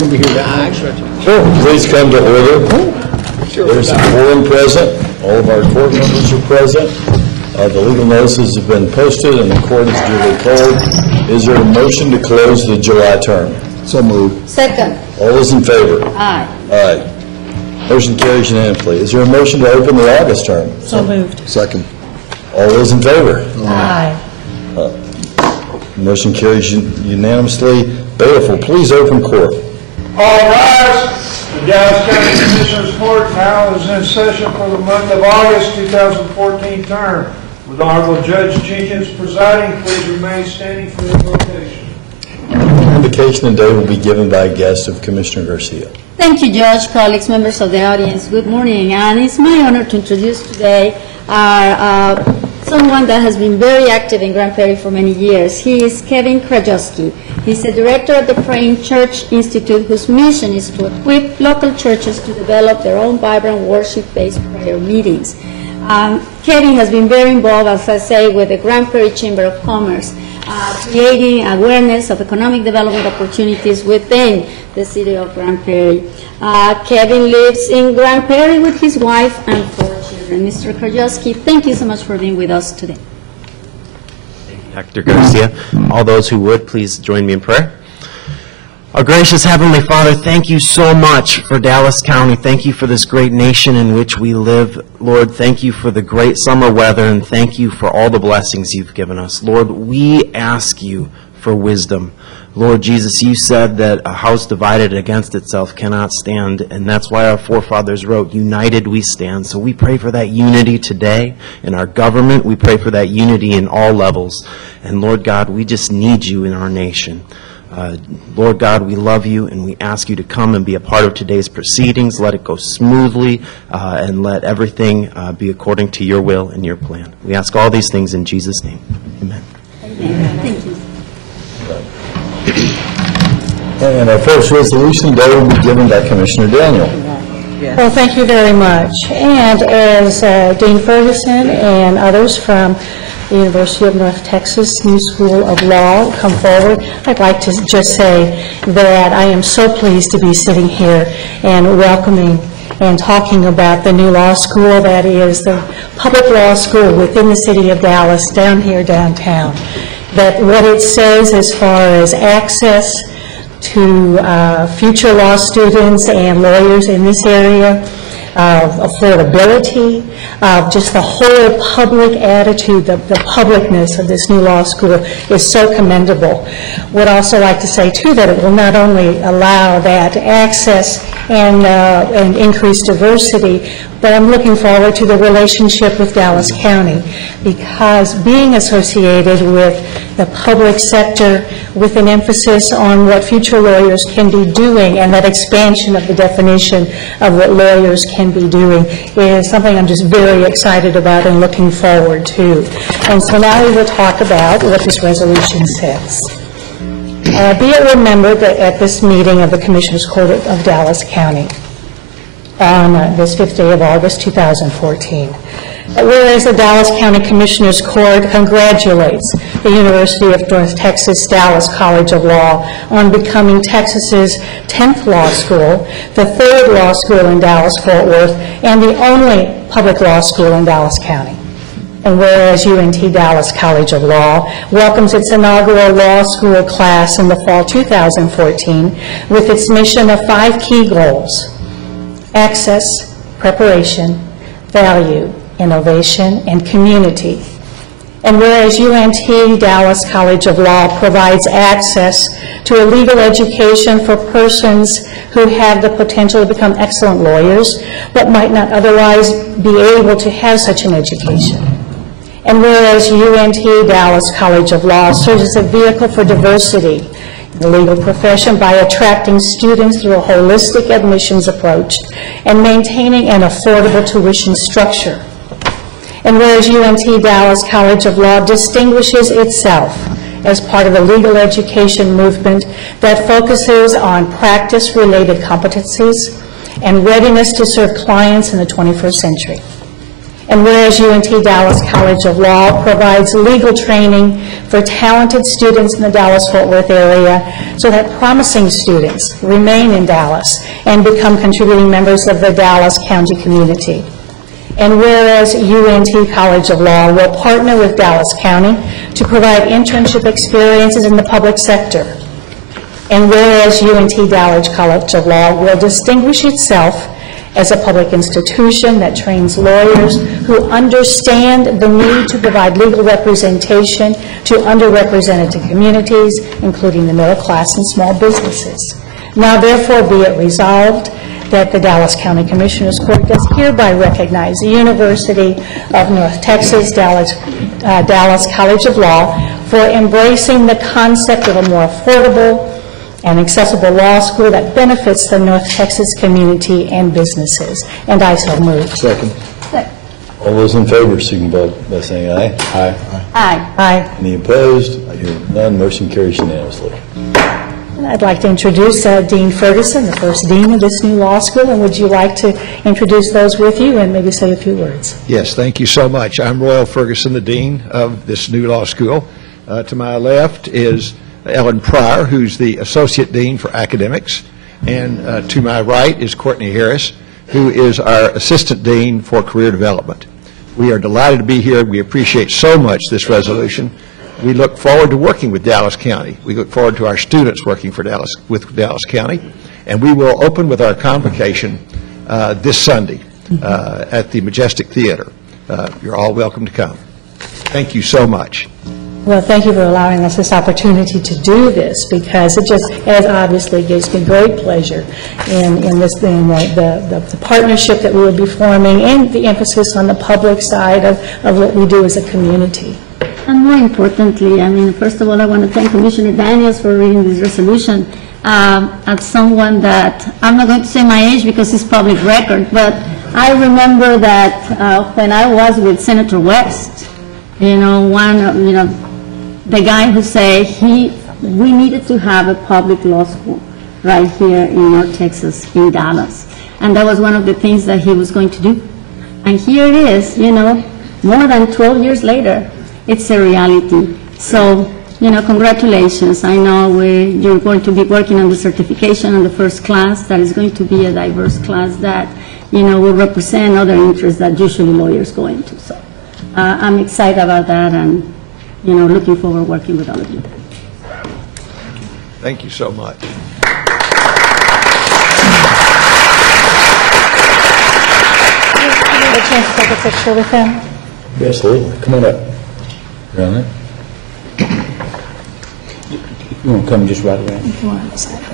going to be here that long. Please come to order. There's a quorum present. All of our court members are present. The legal notices have been posted and the court is duly called. Is there a motion to close the July term? So moved. Second. All those in favor? Aye. Aye. Motion carries unanimously. Is there a motion to open the August term? So moved. Second. All those in favor? Aye. Motion carries unanimously. Bailiff will please open court. All rise. The Dallas County Commissioners Court now is in session for the month of August 2014 term. With Honorable Judge Jenkins presiding, please remain standing for the invocation. Invocation today will be given by a guest of Commissioner Garcia. Thank you, Judge, colleagues, members of the audience. Good morning, and it's my honor to introduce today our someone that has been very active in Grand Prairie for many years. He is Kevin Krajewski. He's the director of the Praying Church Institute, whose mission is to equip local churches to develop their own vibrant worship-based prayer meetings. Kevin has been very involved, as I say, with the Grand Prairie Chamber of Commerce, creating awareness of economic development opportunities within the city of Grand Prairie. Kevin lives in Grand Prairie with his wife and 4 children. Mr. Krajewski, thank you so much for being with us today. Dr. Garcia, all those who would, please join me in prayer. Our gracious Heavenly Father, thank you so much for Dallas County. Thank you for this great nation in which we live. Lord, thank you for the great summer weather, and thank you for all the blessings you've given us. Lord, we ask you for wisdom. Lord Jesus, you said that a house divided against itself cannot stand, and that's why our forefathers wrote, united we stand. So we pray for that unity today in our government. We pray for that unity in all levels. And Lord God, we just need you in our nation. Lord God, we love you, and we ask you to come and be a part of today's proceedings. Let it go smoothly, and let everything be according to your will and your plan. We ask all these things in Jesus' name. Amen. Amen. Thank you. And our first resolution today will be given by Commissioner Daniel. Well, thank you very much. And as Dean Ferguson and others from the University of North Texas New School of Law come forward, I'd like to just say that I am so pleased to be sitting here and welcoming and talking about the new law school that is the public law school within the city of Dallas, down here downtown. That what it says as far as access to future law students and lawyers in this area, of affordability, of just the whole public attitude, the publicness of this new law school is so commendable. Would also like to say, too, that it will not only allow that access and increase diversity, but I'm looking forward to the relationship with Dallas County, because being associated with the public sector with an emphasis on what future lawyers can be doing and that expansion of the definition of what lawyers can be doing is something I'm just very excited about and looking forward to. And so now we will talk about what this resolution says. Be it remembered that at this meeting of the Commissioners Court of Dallas County on this 5th day of August 2014, whereas the Dallas County Commissioners Court congratulates the University of North Texas Dallas College of Law on becoming Texas's 10th law school, the 3rd law school in Dallas-Fort Worth, and the only public law school in Dallas County. And whereas UNT Dallas College of Law welcomes its inaugural law school class in the fall 2014 with its mission of 5 key goals: access, preparation, value, innovation, and community. And whereas UNT Dallas College of Law provides access to a legal education for persons who have the potential to become excellent lawyers but might not otherwise be able to have such an education. And whereas UNT Dallas College of Law serves as a vehicle for diversity in the legal profession by attracting students through a holistic admissions approach and maintaining an affordable tuition structure. And whereas UNT Dallas College of Law distinguishes itself as part of a legal education movement that focuses on practice-related competencies and readiness to serve clients in the 21st century. And whereas UNT Dallas College of Law provides legal training for talented students in the Dallas-Fort Worth area so that promising students remain in Dallas and become contributing members of the Dallas County community. And whereas UNT College of Law will partner with Dallas County to provide internship experiences in the public sector. And whereas UNT Dallas College of Law will distinguish itself as a public institution that trains lawyers who understand the need to provide legal representation to underrepresented communities, including the middle class and small businesses. Now, therefore, be it resolved that the Dallas County Commissioners Court does hereby recognize the University of North Texas Dallas College of Law for embracing the concept of a more affordable and accessible law school that benefits the North Texas community and businesses. And I so move. Second. All those in favor, signify by saying aye. Aye. Aye. Aye. Any opposed? I hear none. Motion carries unanimously. And I'd like to introduce Dean Ferguson, the first dean of this new law school. And would you like to introduce those with you and maybe say a few words? Yes, thank you so much. I'm Royal Ferguson, the dean of this new law school. To my left is Ellen Pryor, who's the Associate Dean for Academics, and to my right is Courtney Harris, who is our Assistant Dean for Career Development. We are delighted to be here. We appreciate so much this resolution. We look forward to working with Dallas County. We look forward to our students working with Dallas County, and we will open with our convocation this Sunday at the Majestic Theater. You're all welcome to come. Thank you so much. Well, thank you for allowing us this opportunity to do this, because it just, as obviously, gives me great pleasure in the partnership that we will be forming and the emphasis on the public side of what we do as a community. And more importantly, I mean, first of all, I want to thank Commissioner Daniels for reading this resolution. As someone that, I'm not going to say my age because it's public record, but I remember that when I was with Senator West, the guy who said we needed to have a public law school right here in North Texas, in Dallas. And that was one of the things that he was going to do. And here it is, more than 12 years later, it's a reality. So, congratulations. I know you're going to be working on the certification on the first class. That is going to be a diverse class that, will represent other interests that usually lawyers go into. So I'm excited about that, and looking forward to working with all of you. Thank you so much. Have a chance to take a picture with him? Absolutely. Come on up. Around there. You want to come just right around? If you want on the side.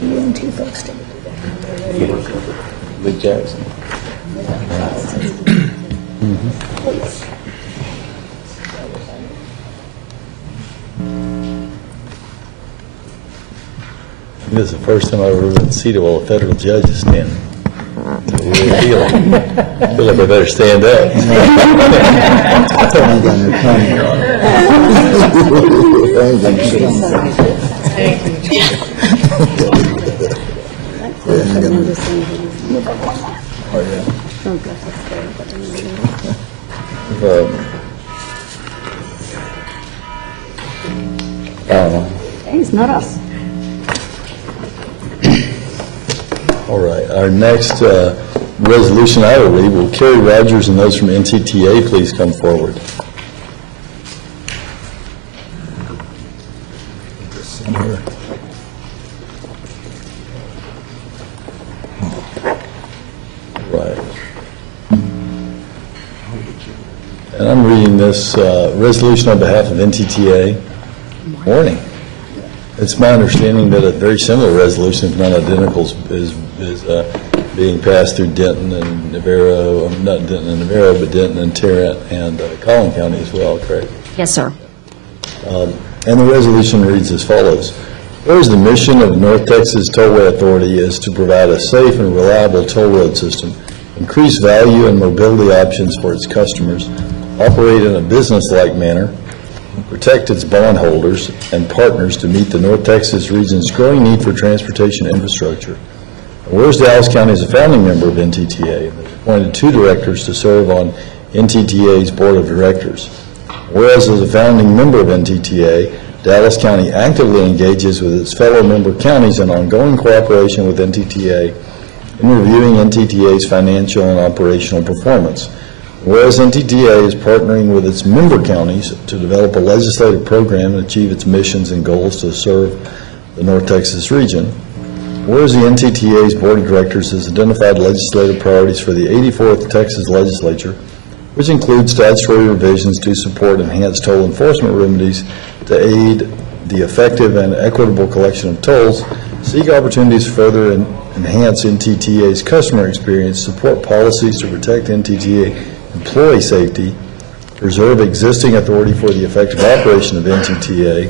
You and two folks did Lee Jackson. This is the first time I've ever been seated while a federal judge is standing. It's a weird feeling. I feel like I better stand up. It's not us. All right, our next resolution I will read will Carrie Rogers and those from NCTA please come forward. Right. And I'm reading this resolution on behalf of NCTA. Morning. It's my understanding that a very similar resolution, if not identical, is being passed through Denton and Navarro, not Denton and Navarro, but Denton and Tarrant and Collin County as well, correct? Yes, sir. And the resolution reads as follows. Whereas the mission of the North Texas Tollway Authority is to provide a safe and reliable toll road system, increase value and mobility options for its customers, operate in a business-like manner, protect its bondholders and partners to meet the North Texas region's growing need for transportation infrastructure. Whereas Dallas County is a founding member of NTTA and has appointed 2 directors to serve on NTTA's board of directors. Whereas as a founding member of NTTA, Dallas County actively engages with its fellow member counties in ongoing cooperation with NTTA in reviewing NTTA's financial and operational performance. Whereas NTTA is partnering with its member counties to develop a legislative program and achieve its missions and goals to serve the North Texas region. Whereas the NTTA's Board of Directors has identified legislative priorities for the 84th Texas Legislature, which includes statutory revisions to support enhanced toll enforcement remedies to aid the effective and equitable collection of tolls, seek opportunities to further enhance NTTA's customer experience, support policies to protect NTTA employee safety, preserve existing authority for the effective operation of NTTA,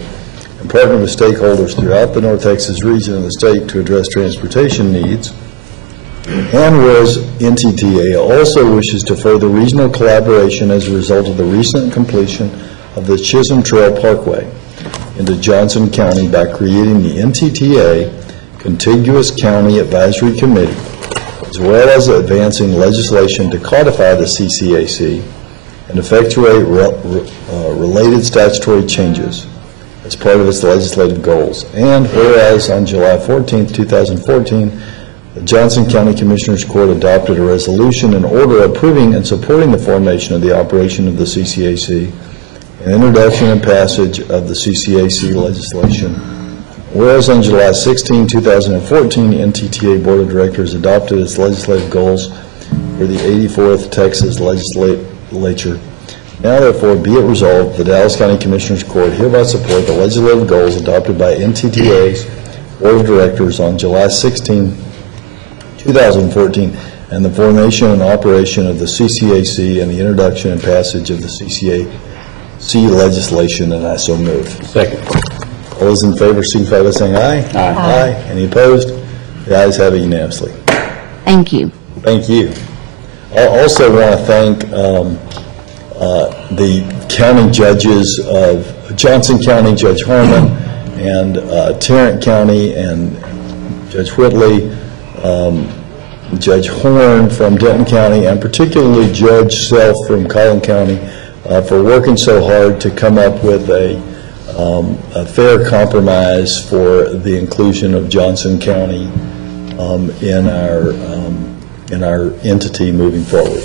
and partner with stakeholders throughout the North Texas region and the state to address transportation needs. And whereas NTTA also wishes to further regional collaboration as a result of the recent completion of the Chisholm Trail Parkway into Johnson County by creating the NTTA Contiguous County Advisory Committee, as well as advancing legislation to codify the CCAC and effectuate related statutory changes as part of its legislative goals. And whereas on July 14, 2014, the Johnson County Commissioners Court adopted a resolution in order approving and supporting the formation of the operation of the CCAC and introduction and passage of the CCAC legislation. Whereas on July 16, 2014, the NTTA Board of Directors adopted its legislative goals for the 84th Texas Legislature. Now therefore be it resolved, the Dallas County Commissioners Court hereby support the legislative goals adopted by NTTA's Board of Directors on July 16, 2014, and the formation and operation of the CCAC and the introduction and passage of the CCAC legislation, and I so move. Second. All those in favor signify by saying aye. Aye. Aye. Any opposed? The ayes have it unanimously. Thank you. Thank you. I also want to thank the county judges of Johnson County, Judge Harmon, and Tarrant County, and Judge Whitley, Judge Horn from Denton County, and particularly Judge Self from Collin County for working so hard to come up with a fair compromise for the inclusion of Johnson County in our entity moving forward.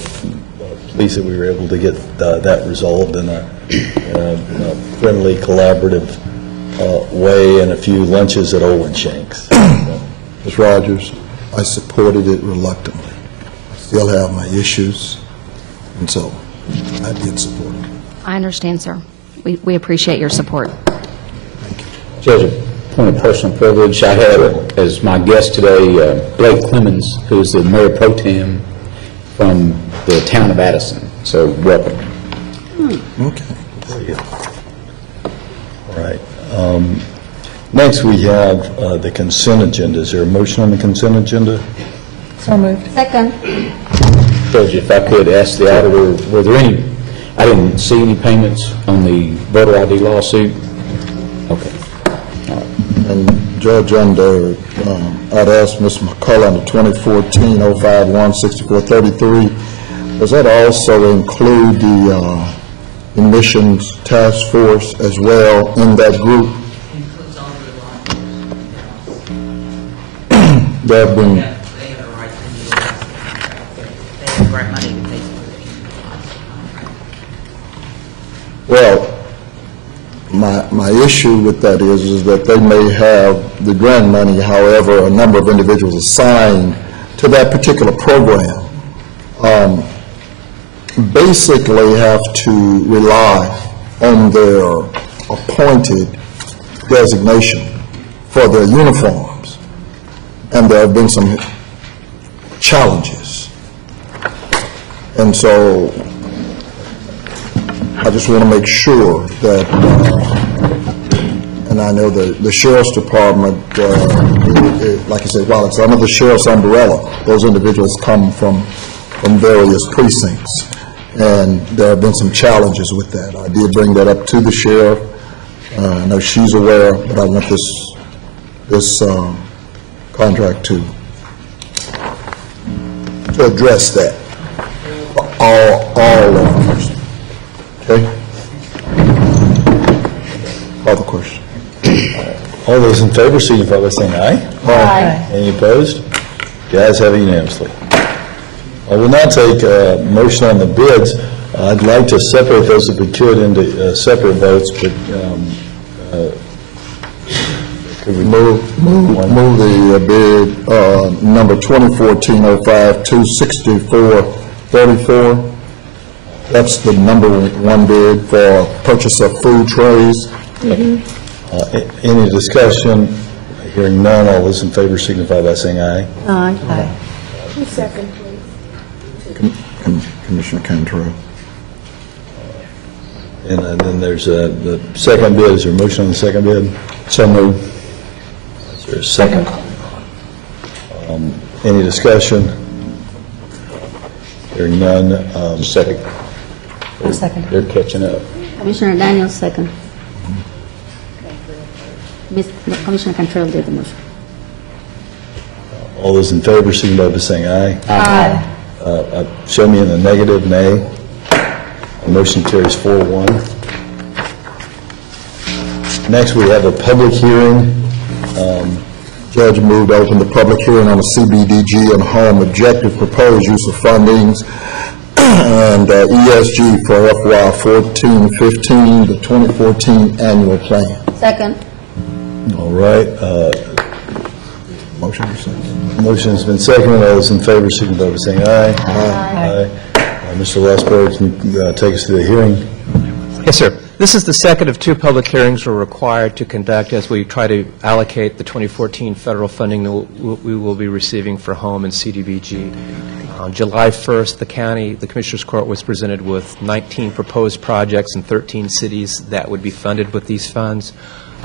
Pleased that we were able to get that resolved in a friendly, collaborative way, and a few lunches at Olin Shanks. Ms. Rogers, I supported it reluctantly. I still have my issues, and so I did support it. I understand, sir. We appreciate your support. Judge, a point of personal privilege, I have as my guest today Blake Clemens, who is the Mayor Pro Tem from the town of Addison. So welcome. Okay. All right. Next, we have the consent agenda. Is there a motion on the consent agenda? So moved. Second. Judge, if I could ask the auditor, were there any, I didn't see any payments on the voter ID lawsuit? Okay. And Judge, under, I'd ask Ms. McCullough under 2014-051-6433, does that also include the emissions task force as well in that group? Includes all the There have been, they have the right to utilize, they have grant money to pay for it. well, my issue with that is that they may have the grant money, however, a number of individuals assigned to that particular program basically have to rely on their appointed designation for their uniforms, and there have been some challenges. And so I just want to make sure that, and and I know the sheriff's department, like I said, while it's under the sheriff's umbrella, those individuals come from various precincts, and there have been some challenges with that. I did bring that up to the sheriff. I know she's aware, but I want this contract to address that, all law enforcement. Okay? Call the question. All those in favor signify by saying aye. Aye. Any opposed? The ayes have it unanimously. I will now take a motion on the bids. I'd like to separate those if we could into separate votes, but could we Move the bid number 2014-05 to 6434. That's the number one bid for purchase of food trays. Any discussion? Hearing none, all those in favor signify by saying aye. Aye. Commissioner Cantrell. And then there's the second bid. Is there a motion on the second bid? So moved. Is there a second? Any discussion? Hearing none. Second. Second. They're catching up. Commissioner Daniels, second. Commissioner Cantrell did the motion. All those in favor signify by saying aye. Aye. Show me in the negative, nay. The motion carries 4-1. Next, we have a public hearing. Judge moved to open the public hearing on the CBDG and home objective proposed use of fundings and ESG for FY 14-15, the 2014 annual plan. Second. All right. Motion or second? Motion has been seconded. All those in favor signify by saying aye. Aye. Mr. Lesberg, can you take us to the hearing? Yes, sir. This is the second of two public hearings we're required to conduct as we try to allocate the 2014 federal funding that we will be receiving for home and CDBG. On July 1st, the Commissioners Court was presented with 19 proposed projects in 13 cities that would be funded with these funds.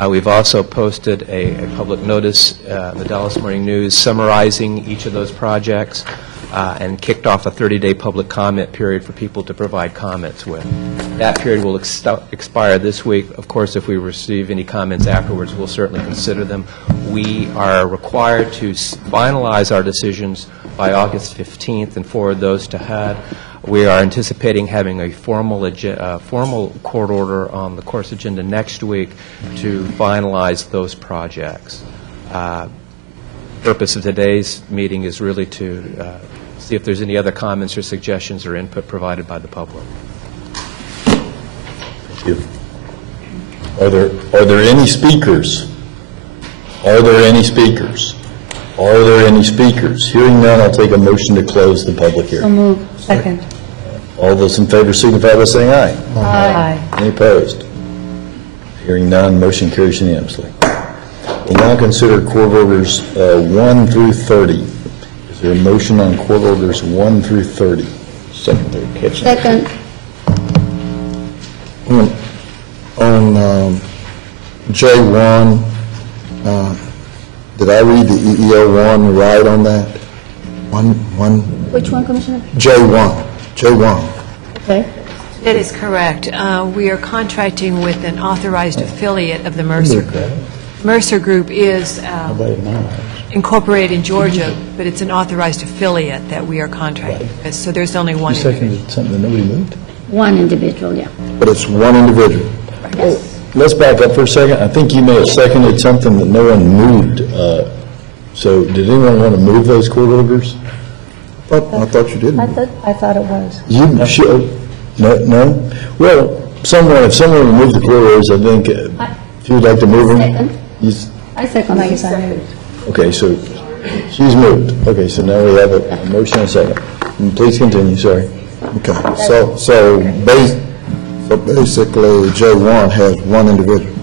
We've also posted a public notice in the Dallas Morning News summarizing each of those projects and kicked off a 30-day public comment period for people to provide comments with. That period will expire this week. Of course, if we receive any comments afterwards, we'll certainly consider them. We are required to finalize our decisions by August 15th and forward those to HUD. We are anticipating having a formal court order on the court's agenda next week to finalize those projects. Purpose of today's meeting is really to see if there's any other comments or suggestions or input provided by the public. Thank you. Are there any speakers? Are there any speakers? Are there any speakers? Hearing none, I'll take a motion to close the public hearing. So moved. Second. All those in favor signify by saying aye. Aye. Any opposed? Hearing none, motion carries unanimously. We'll now consider court orders 1 through 30. Is there a motion on court orders 1 through 30? Second. They're catching up. Second. On J1, did I read the EEO1 right on that? Which one, Commissioner? J1. Okay. That is correct. We are contracting with an authorized affiliate of the Mercer Group. Mercer Group is incorporated in Georgia, but it's an authorized affiliate that we are contracting with, so there's only one. You seconded something that nobody moved? One individual, yeah. But it's one individual. Let's back up for a second. I think you may have seconded something that no one moved. So did anyone want to move those court orders? I thought you did. I thought it was. You should. No? Well, if someone would move the court orders, I think, if you would like to move them. Second. I second. I guess I moved. Okay, so she's moved. Okay, so now we have a motion and a second. Please continue, sorry. Okay, so basically, J1 has one individual.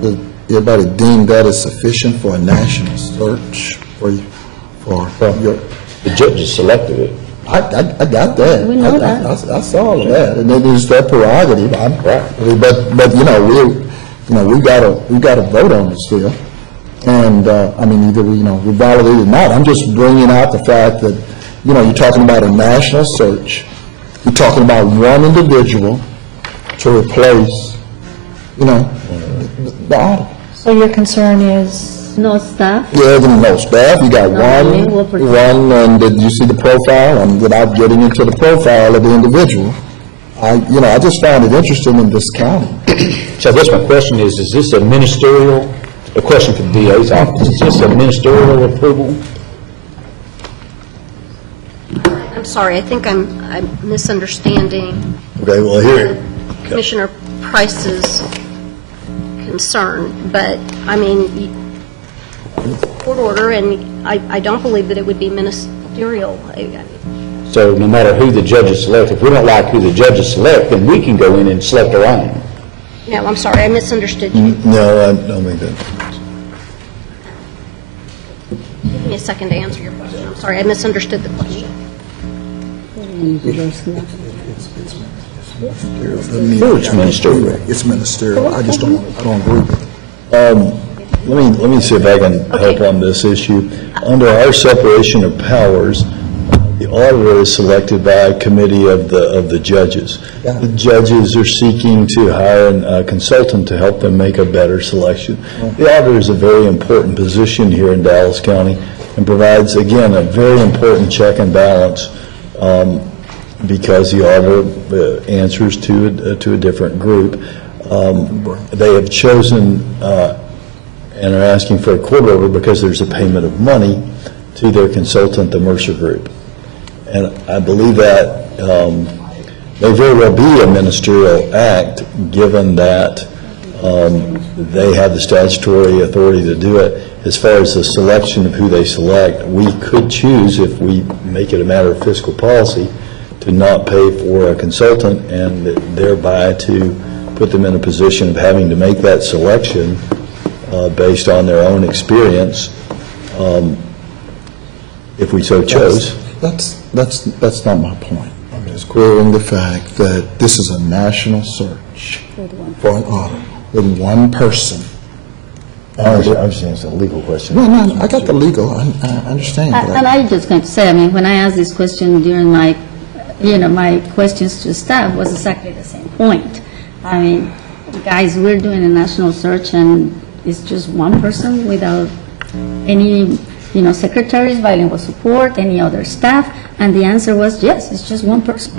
Does everybody deem that as sufficient for a national search for your? The judges selected it. I got that. We know that. I saw all of that, and it is their prerogative. But we gotta vote on this deal, and either we validate it or not. I'm just bringing out the fact that you're talking about a national search. You're talking about one individual to replace the auditor. So your concern is? No staff? Yeah, no staff. You got No, one, and did you see the profile? And without getting into the profile of the individual, I just found it interesting in this county. So I guess my question is this a ministerial, a question for the DA's office, is this a ministerial approval? I'm sorry, I think I'm misunderstanding Okay, well, here, Commissioner Price's concern, but, court order, and I don't believe that it would be ministerial. So no matter who the judges select, if we don't like who the judges select, then we can go in and select our own. No, I'm sorry, I misunderstood you. no, I don't think that. Give me a second to answer your question. I'm sorry, I misunderstood the question. It's ministerial. It's ministerial. I just don't agree with it. Let me see if I can help on this issue. Under our separation of powers, the auditor is selected by a committee of the judges. The judges are seeking to hire a consultant to help them make a better selection. The auditor is a very important position here in Dallas County and provides, again, a very important check and balance because the auditor answers to a different group. They have chosen and are asking for a court order because there's a payment of money to their consultant, the Mercer Group. And I believe that may very well be a ministerial act, given that they have the statutory authority to do it. As far as the selection of who they select, we could choose, if we make it a matter of fiscal policy, to not pay for a consultant and thereby to put them in a position of having to make that selection based on their own experience, if we so chose. That's not my point. I'm just querying the fact that this is a national search for an auditor with one person. I understand it's a legal question. No, I got the legal. I understand. And I'm just going to say, when I asked this question during my questions to staff was exactly the same point. Guys, we're doing a national search and it's just one person without any, secretaries, bilingual support, any other staff, and the answer was yes, it's just one person.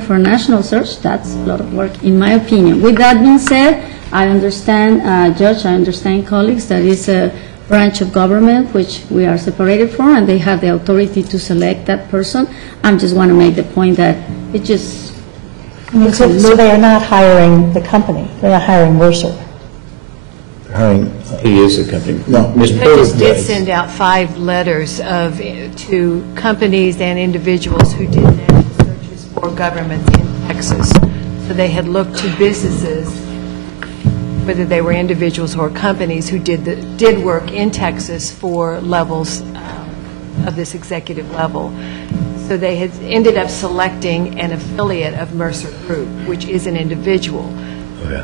For a national search, that's a lot of work, in my opinion. With that being said, I understand, Judge, I understand colleagues, that is a branch of government which we are separated from, and they have the authority to select that person. I just want to make the point that it just... So they are not hiring the company, they're not hiring Mercer. He is a company. No, The judges did send out 5 letters to companies and individuals who did national searches for governments in Texas. So they had looked to businesses, whether they were individuals or companies, who did work in Texas for levels of this executive level. So they had ended up selecting an affiliate of Mercer Group, which is an individual.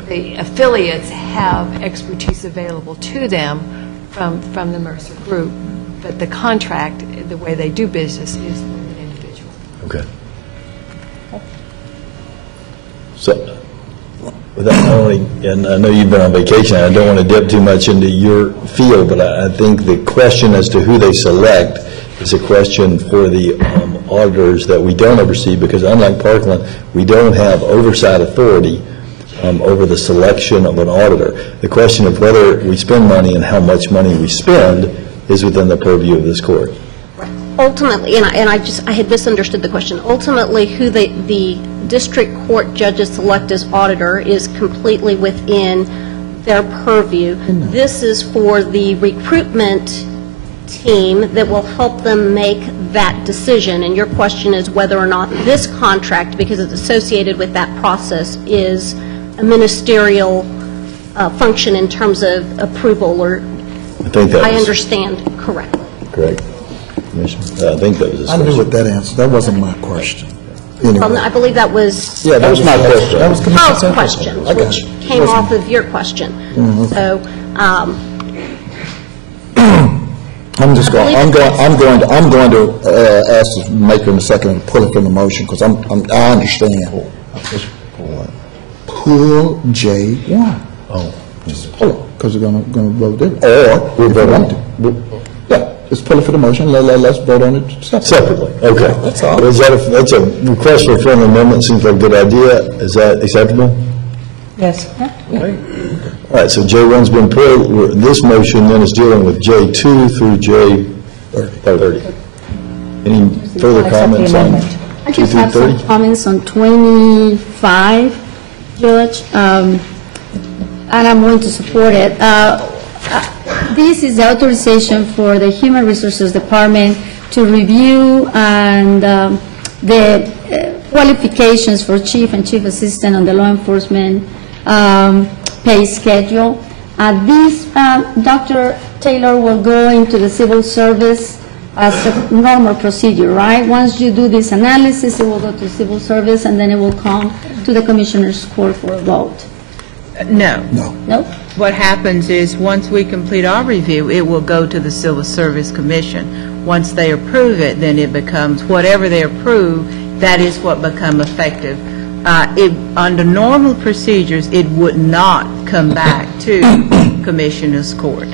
The affiliates have expertise available to them from the Mercer Group, but the contract, the way they do business, is with an individual. Okay. So, with that only, and I know you've been on vacation, I don't want to dip too much into your field, but I think the question as to who they select is a question for the auditors that we don't oversee, because unlike Parkland, we don't have oversight authority over the selection of an auditor. The question of whether we spend money and how much money we spend is within the purview of this court. Ultimately, and I had misunderstood the question, ultimately who the district court judges select as auditor is completely within their purview. This is for the recruitment team that will help them make that decision, and your question is whether or not this contract, because it's associated with that process, is a ministerial function in terms of approval, or I think that I understand correctly. Correct. Commissioner? I think that was his I knew question. what that answer, that wasn't my question. Anyway. I believe that was Yeah, that was my question. That was Carl's Commissioner question, Templeton. I got which you. came Wasn't- off of your question. So, I'm just going, I'm going to ask the maker in a second to pull it from the motion, because I understand. Pull J1. Oh. Just pull it, because we're going to vote it. Or, if you want to. Yeah, just pull it for the motion, let's vote on it Separately, okay. That's all. That's a request for a friendly amendment, seems like a good idea. Is that acceptable? Yes. All right, so J1's been pulled. This motion then is dealing with J2 through J30. Any further Accept the comments on amendment. I 2 just through have some 30? comments on 25, Judge, and I'm going to support it. This is the authorization for the Human Resources Department to review and the qualifications for chief and chief assistant on the law enforcement pay schedule. This, Dr. Taylor will go into the civil service as a normal procedure, right? Once you do this analysis, it will go to civil service, and then it will come to the Commissioner's Court for a vote. No. No? What happens is, once we complete our review, it will go to the Civil Service Commission. Once they approve it, then it becomes, whatever they approve, that is what become effective. Under normal procedures, it would not come back to Commissioner's Court.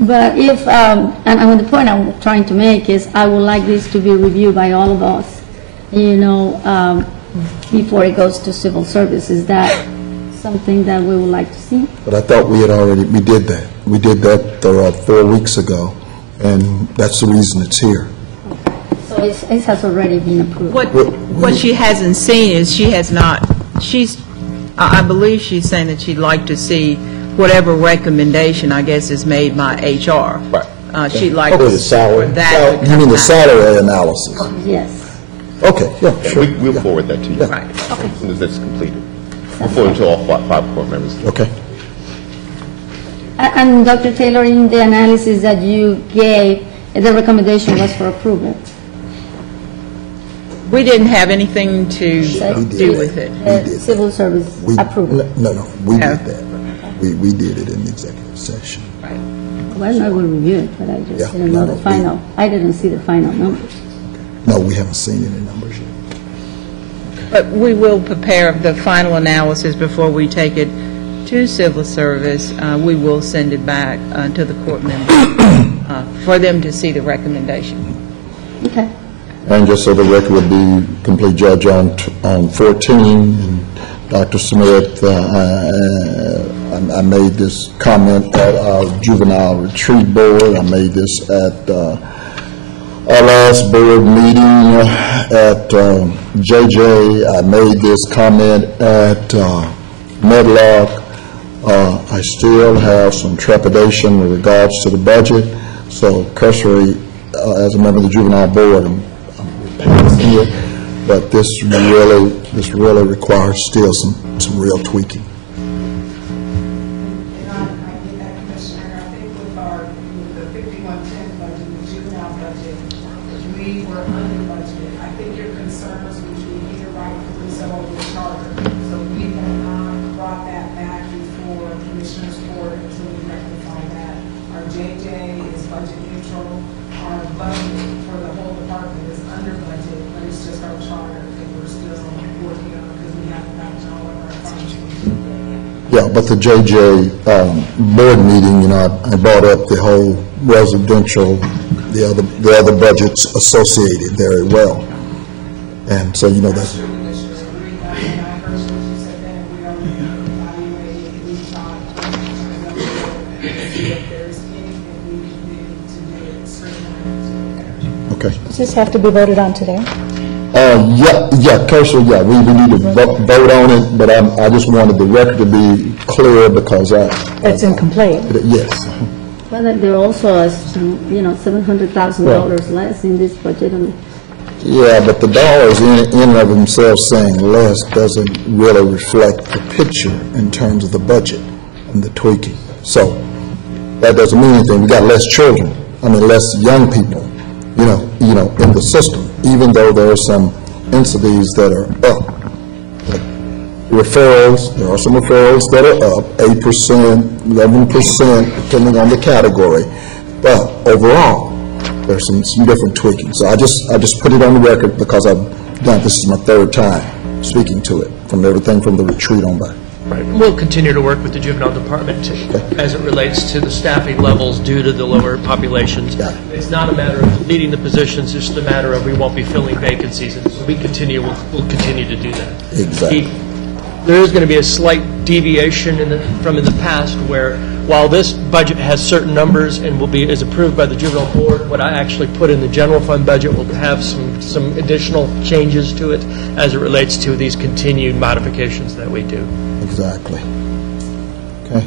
But if, and the point I'm trying to make is, I would like this to be reviewed by all of us, before it goes to civil service. Is that something that we would like to see? But I thought we did that. We did that 4 weeks ago, and that's the reason it's here. So it has already been approved. What she hasn't seen is I believe she's saying that she'd like to see whatever recommendation, I guess, is made by HR. Right. She'd like Okay, for the that to You mean come the back. salary analysis? Yes. Okay, yeah, sure. We'll forward that to you Right. as soon as that's completed. We'll forward it to all five court members. Okay. And Dr. Taylor, in the analysis that you gave, the recommendation was for approval. We didn't have anything to do with it. Civil service approval. No, we did that. We did it in the executive session. Well, I will review it, but I just didn't know the final. I didn't see the final numbers. No, we haven't seen any numbers yet. But we will prepare the final analysis before we take it to civil service. We will send it back to the court members for them to see the recommendation. Okay. And just so the record would be complete, Judge, on 14, Dr. Smith, I made this comment at our juvenile retreat board. I made this at our last board meeting at JJ. I made this comment at Medlock. I still have some trepidation with regards to the budget. So cursory, as a member of the juvenile board, I'm here, but this really requires still some real tweaking. Yeah, but the JJ board meeting, I brought up the whole residential, the other budgets associated very well. And so, that's... Okay. Does this have to be voted on today? Cursory, we need to vote on it, but I just wanted the record to be clear because It's incomplete. Yes. Well, there also is, $700,000 less in this budget. Yeah, but the dollars in and of themselves saying less doesn't really reflect the picture in terms of the budget and the tweaking. So that doesn't mean anything. We got less children. less young people, in the system, even though there are some entities that are up. Referrals, there are some referrals that are up, 8%, 11%, depending on the category. But overall, there's some different tweaking. So I just put it on the record because this is my third time speaking to it, from everything from the retreat on back. Right. We'll continue to work with the juvenile department as it relates to the staffing levels due to the lower populations. Yeah. It's not a matter of deleting the positions, it's just a matter of we won't be filling vacancies. And so we'll continue to do that. Exactly. There is going to be a slight deviation from in the past where while this budget has certain numbers and is approved by the juvenile board, what I actually put in the general fund budget will have some additional changes to it as it relates to these continued modifications that we do. Exactly. Okay.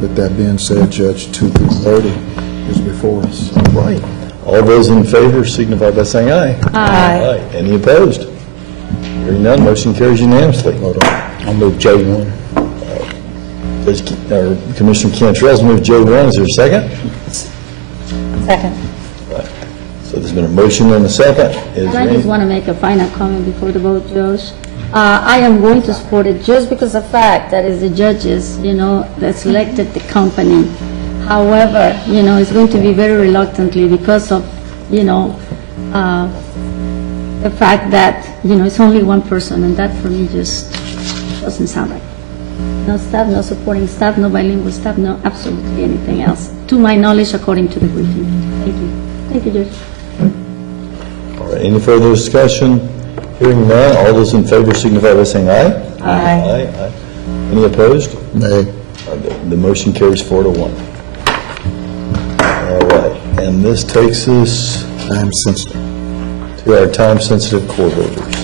With that being said, Judge, 2 through 30 is before us. All right. All those in favor signify by saying aye. Aye. Any opposed? Hearing none, motion carries unanimously. I'll move J1. Commissioner Cantrell's moved J1. Is there a second? Second. Right. So there's been a motion and a second. I just want to make a final comment before the vote, Judge. I am going to support it just because of the fact that it's the judges, that selected the company. However, it's going to be very reluctantly because of, the fact that, it's only one person, and that for me just doesn't sound right. No staff, no supporting staff, no bilingual staff, no absolutely anything else, to my knowledge, according to the briefing. Thank you. Thank you, Judge. All right. Any further discussion? Hearing none, all those in favor signify by saying aye. Aye. Aye. Any opposed? Nay. The motion carries 4-1. All right. And this takes us to our time-sensitive court orders.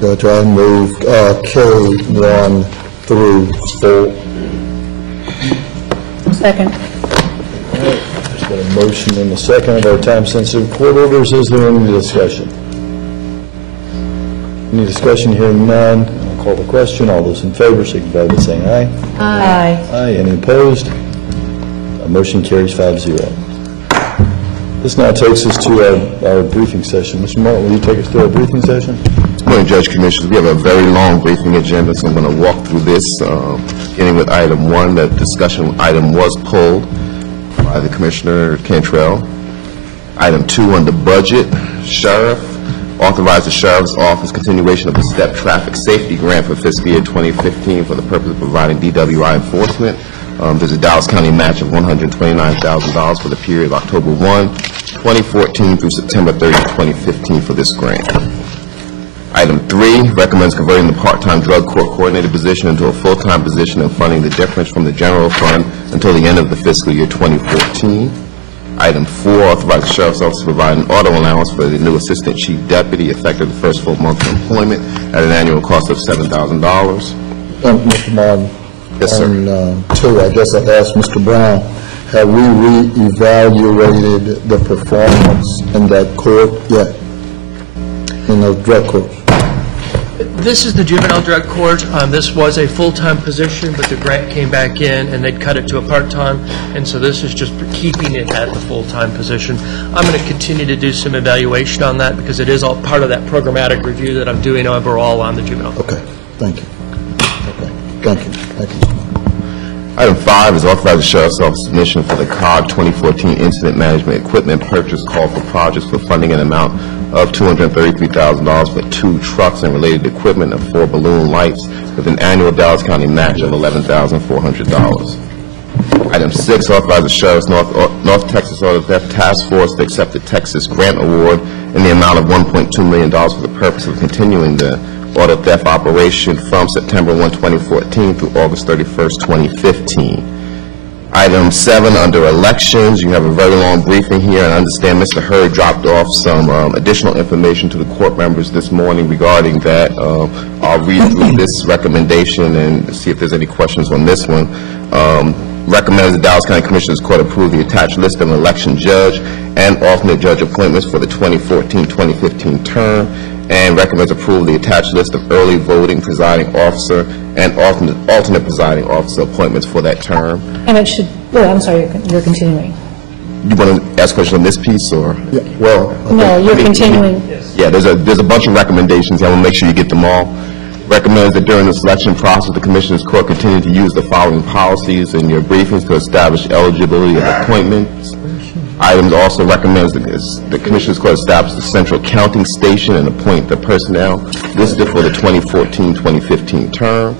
Judge, I move K1 through 4. Second. There's been a motion and a second of our time-sensitive court orders. Is there any discussion? Any discussion? Hearing none, I'll call the question. All those in favor signify by saying aye. Aye. Aye. Any opposed? Motion carries 5-0. This now takes us to our briefing session. Mr. Martin, will you take us through our briefing session? Good morning, Judge, Commissioners. We have a very long briefing agenda, so I'm going to walk through this, beginning with item 1. The discussion item was pulled by the Commissioner Cantrell. Item 2 on the budget, Sheriff, authorize the Sheriff's Office continuation of the STEP Traffic Safety Grant for fiscal year 2015 for the purpose of providing DWI enforcement. There's a Dallas County match of $129,000 for the period of October 1, 2014 through September 30, 2015 for this grant. Item 3, recommends converting the part-time drug court coordinator position into a full-time position and funding the difference from the general fund until the end of the fiscal year 2014. Item 4, authorize the Sheriff's Office to provide an auto allowance for the new Assistant Chief Deputy effective the first full month of employment at an annual cost of $7,000. Mr. Martin. Yes, sir. On 2, I guess I asked Mr. Brown, have we re-evaluated the performance in that court yet, in those drug courts? This is the juvenile drug court. This was a full-time position, but the grant came back in and they'd cut it to a part-time, and so this is just keeping it at the full-time position. I'm going to continue to do some evaluation on that because it is all part of that programmatic review that I'm doing overall on the juvenile. Okay, thank you. Okay, thank you. Thank you. Item 5 is authorize the Sheriff's Office submission for the COG 2014 Incident Management Equipment Purchase Call for projects for funding an amount of $233,000 for 2 trucks and related equipment and 4 balloon lights with an annual Dallas County match of $11,400. Item 6, authorize the Sheriff's North Texas Auto Theft Task Force to accept the Texas Grant Award in the amount of $1.2 million for the purpose of continuing the auto theft operation from September 1, 2014 through August 31st, 2015. Item 7, under elections, you have a very long briefing here, and I understand Mr. Hurd dropped off some additional information to the court members this morning regarding that. I'll read through this recommendation and see if there's any questions on this one. Recommends the Dallas County Commissioners Court approve the attached list of election judge and alternate judge appointments for the 2014-2015 term, and recommends approval of the attached list of early voting presiding officer and alternate presiding officer appointments for that term. And it should, I'm sorry, you're continuing. You want to ask a question on this piece, or? Yeah, well, No, you're continuing. Yeah, there's a bunch of recommendations. I want to make sure you get them all. Recommends that during the selection process, the Commissioners Court continue to use the following policies in your briefings to establish eligibility of appointments. Items also recommends that the Commissioners Court establish the central counting station and appoint the personnel listed for the 2014-2015 term.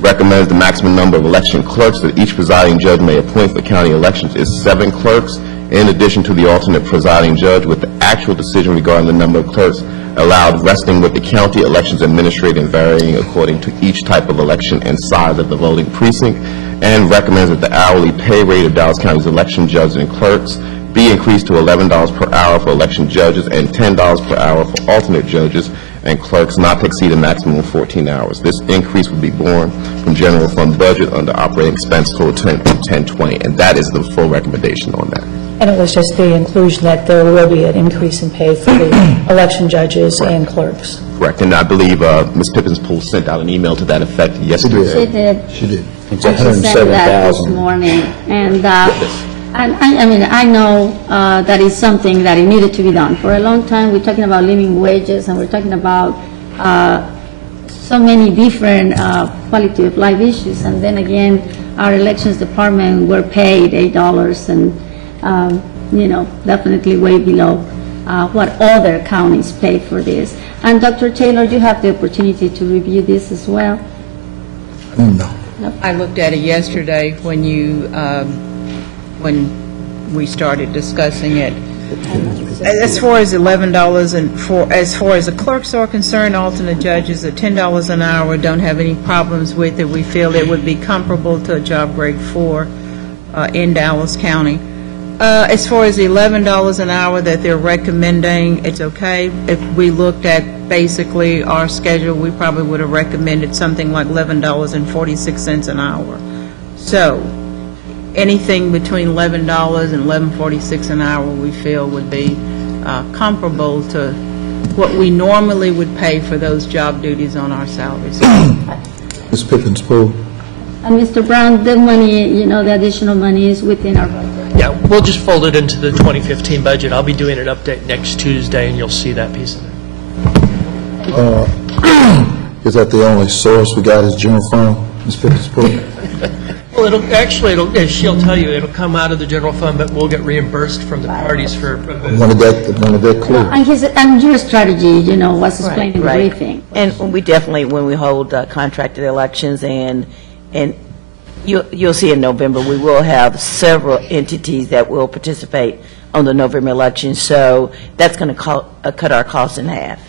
Recommends the maximum number of election clerks that each presiding judge may appoint for county elections is 7 clerks, in addition to the alternate presiding judge, with the actual decision regarding the number of clerks allowed resting with the county elections administrator and varying according to each type of election and size of the voting precinct, and recommends that the hourly pay rate of Dallas County's election judges and clerks be increased to $11 per hour for election judges and $10 per hour for alternate judges and clerks, not to exceed a maximum of 14 hours. This increase would be borne from general fund budget under operating expense total 1020, and that is the full recommendation on that. And it was just the inclusion that there will be an increase in pay for the election judges and clerks. Correct, and I believe Ms. Pippins-Poole sent out an email to that effect yesterday. She did. she did. It's And she said that this 107,000. morning. And I mean, I know that is something that it needed to be done. For a long time, we're talking about living wages, and we're talking about so many different quality of life issues. And then again, our elections department were paid $8 and, you know, definitely way below what other counties pay for this. And Dr. Taylor, you have the opportunity to review this as well. No. I looked at it yesterday when we started discussing it. As far as $11 and as far as the clerks are concerned, alternate judges at $10 an hour, don't have any problems with it. We feel it would be comparable to a job grade 4 in Dallas County. As far as the $11 an hour that they're recommending, it's okay. If we looked at basically our schedule, we probably would have recommended something like $11.46 an hour. So anything between $11 and $11.46 an hour we feel would be comparable to what we normally would pay for those job duties on our salaries. Ms. Pippins-Poole. And Mr. Brown, the money, you know, the additional money is within our budget. Yeah, we'll just fold it into the 2015 budget. I'll be doing an update next Tuesday, and you'll see that piece of it. Is that the only source we got is general fund, Ms. Pippins-Poole? Well, as she'll tell you, it'll come out of the general fund, but we'll get reimbursed from the parties for. Wanted that clear. And your strategy, you know, was explained in the briefing. And we definitely, when we hold contracted elections, and you'll see in November, we will have several entities that will participate on the November election, so that's going to cut our costs in half.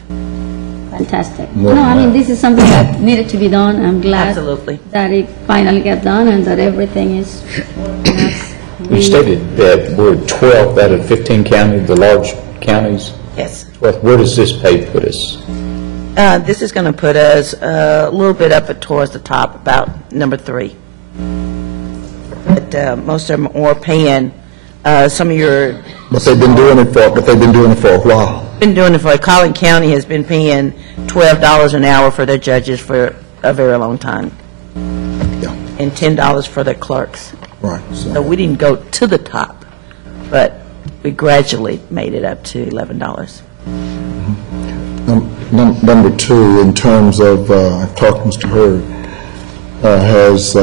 Fantastic. No, I mean, this is something that needed to be done. I'm glad that it finally got done and that everything is working as You stated that we're 12th out of 15 counties, the large counties. Yes. 12th. Where does this pay put us? This is going to put us a little bit up towards the top, about number 3. But most of them are paying some of your. But they've been doing it for a while. Been doing it for. Collin County has been paying $12 an hour for their judges for a very long time. Yeah. And $10 for their clerks. Right. So we didn't go to the top, but we gradually made it up to $11. Number 2, in terms of, I've talked to Mr. Hurd, has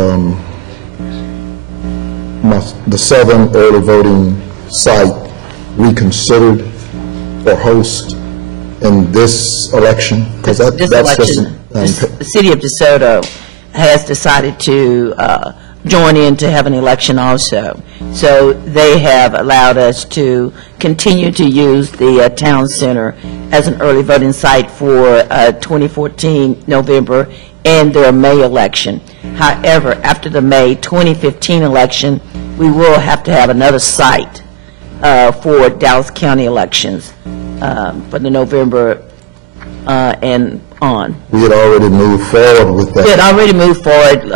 the Southern early voting site reconsidered for host in this election? Because that's election, the city of DeSoto has decided to join in to have an election also. So they have allowed us to continue to use the town center as an early voting site for 2014 November and their May election. However, after the May 2015 election, we will have to have another site for Dallas County elections for the November and on. We had already moved forward with that. We had already moved forward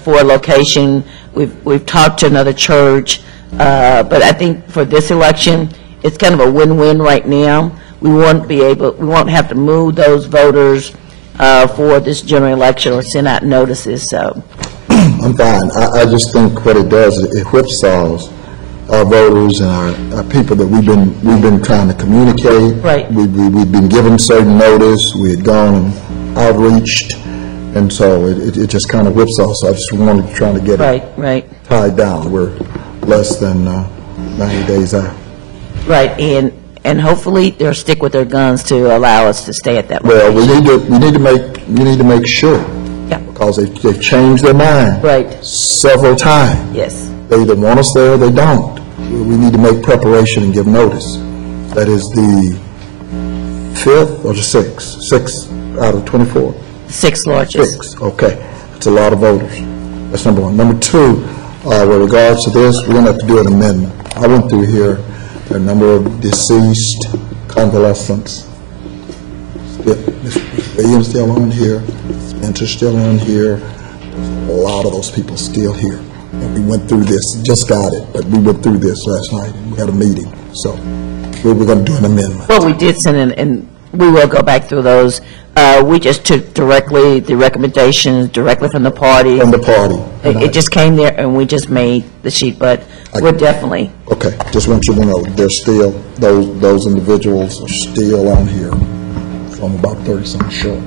for a location. We've talked to another church, but I think for this election, it's kind of a win-win right now. We won't have to move those voters for this general election or send out notices. So I'm fine. I just think what it does, it whipsaws our voters and our people that we've been trying to communicate. Right. We've been given certain notice. We had gone and outreached, and so it just kind of whips us. So I just wanted to try to get it tied down. We're less than 90 days out. Right, and hopefully they'll stick with their guns to allow us to stay at that Well, location. we need to make sure. Yeah. Because they've changed their mind. Right. Several times. Yes. They either want us there or they don't. We need to make preparation and give notice. That is the 5th or the 6th? 6 out of 24? 6 largest. 6, okay. That's a lot of voters. That's number one. Number two, with regards to this, we're going to have to do an amendment. I went through here a number of deceased convalescents. Williams still on here, Spencer still on here. A lot of those people still here. And we went through this, just got it, but we went through this last night. We had a meeting, so we're going to do an amendment. Well, we did send in, and we will go back through those. We just took directly the recommendations directly from the party. From the party. It just came there, and we just made the sheet, but we're definitely. Okay, just want you to know, they're still, those individuals are still on here. So I'm about 30-something short.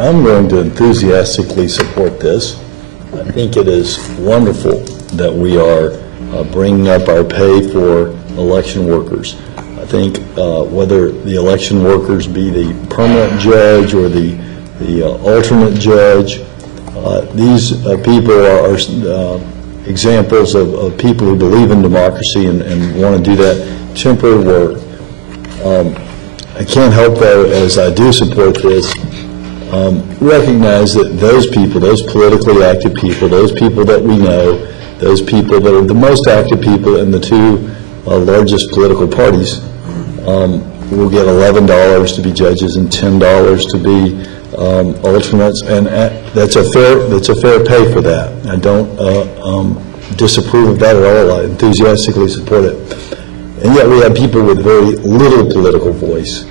I'm going to enthusiastically support this. I think it is wonderful that we are bringing up our pay for election workers. I think whether the election workers be the permanent judge or the alternate judge, these people are examples of people who believe in democracy and want to do that temporary work. I can't help, though, as I do support this, recognize that those people, those politically active people, those people that we know, those people that are the most active people in the two largest political parties will get $11 to be judges and $10 to be alternates, and that's a fair pay for that. I don't disapprove of that at all. I enthusiastically support it. And yet we have people with very little political voice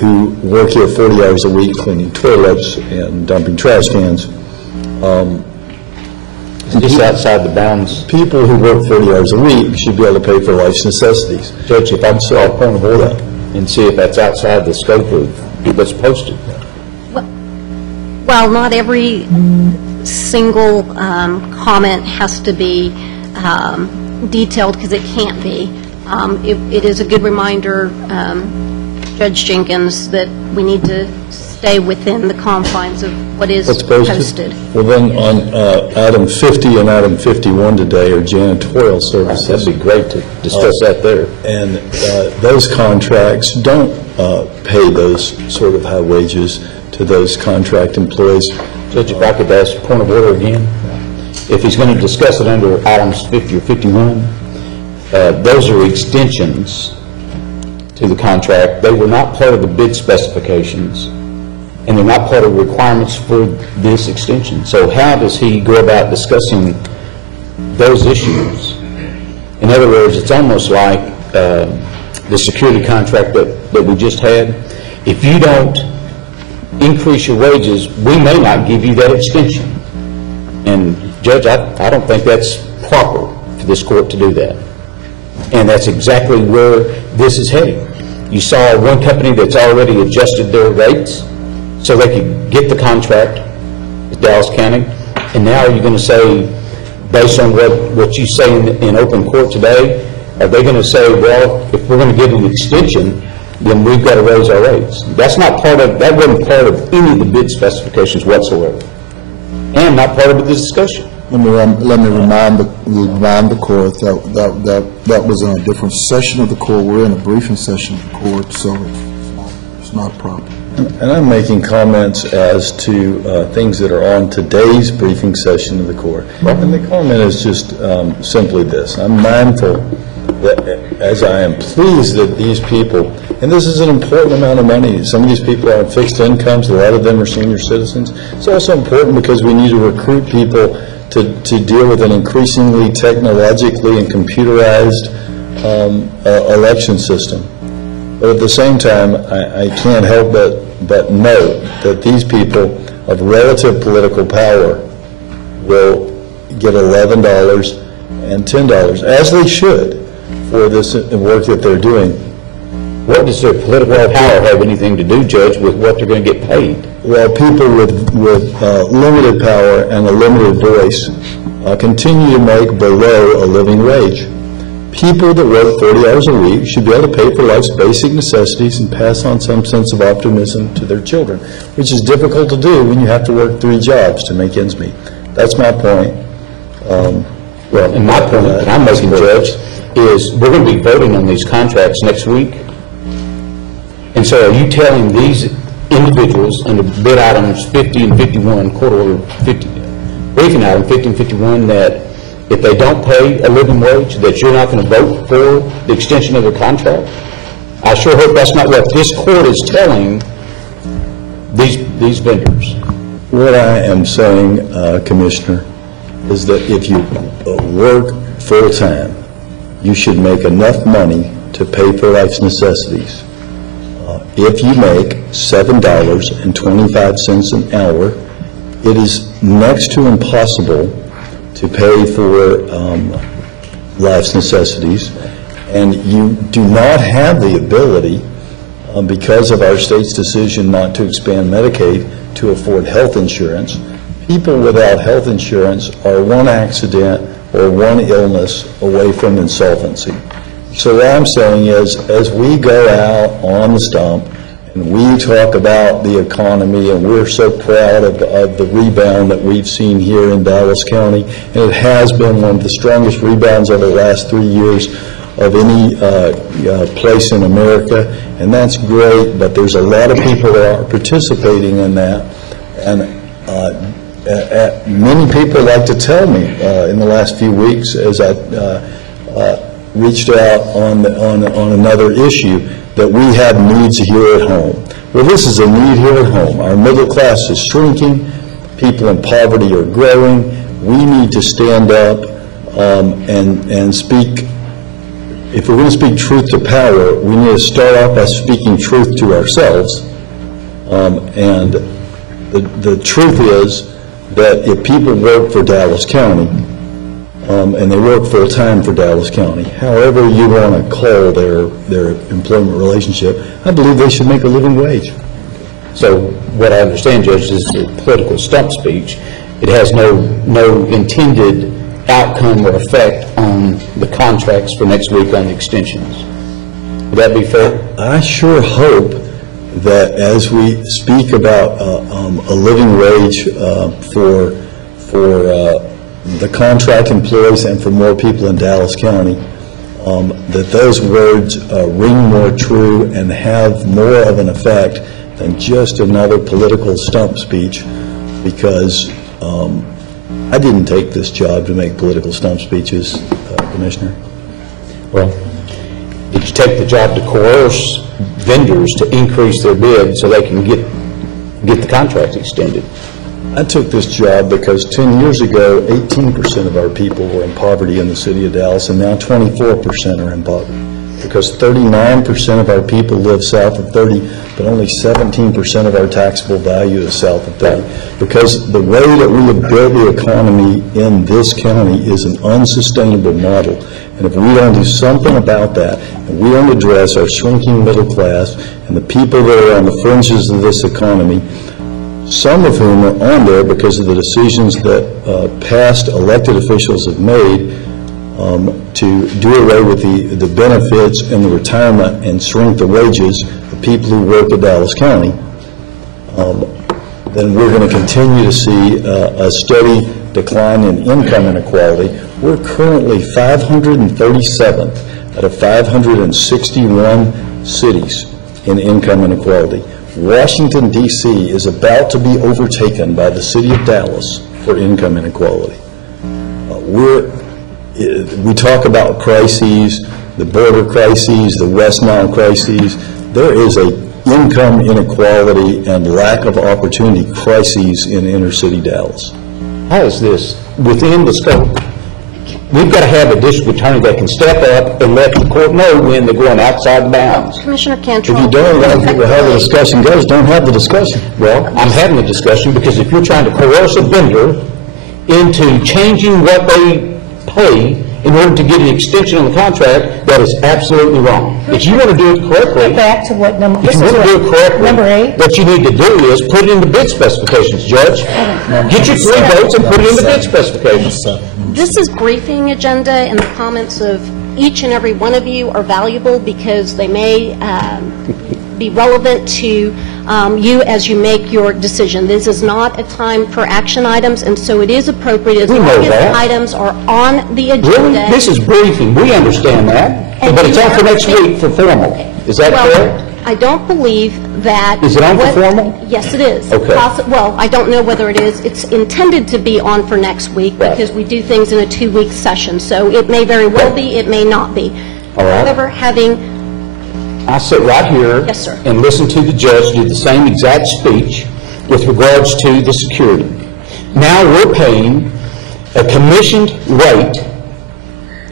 who work here 40 hours a week cleaning toilets and dumping trash cans. Just outside the bounds. People who work 40 hours a week should be able to pay for life's necessities. Judge, if I'm still point of order and see if that's outside the scope of what's posted. Well, not every single comment has to be detailed, because it can't be. It is a good reminder, Judge Jenkins, that we need to stay within the confines of what is posted. Well, then on item 50 and item 51 today are janitorial services. That'd be great to discuss that there. And those contracts don't pay those sort of high wages to those contract employees. Judge, if I could ask a point of order again. If he's going to discuss it under items 50 or 51, those are extensions to the contract. They were not part of the bid specifications, and they're not part of the requirements for this extension. So how does he go about discussing those issues? In other words, it's almost like the security contract that we just had. If you don't increase your wages, we may not give you that extension. And Judge, I don't think that's proper for this court to do that. And that's exactly where this is heading. You saw one company that's already adjusted their rates so they could get the contract with Dallas County, and now you're going to say, based on what you say in open court today, are they going to say, well, if we're going to give an extension, then we've got to raise our rates? That's not part of, that wasn't part of any of the bid specifications whatsoever, and not part of the discussion. Let me remind the court that was in a different session of the court. We're in a briefing session of the court, so it's not a problem. And I'm making comments as to things that are on today's briefing session of the court. And the comment is just simply this. I'm mindful that, as I am pleased that these people, and this is an important amount of money, some of these people are on fixed incomes, a lot of them are senior citizens. It's also important because we need to recruit people to deal with an increasingly technologically and computerized election system. But at the same time, I can't help but note that these people of relative political power will get $11 and $10, as they should, for this work that they're doing. What does their political power have anything to do, Judge, with what they're going to get paid? Well, people with limited power and a limited voice continue to make below a living wage. People that work 40 hours a week should be able to pay for life's basic necessities and pass on some sense of optimism to their children, which is difficult to do when you have to work 3 jobs to make ends meet. That's my point. Well, and my point that I'm making, Judge, is we're going to be voting on these contracts next week. And so are you telling these individuals under bid items 50 and 51, court order 50, briefing item 50 and 51, that if they don't pay a living wage, that you're not going to vote for the extension of their contract? I sure hope that's not what this court is telling these vendors. What I am saying, Commissioner, is that if you work full-time, you should make enough money to pay for life's necessities. If you make $7.25 an hour, it is next to impossible to pay for life's necessities, and you do not have the ability, because of our state's decision not to expand Medicaid, to afford health insurance. People without health insurance are one accident or one illness away from insolvency. So what I'm saying is, as we go out on the stump and we talk about the economy, and we're so proud of the rebound that we've seen here in Dallas County, and it has been one of the strongest rebounds over the last 3 years of any place in America, and that's great, but there's a lot of people that are participating in that, and many people like to tell me in the last few weeks, as I reached out on another issue, that we have needs here at home. Well, this is a need here at home. Our middle class is shrinking. People in poverty are growing. We need to stand up and speak. If we're going to speak truth to power, we need to start off by speaking truth to ourselves. And the truth is that if people work for Dallas County, and they work full-time for Dallas County, however you want to call their employment relationship, I believe they should make a living wage. So what I understand, Judge, is the political stump speech. It has no intended outcome or effect on the contracts for next week on the extensions. Would that be fair? I sure hope that as we speak about a living wage for the contract employees and for more people in Dallas County, that those words ring more true and have more of an effect than just another political stump speech, because I didn't take this job to make political stump speeches, Commissioner. Well, did you take the job to coerce vendors to increase their bid so they can get the contract extended? I took this job because 10 years ago, 18% of our people were in poverty in the city of Dallas, and now 24% are in poverty. Because 39% of our people live south of 30, but only 17% of our taxable value is south of 30. Because the way that we have built the economy in this county is an unsustainable model. And if we don't do something about that, and we don't address our shrinking middle class and the people that are on the fringes of this economy, some of whom are on there because of the decisions that past elected officials have made to do away with the benefits and the retirement and shrink the wages of people who work at Dallas County, then we're going to continue to see a steady decline in income inequality. We're currently 537th out of 561 cities in income inequality. Washington, D.C. is about to be overtaken by the city of Dallas for income inequality. We talk about crises, the border crises, the West Nile crises. There is a income inequality and lack of opportunity crises in inner city Dallas. How is this within the scope? We've got to have a district attorney that can step up and let the court know when they're going outside the bounds. Commissioner Cantrell. If you don't let people have the discussion goes, don't have the discussion. Well, I'm having the discussion because if you're trying to coerce a vendor into changing what they pay in order to get an extension on the contract, that is absolutely wrong. If you want to do it correctly, Get back to what number, if this you is want to do it what, correctly, number 8? what you need to do is put it in the bid specifications, Judge. Get your 3 votes and put it in the bid specifications. This is briefing agenda, and the comments of each and every one of you are valuable because they may be relevant to you as you make your decision. This is not a time for action items, and so it is appropriate as We know long as that. items are on the agenda. Really? This is briefing, we understand that, And but it's you on for are- next week for formal. Is that Well, correct? I don't believe that... Is it on for what- formal? Yes, it is. Okay. Well, I don't know whether it is. It's intended to be on for next week Right. because we do things in a 2-week session, so it may very well be, it may not be. All right. However, having... I sit right here. Yes, sir. And listen to the judge do the same exact speech with regards to the security. Now we're paying a commissioned rate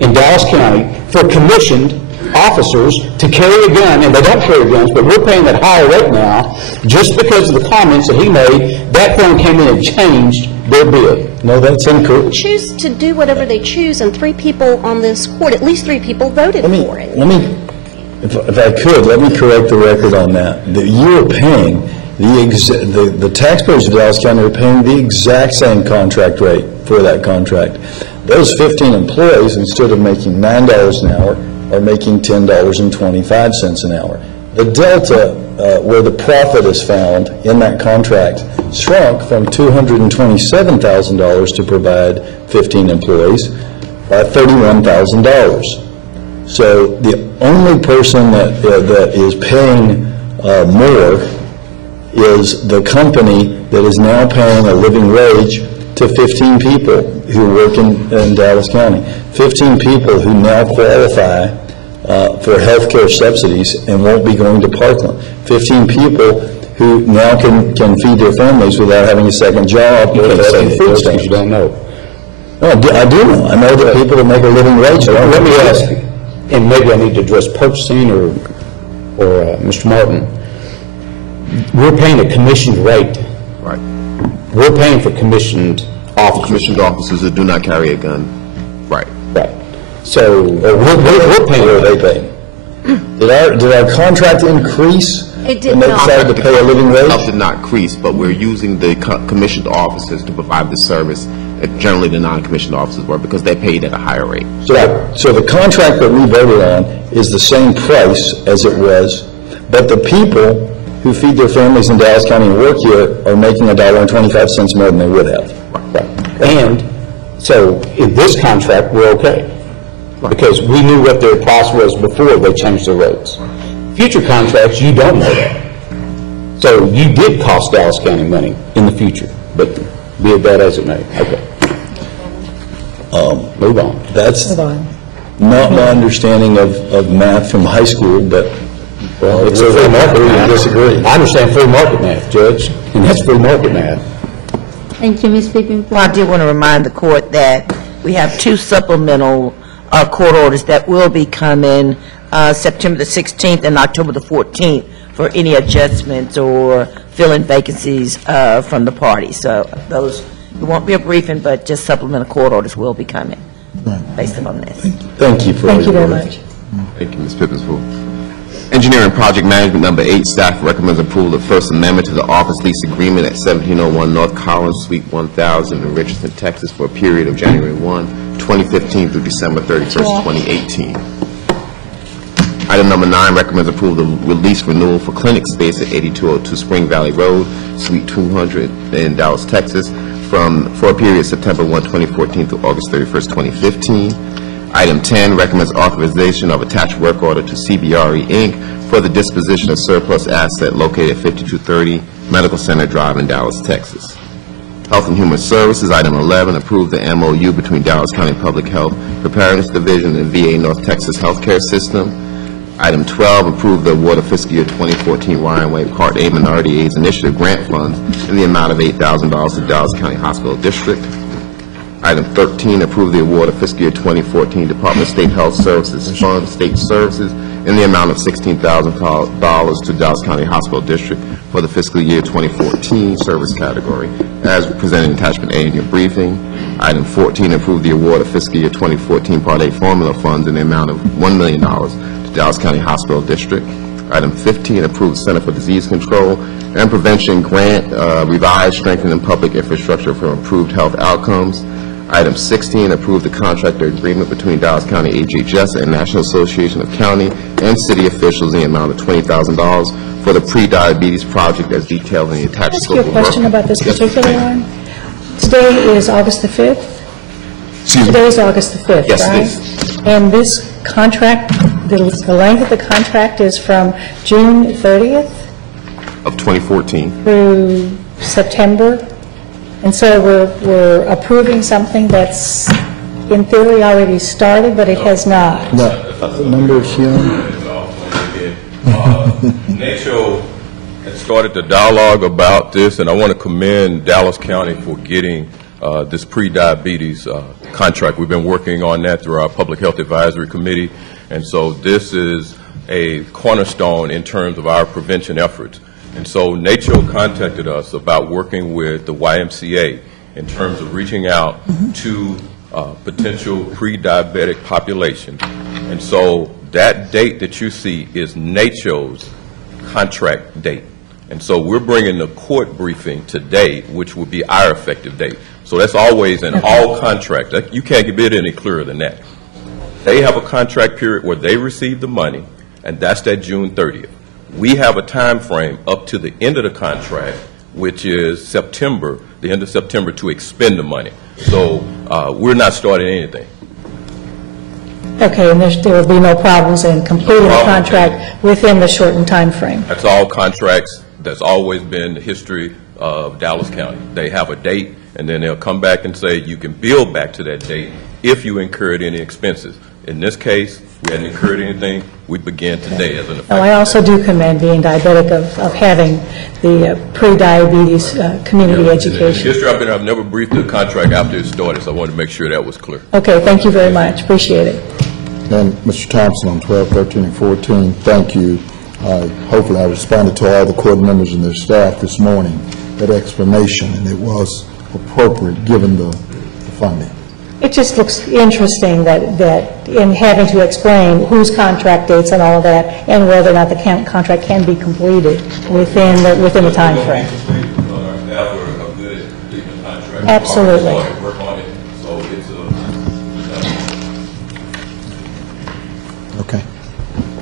in Dallas County for commissioned officers to carry a gun, and they don't carry guns, but we're paying that higher rate now just because of the comments that he made. That firm came in and changed their bid. No, that's incorrect. choose to do whatever they choose, and 3 people on this court, at least 3 people voted for it. If I could, let me correct the record on that. You are paying, the taxpayers of Dallas County are paying the exact same contract rate for that contract. Those 15 employees, instead of making $9 an hour, are making $10.25 an hour. The delta where the profit is found in that contract shrunk from $227,000 to provide 15 employees by $31,000. So the only person that is paying more is the company that is now paying a living wage to 15 people who work in Dallas County. 15 people who now qualify for health care subsidies and won't be going to Parkland. 15 people who now can feed their families without having a second job. You can't say food stamps you don't know. No, I do know. I know that people that make a living wage don't. Let me ask you, and maybe I need to address purchasing or Mr. Martin. We're paying a commissioned rate. Right. We're paying for commissioned officers. Commissioned officers that do not carry a gun. Right. Right. So we're paying. What are they paying? Did our contract increase? It did when they not. decided to pay a living wage? It did not increase, but we're using the commissioned officers to provide the service that generally the non-commissioned officers were, because they paid at a higher rate. So the contract that we voted on is the same price as it was, but the people who feed their families in Dallas County and work here are making $1.25 more than they would have. Right. And so in this contract, we're okay, because we knew what their price was before they changed their rates. Future contracts, you don't know that. So you did cost Dallas County money in the future, but be it that as it may. Okay. Move on. That's not my understanding of math from high school, but Well, it's free market math. Disagree. I understand free market math, Judge, and that's free market math. Thank you, Ms. Pippin. Well, I did want to remind the court that we have 2 supplemental court orders that will be coming September the 16th and October the 14th for any adjustments or filling vacancies from the party. So those, it won't be a briefing, but just supplemental court orders will be coming based upon this. Thank you for Thank you very much. Thank you, Ms. Pippenspool. Engineering Project Management Number 8, staff recommends approval of First Amendment to the office lease agreement at 1701 North Collins, Suite 1000 in Richardson, Texas, for a period of January 1, 2015 through December 31st, 2018. Item number 9 recommends approval of release renewal for clinic space at 8202 Spring Valley Road, Suite 200 in Dallas, Texas, for a period of September 1, 2014 through August 31st, 2015. Item 10 recommends authorization of attached work order to CBRE, Inc. for the disposition of surplus asset located at 5230 Medical Center Drive in Dallas, Texas. Health and Human Services, item 11, approve the MOU between Dallas County Public Health Preparedness Division and VA North Texas Healthcare System. Item 12, approve the award of fiscal year 2014 Ryan Wave Part A Minority AIDS Initiative grant funds in the amount of $8,000 to Dallas County Hospital District. Item 13, approve the award of fiscal year 2014 Department of State Health Services Fund State Services in the amount of $16,000 to Dallas County Hospital District for the fiscal year 2014 service category, as presented in attachment A in your briefing. Item 14, approve the award of fiscal year 2014 Part A formula funds in the amount of $1 million to Dallas County Hospital District. Item 15, approve Center for Disease Control and Prevention grant, revised strengthening public infrastructure for improved health outcomes. Item 16, approve the contractor agreement between Dallas County HHS and National Association of County and City officials in the amount of $20,000 for the pre-diabetes project as detailed in the attached scope of work. Can I ask you a question about this particular one? Today is August the 5th? Today is August the 5th, yes, right? Yes, and this contract, the length of the contract is from June 30th? Of 2014. Through September? And so we're approving something that's in theory already started, but it has not. No, Member Sheehan. NACCHO has started the dialogue about this, and I want to commend Dallas County for getting this pre-diabetes contract. We've been working on that through our Public Health Advisory Committee, and so this is a cornerstone in terms of our prevention efforts. And so NACCHO contacted us about working with the YMCA in terms of reaching out to potential pre-diabetic population. And so that date that you see is NACCHO's contract date. And so we're bringing the court briefing today, which will be our effective date. So that's always in all contracts. You can't get it any clearer than that. They have a contract period where they receive the money, and that's that June 30th. We have a time frame up to the end of the contract, which is September, the end of September, to expend the money. So we're not starting anything. Okay, and there will be no problems in completing the contract within the shortened time frame. That's all contracts. That's always been the history of Dallas County. They have a date, and then they'll come back and say you can bill back to that date if you incurred any expenses. In this case, we hadn't incurred anything. We begin today as an effect. Oh, I also do commend being diabetic of having the pre-diabetes community education. In history I've never briefed a contract after it started, so I wanted to make sure that was clear. Okay, thank you very much. Appreciate it. And Mr. Thompson, on 12, 13, and 14, thank you. Hopefully I responded to all the court members and their staff this morning, that explanation, and it was appropriate given the funding. It just looks interesting that in having to explain whose contract dates and all of that, and whether or not the contract can be completed within the time frame. Absolutely. Okay.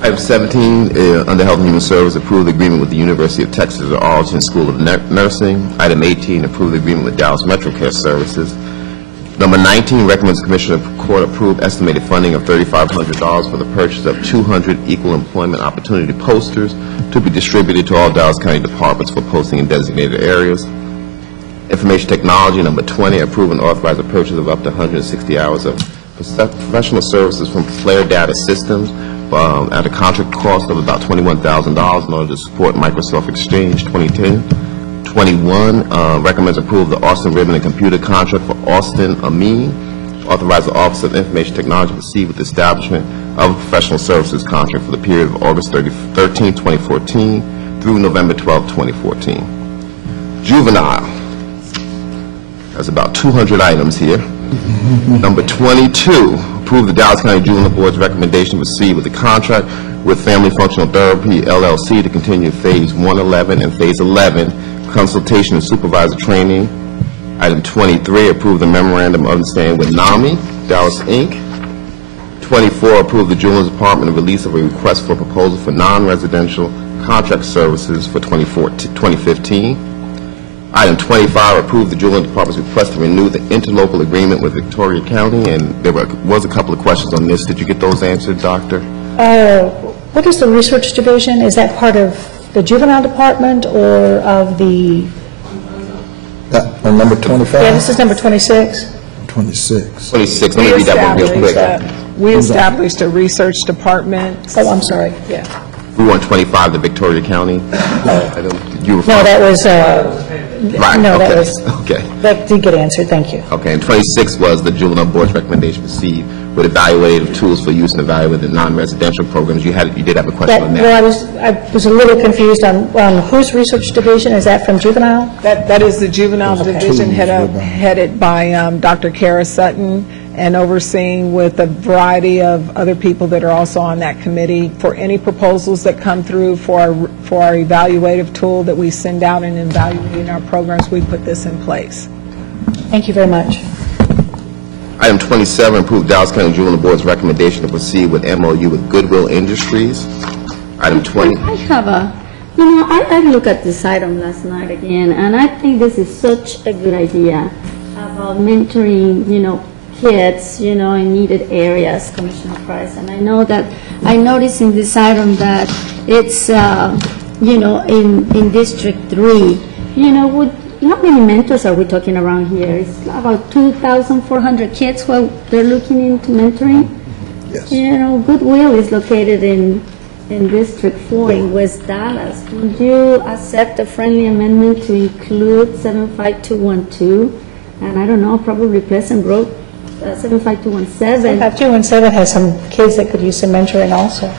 Item 17, under Health and Human Services, approve the agreement with the University of Texas at Arlington School of Nursing. Item 18, approve the agreement with Dallas MetroCare Services. Number 19, recommends the Commissioner of Court approve estimated funding of $3,500 for the purchase of 200 equal employment opportunity posters to be distributed to all Dallas County departments for posting in designated areas. Information Technology, number 20, approve and authorize the purchase of up to 160 hours of professional services from Flare Data Systems at a contract cost of about $21,000 in order to support Microsoft Exchange 2010. 21, recommends approval of the Austin Ribbon and Computer contract for Austin Amin. Authorize the Office of Information Technology to proceed with the establishment of a professional services contract for the period of August 13, 2014 through November 12, 2014. Juvenile. There's about 200 items here. Number 22, approve the Dallas County Juvenile Board's recommendation to proceed with the contract with Family Functional Therapy, LLC, to continue Phase 111 and Phase 11 consultation and supervisor training. Item 23, approve the memorandum of understanding with NAMI, Dallas, Inc. 24, approve the Juvenile Department of release of a request for proposal for non-residential contract services for 2015. Item 25, approve the Juvenile Department's request to renew the interlocal agreement with Victoria County, and there was a couple of questions on this. Did you get those answered, Doctor? What is the research division? Is that part of the juvenile department or of the... on number 25? Yeah, this is number 26. 26. 26, let me read that one real quick. We established a research department. Oh, I'm sorry. Yeah. We want 25 to Victoria County. No, that was... right, no, okay. That did get answered. Thank you. Okay, and 26 was the Juvenile Board's recommendation to proceed with evaluative tools for use in evaluating non-residential programs. You did have a question on that. Well, I was a little confused on whose research division? Is that from juvenile? That is the juvenile division headed by Dr. Kara Sutton, and overseeing with a variety of other people that are also on that committee. For any proposals that come through for our evaluative tool that we send out in evaluating our programs, we put this in place. Thank you very much. Item 27, approve Dallas County Juvenile Board's recommendation to proceed with MOU with Goodwill Industries. Item 20. I have I looked at this item last night again, and I think this is such a good idea about mentoring, kids, in needed areas, Commissioner Price. And I know that, I noticed in this item that it's, in District 3, how many mentors are we talking around here? It's about 2,400 kids who they're looking into mentoring. Yes. Goodwill is located in District 4 in West Dallas. Would you accept a friendly amendment to include 75212? And I don't know, probably Pleasant Grove 75217. 75217 has some kids that could use some mentoring also.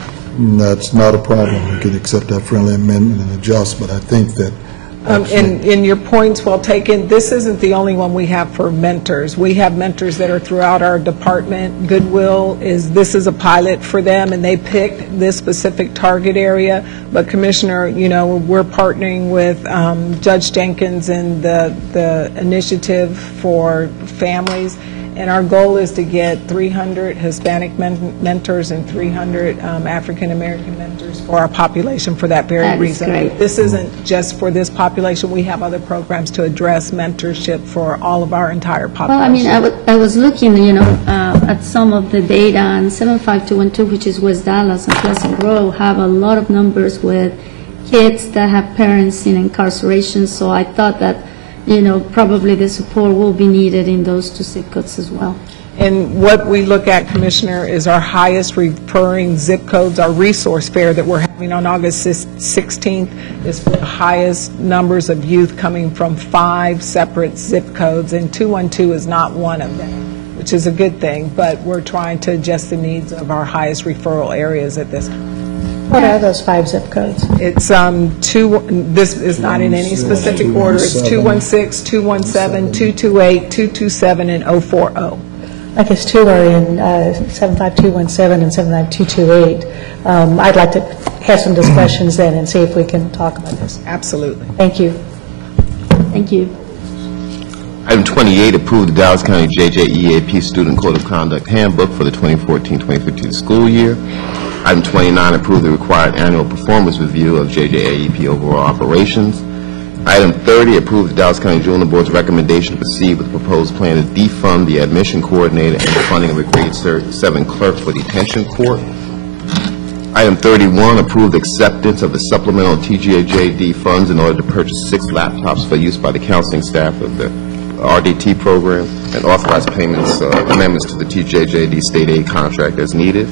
That's not a problem. We could accept that friendly amendment and adjust, but I think that In your points well taken, this isn't the only one we have for mentors. We have mentors that are throughout our department. Goodwill this is a pilot for them, and they picked this specific target area. But Commissioner, we're partnering with Judge Jenkins and the initiative for families. And our goal is to get 300 Hispanic mentors and 300 African-American mentors for our population for that very reason. Great. This isn't just for this population. We have other programs to address mentorship for all of our entire population. Well, I was looking, at some of the data, and 75212, which is West Dallas and Pleasant Grove, have a lot of numbers with kids that have parents in incarceration. So I thought that probably the support will be needed in those two zip codes as well. And what we look at, Commissioner, is our highest referring zip codes. Our resource fair that we're having on August 16th is for the highest numbers of youth coming from 5 separate zip codes, and 212 is not one of them, which is a good thing, but we're trying to adjust the needs of our highest referral areas at this time. What are those 5 zip codes? It's this is not in any specific order. It's 216, 217, 228, 227, and 040. I guess 2 are in 75217 and 75228. I'd like to have some discussions then and see if we can talk about this. Absolutely. Thank you. Thank you. Item 28, approve the Dallas County JJEAP Student Code of Conduct Handbook for the 2014-2015 school year. Item 29, approve the required annual performance review of JJAEP overall operations. Item 30, approve the Dallas County Juvenile Board's recommendation to proceed with the proposed plan to defund the admission coordinator and the funding of a grade 7 clerk for detention court. Item 31, approve the acceptance of the supplemental TJJD funds in order to purchase 6 laptops for use by the counseling staff of the RDT program and authorize payments, amendments to the TJJD state aid contract as needed.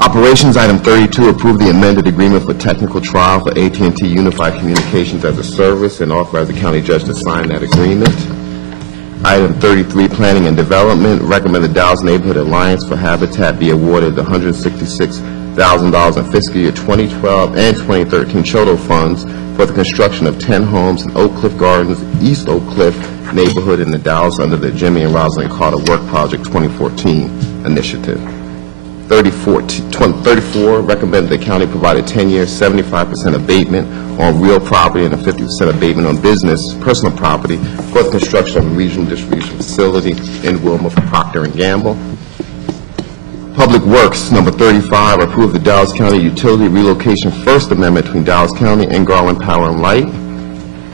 Operations, item 32, approve the amended agreement for technical trial for AT&T Unified Communications as a service and authorize the county judge to sign that agreement. Item 33, planning and development, recommend the Dallas Neighborhood Alliance for Habitat be awarded the $166,000 in fiscal year 2012 and 2013 CHOTO funds for the construction of 10 homes in Oak Cliff Gardens, East Oak Cliff neighborhood in the Dallas under the Jimmy and Rosalind Carter Work Project 2014 initiative. 34, recommend the county provide a 10-year, 75% abatement on real property and a 50% abatement on personal property for the construction of a regional distribution facility in Wilma for Procter & Gamble. Public Works, number 35, approve the Dallas County Utility Relocation First Amendment between Dallas County and Garland Power and Light.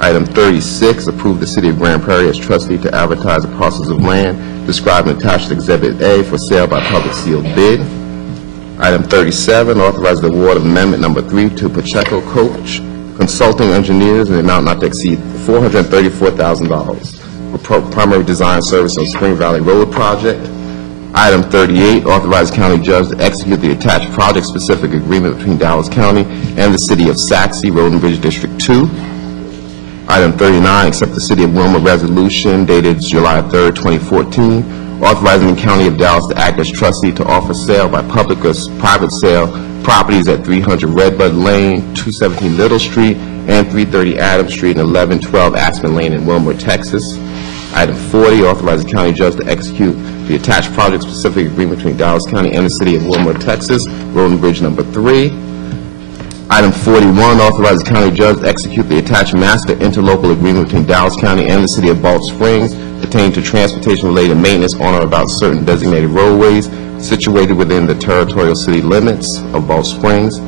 Item 36, approve the City of Grand Prairie as trustee to advertise the parcels of land described in attached Exhibit A for sale by public sealed bid. Item 37, authorize the award of amendment number 3 to Pacheco Coach Consulting Engineers in the amount not to exceed $434,000 for primary design service on Spring Valley Road project. Item 38, authorize county judge to execute the attached project-specific agreement between Dallas County and the City of Saxe, Road and Bridge District 2. Item 39, accept the City of Wilma resolution dated July 3rd, 2014, authorizing the County of Dallas to act as trustee to offer sale by public or private sale properties at 300 Redbud Lane, 217 Little Street, and 330 Adams Street, and 1112 Aspen Lane in Wilmore, Texas. Item 40, authorize the county judge to execute the attached project-specific agreement between Dallas County and the city of Wilmore, Texas, Road and Bridge number 3. Item 41, authorize the county judge to execute the attached master interlocal agreement between Dallas County and the city of Balch Springs pertaining to transportation-related maintenance on or about certain designated roadways situated within the territorial city limits of Balch Springs.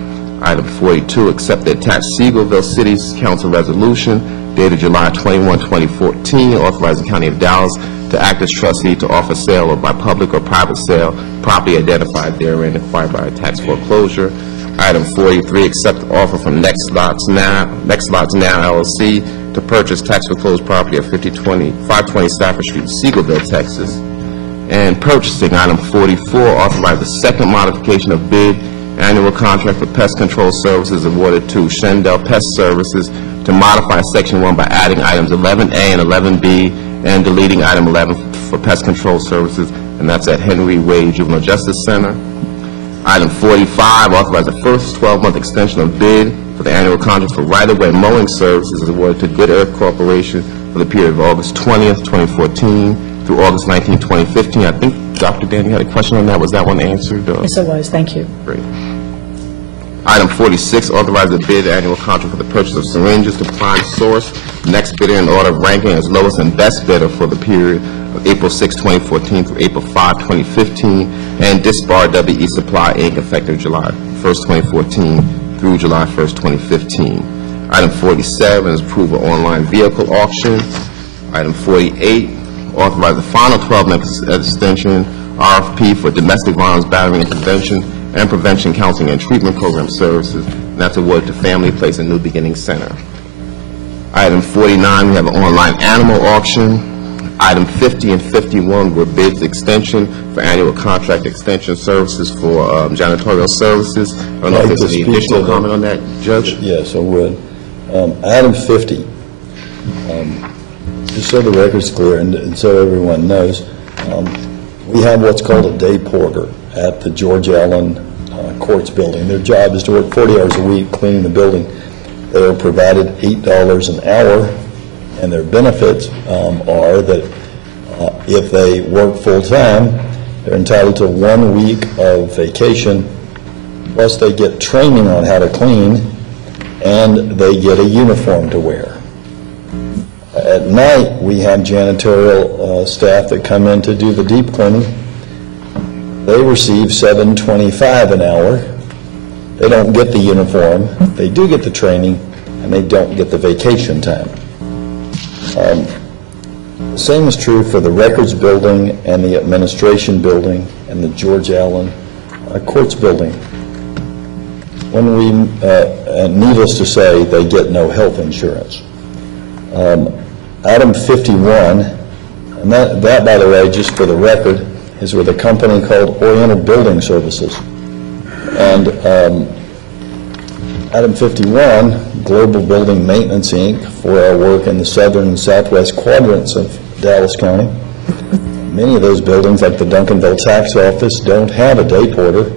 Item 42, accept the attached Seagoville City Council resolution dated July 21, 2014, authorizing the County of Dallas to act as trustee to offer sale or by public or private sale property identified therein acquired by a tax foreclosure. Item 43, accept the offer from Next Lots Now LLC to purchase tax foreclosed property at 520 Stafford Street, Seagoville, Texas. And purchasing, item 44, authorize the second modification of bid annual contract for pest control services awarded to Shendell Pest Services to modify Section 1 by adding items 11A and 11B and deleting item 11 for pest control services, and that's at Henry Wade Juvenile Justice Center. Item 45, authorize the first 12-month extension of bid for the annual contract for right-of-way mowing services awarded to Good Earth Corporation for the period of August 20th, 2014 through August 19th, 2015. I think, Dr. Dan, you had a question on that. Was that one answered? Yes, it was. Thank you. Great. Item 46, authorize the bid annual contract for the purchase of syringes to Prime Source. Next bidder in order of ranking as lowest and best bidder for the period of April 6, 2014 through April 5, 2015, and Dispar WE Supply, Inc., effective July 1st, 2014 through July 1st, 2015. Item 47 is approve an online vehicle auction. Item 48, authorize the final 12-month extension RFP for domestic violence, battery intervention, and prevention, counseling, and treatment program services, and that's awarded to Family Place and New Beginning Center. Item 49, we have an online animal auction. Item 50 and 51 were bids extension for annual contract extension services for janitorial services. I don't know if there's any additional comment on that, Judge? Yes, I would. Item 50, just so the record's clear and so everyone knows, we have what's called a day porter at the George Allen Courts building. Their job is to work 40 hours a week cleaning the building. They are provided $8 an hour, and their benefits are that if they work full-time, they're entitled to 1 week of vacation, plus they get training on how to clean, and they get a uniform to wear. At night, we have janitorial staff that come in to do the deep cleaning. They receive $7.25 an hour. They don't get the uniform. They do get the training, and they don't get the vacation time. The same is true for the records building and the administration building and the George Allen Courts building. When we, needless to say, they get no health insurance. Item 51, and that, by the way, just for the record, is with a company called Oriental Building Services. And item 51, Global Building Maintenance, Inc., for our work in the southern and southwest quadrants of Dallas County. Many of those buildings, like the Duncanville Tax Office, don't have a day porter.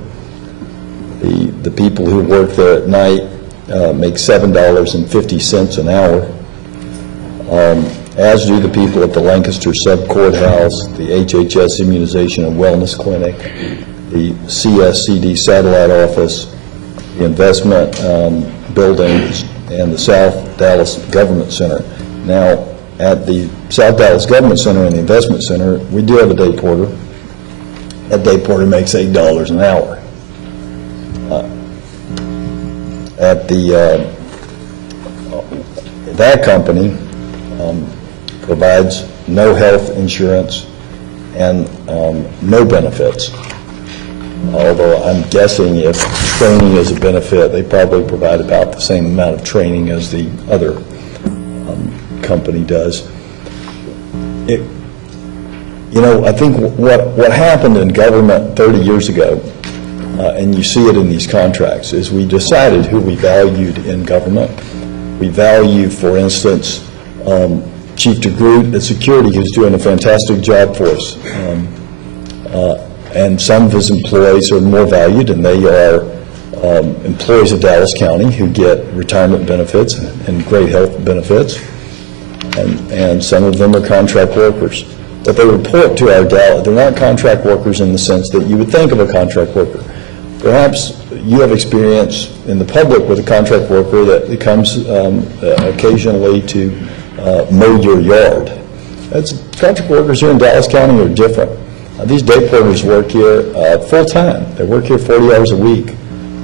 The people who work there at night make $7.50 an hour. As do the people at the Lancaster Sub-Courthouse, the HHS Immunization and Wellness Clinic, the CSCD Satellite Office, the Investment Buildings, and the South Dallas Government Center. Now, at the South Dallas Government Center and the Investment Center, we do have a day porter. That day porter makes $8 an hour. At the that company provides no health insurance and no benefits. Although I'm guessing if training is a benefit, they probably provide about the same amount of training as the other company does. I think what happened in government 30 years ago, and you see it in these contracts, is we decided who we valued in government. We value, for instance, Chief DeGroot at Security, who's doing a fantastic job for us. and some of his employees are more valued, and they are employees of Dallas County who get retirement benefits and great health benefits, and some of them are contract workers. But they report to our Dallas, they're not contract workers in the sense that you would think of a contract worker. Perhaps you have experience in the public with a contract worker that comes occasionally to mow your yard. Contract workers here in Dallas County are different. These day porters work here full-time. They work here 40 hours a week.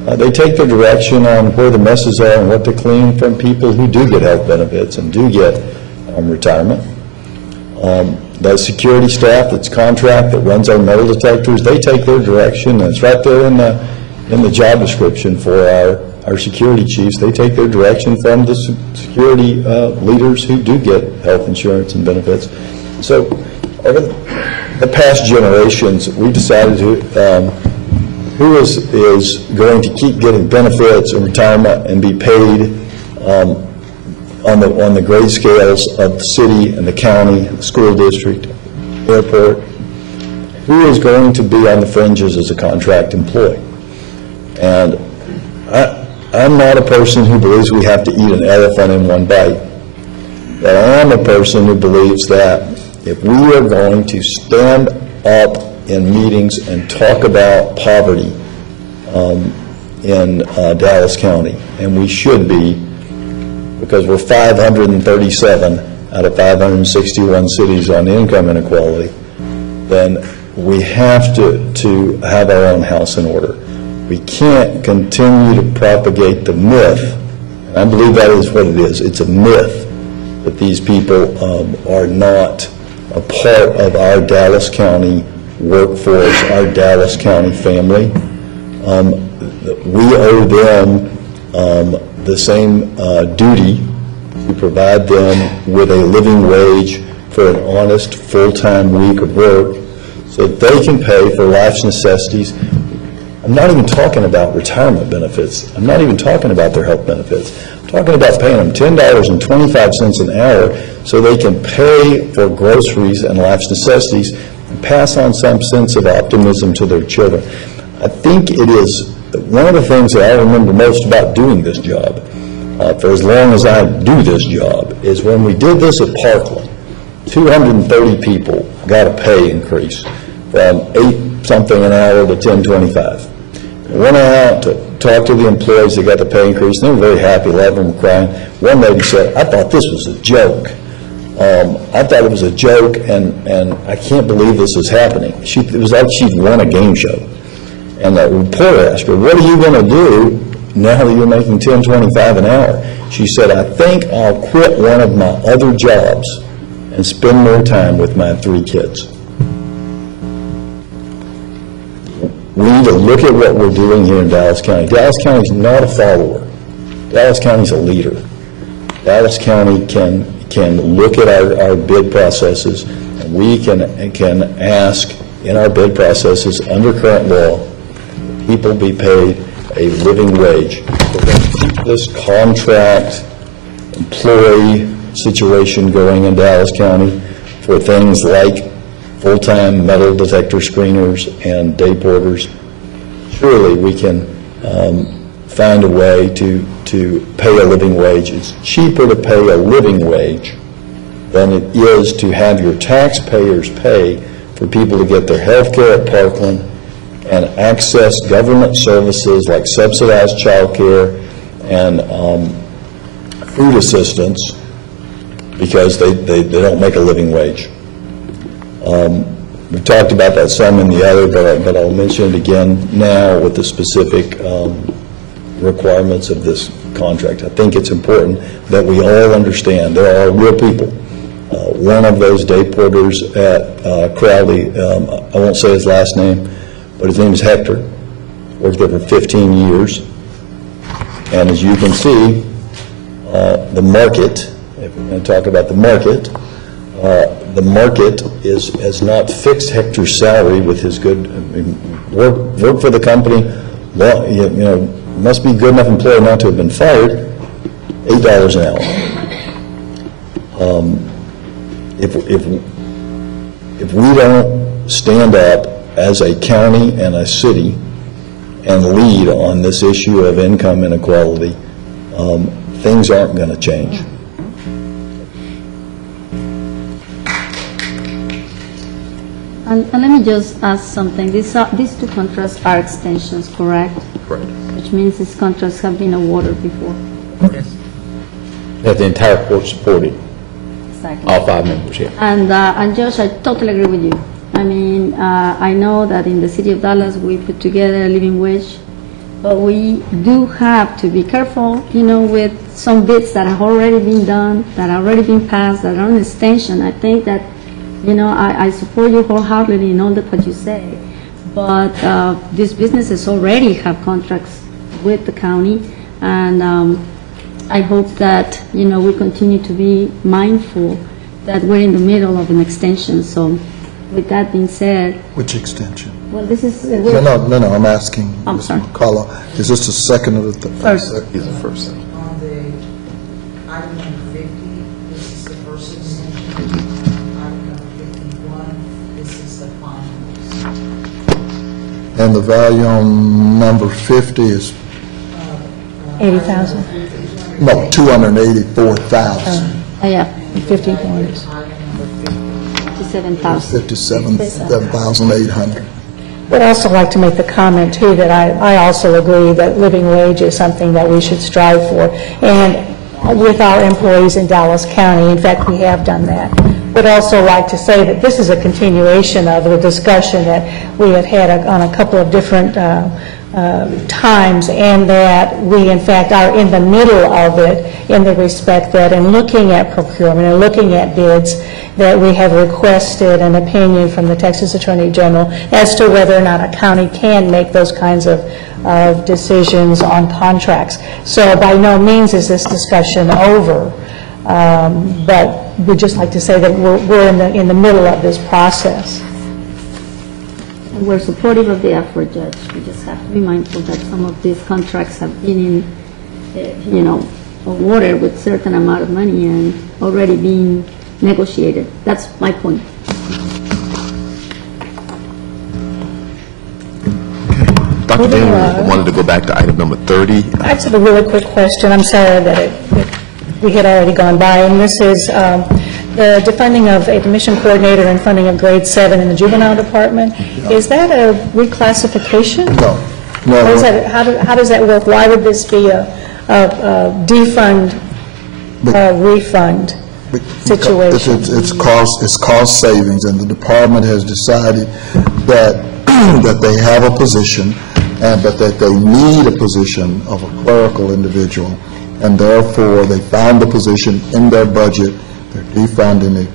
They take their direction on where the messes are and what to clean from people who do get health benefits and do get retirement. The security staff that's contract that runs our metal detectors, they take their direction. It's right there in the job description for our security chiefs. They take their direction from the security leaders who do get health insurance and benefits. So over the past generations, we decided who is going to keep getting benefits and retirement and be paid on the grade scales of the city and the county, the school district, airport. Who is going to be on the fringes as a contract employee? And I'm not a person who believes we have to eat an elephant in one bite. But I am a person who believes that if we are going to stand up in meetings and talk about poverty in Dallas County, and we should be, because we're 537 out of 561 cities on income inequality, then we have to have our own house in order. We can't continue to propagate the myth, and I believe that is what it is. It's a myth that these people are not a part of our Dallas County workforce, our Dallas County family. We owe them the same duty to provide them with a living wage for an honest full-time week of work so that they can pay for life's necessities. I'm not even talking about retirement benefits. I'm not even talking about their health benefits. I'm talking about paying them $10.25 an hour so they can pay for groceries and life's necessities and pass on some sense of optimism to their children. I think it is one of the things that I remember most about doing this job, for as long as I do this job, is when we did this at Parkland. 230 people got a pay increase from $8-something an hour to $10.25. I went out to talk to the employees that got the pay increase, and they were very happy. A lot of them were crying. One lady said, "I thought this was a joke. I thought it was a joke, and I can't believe this is happening." It was like she'd won a game show. And the reporter asked her, "What are you going to do now that you're making $10.25 an hour?" She said, "I think I'll quit one of my other jobs and spend more time with my 3 kids." We need to look at what we're doing here in Dallas County. Dallas County is not a follower. Dallas County is a leader. Dallas County can look at our bid processes, and we can ask in our bid processes under current law, people be paid a living wage. We're going to keep this contract employee situation going in Dallas County for things like full-time metal detector screeners and day porters. Surely we can find a way to pay a living wage. It's cheaper to pay a living wage than it is to have your taxpayers pay for people to get their health care at Parkland and access government services like subsidized child care and food assistance because they don't make a living wage. We've talked about that some in the other, but I'll mention it again now with the specific requirements of this contract. I think it's important that we all understand there are real people. One of those day porters at Crowley, I won't say his last name, but his name is Hector, worked there for 15 years. And as you can see, the market, if we're going to talk about the market has not fixed Hector's salary with his good, work for the company, must be a good enough employee not to have been fired, $8 an hour. If we don't stand up as a county and a city and lead on this issue of income inequality, things aren't going to change. And let me just ask something. These two contracts are extensions, correct? Correct. Which means these contracts have been awarded before. Yes. That the entire court supported. Exactly. All 5 members here. And Josh, I totally agree with you. I mean, I know that in the city of Dallas, we put together a living wage, but we do have to be careful, with some bids that have already been done, that have already been passed, that are an extension. I think that, I support you wholeheartedly in all that what you say, but these businesses already have contracts with the county, and I hope that, we continue to be mindful that we're in the middle of an extension. So with that being said. Which extension? Well, this is. No, I'm asking. I'm sorry. McCullough, is this the second or the third? First. He's the first. On the item number 50, this is the first extension. Item number 51, this is the final. And the value on number 50 is? 80,000. No, 284,000. Yeah. 50 points. 57,000. 57,800. Would also like to make the comment, too, that I also agree that living wage is something that we should strive for. And with our employees in Dallas County, in fact, we have done that. Would also like to say that this is a continuation of the discussion that we have had on a couple of different times, and that we, in fact, are in the middle of it in the respect that in looking at procurement and looking at bids, that we have requested an opinion from the Texas Attorney General as to whether or not a county can make those kinds of decisions on contracts. So by no means is this discussion over, but we'd just like to say that we're in the middle of this process. And we're supportive of the effort, Judge. We just have to be mindful that some of these contracts have been awarded with certain amount of money and already being negotiated. That's my point. Dr. Dane, I wanted to go back to item number 30. I just have a really quick question. I'm sorry that we had already gone by, and this is the defunding of a admission coordinator and funding of grade 7 in the juvenile department. Is that a reclassification? No. How does that work? Why would this be a defund, refund situation? It's cost savings, and the department has decided that that they have a position, but that they need a position of a clerical individual, and therefore they found the position in their budget. They're defunding it,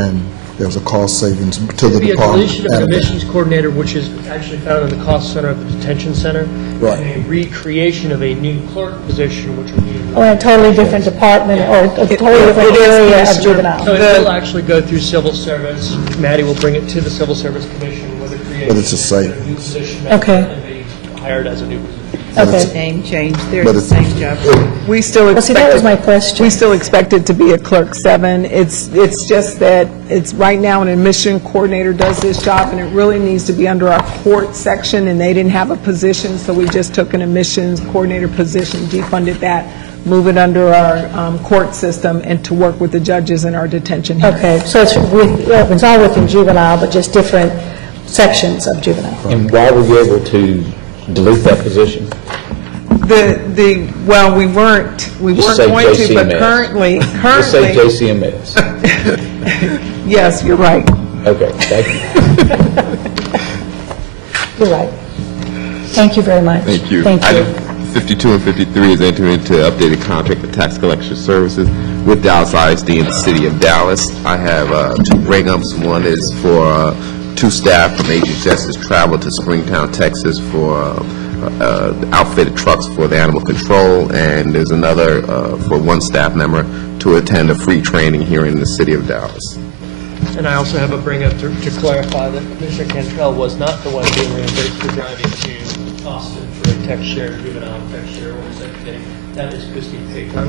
and there's a cost savings to the department. It would be a deletion of an admissions coordinator, which is actually found in the cost center of the detention center, right, and a recreation of a new clerk position, which would be or a totally different department, or a totally different area of juvenile. So it will actually go through civil service. Maddie will bring it to the Civil Service Commission with a creation. But it's a new position. Okay. And be hired as a new position. Okay. Name change, they're the same job. We still expect. See, that was my question. We still expect it to be a clerk 7. It's just that it's right now an admission coordinator does this job, and it really needs to be under our court section, and they didn't have a position, so we just took an admissions coordinator position, defunded that, move it under our court system, and to work with the judges in our detention hearings. Okay, so it's all within juvenile, but just different sections of juvenile. And why were you able to delete that position? Well, we weren't going to, but currently. Just say JCMS. Yes, you're right. Okay, thank you. You're right. Thank you very much. Thank you. Thank you. Item 52 and 53 is entering into updated contract for tax collection services with Dallas ISD in the city of Dallas. I have 2 bring-ups. One is for 2 staff from HHS's travel to Springtown, Texas for outfitted trucks for the animal control, and there's another for 1 staff member to attend a free training here in the city of Dallas. And I also have a bring-up to clarify that Commissioner Cantrell was not the one being reimbursed for driving to Austin for a tech share, juvenile tech share, what was that thing? That is Christine Payton.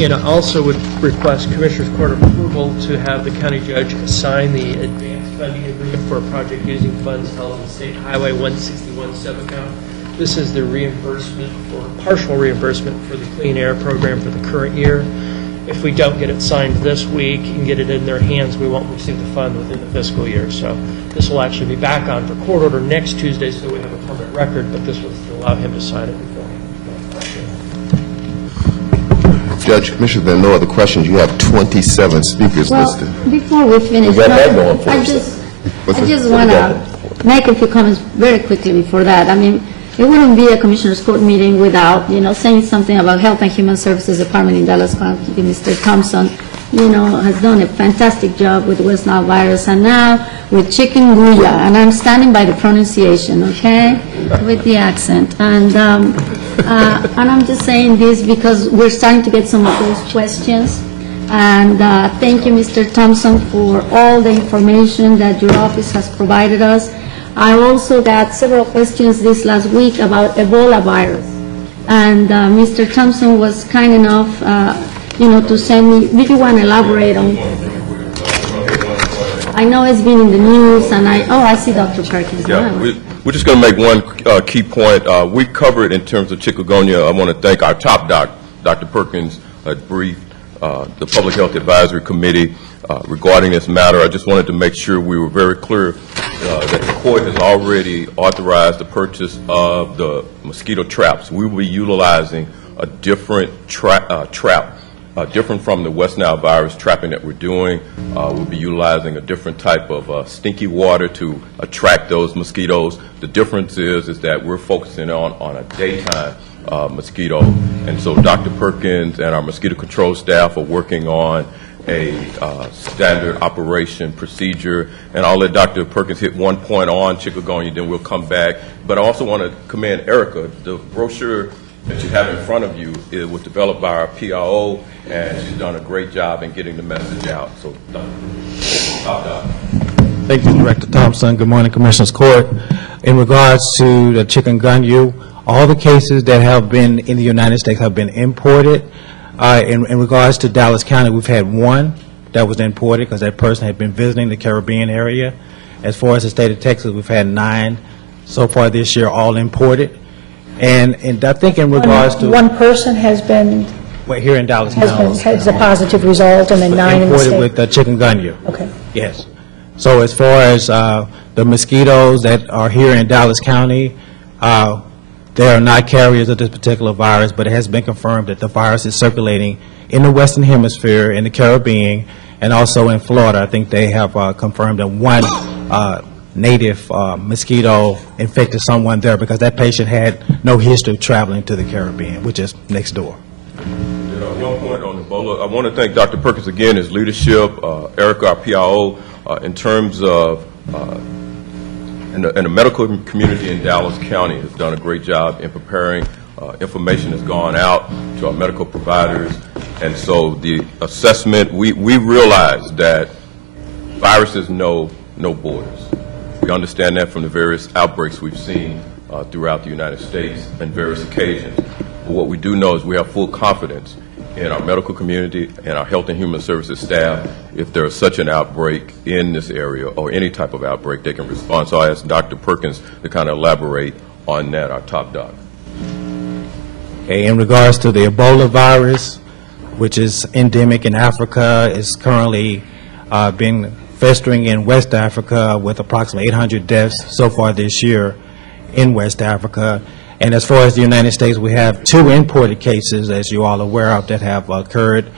And I also would request Commissioner's Court approval to have the county judge assign the advanced funding agreement for a project using funds held in the State Highway 161 sub-account. This is the reimbursement for, partial reimbursement for the Clean Air Program for the current year. If we don't get it signed this week and get it in their hands, we won't receive the fund within the fiscal year. So this will actually be back on for court order next Tuesday, so we have a permanent record, but this was to allow him to sign it beforehand. Judge, Commissioner, there are no other questions. You have 27 speakers listed. Before we finish, We got that going for I us. just What's it? want to make a few comments very quickly before that. I mean, it wouldn't be a Commissioners Court meeting without, saying something about Health and Human Services Department in Dallas County. Mr. Thompson, has done a fantastic job with West Nile virus, and now with chikungunya, and I'm standing by the pronunciation, okay, with the accent. And I'm just saying this because we're starting to get some of those questions. And thank you, Mr. Thompson, for all the information that your office has provided us. I also got several questions this last week about Ebola virus. And Mr. Thompson was kind enough, to send me, did you want to elaborate on? I know it's been in the news, and I see Dr. Perkins. Yeah, we're just going to make one key point. We covered in terms of chikungunya. I want to thank our top doc, Dr. Perkins, briefed the Public Health Advisory Committee regarding this matter. I just wanted to make sure we were very clear that the court has already authorized the purchase of the mosquito traps. We will be utilizing a different trap, different from the West Nile virus trapping that we're doing. We'll be utilizing a different type of stinky water to attract those mosquitoes. The difference is that we're focusing on a daytime mosquito. And so Dr. Perkins and our mosquito control staff are working on a standard operation procedure. And I'll let Dr. Perkins hit one point on chikungunya, then we'll come back. But I also want to commend Erica. The brochure that you have in front of you was developed by our PIO, and she's done a great job in getting the message out. So, Dr. Thank you, Director Thompson. Good morning, Commissioners Court. In regards to the chikungunya, all the cases that have been in the United States have been imported. In regards to Dallas County, we've had one that was imported because that person had been visiting the Caribbean area. As far as the state of Texas, we've had 9 so far this year, all imported. And I think in regards to... One person has been... Well, here in Dallas County. Has a positive result, and then 9 in the state. Imported with chikungunya. Okay. Yes. So as far as the mosquitoes that are here in Dallas County, they are not carriers of this particular virus, but it has been confirmed that the virus is circulating in the Western Hemisphere, in the Caribbean, and also in Florida. I think they have confirmed that one native mosquito infected someone there because that patient had no history of traveling to the Caribbean, which is next door. One point on Ebola. I want to thank Dr. Perkins again, his leadership, Erica, our PIO, in terms of and the medical community in Dallas County has done a great job in preparing. Information has gone out to our medical providers, and so the assessment, we realize that viruses know no borders. We understand that from the various outbreaks we've seen throughout the United States on various occasions. But what we do know is we have full confidence in our medical community and our Health and Human Services staff. If there is such an outbreak in this area or any type of outbreak, they can respond. So I asked Dr. Perkins to kind of elaborate on that, our top doc. Okay, in regards to the Ebola virus, which is endemic in Africa, is currently been festering in West Africa with approximately 800 deaths so far this year in West Africa. And as far as the United States, we have 2 imported cases, as you all are aware of, that have occurred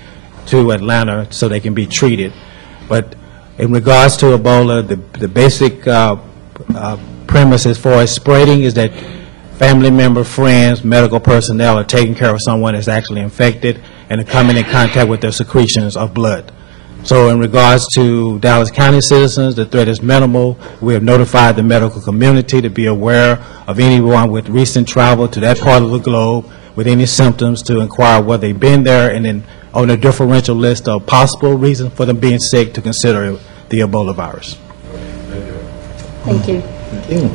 to Atlanta so they can be treated. But in regards to Ebola, the basic premise as far as spreading is that family member, friends, medical personnel are taking care of someone that's actually infected and are coming in contact with their secretions of blood. So in regards to Dallas County citizens, the threat is minimal. We have notified the medical community to be aware of anyone with recent travel to that part of the globe with any symptoms to inquire whether they've been there, and then on a differential list of possible reasons for them being sick to consider the Ebola virus. Thank you. Thank you.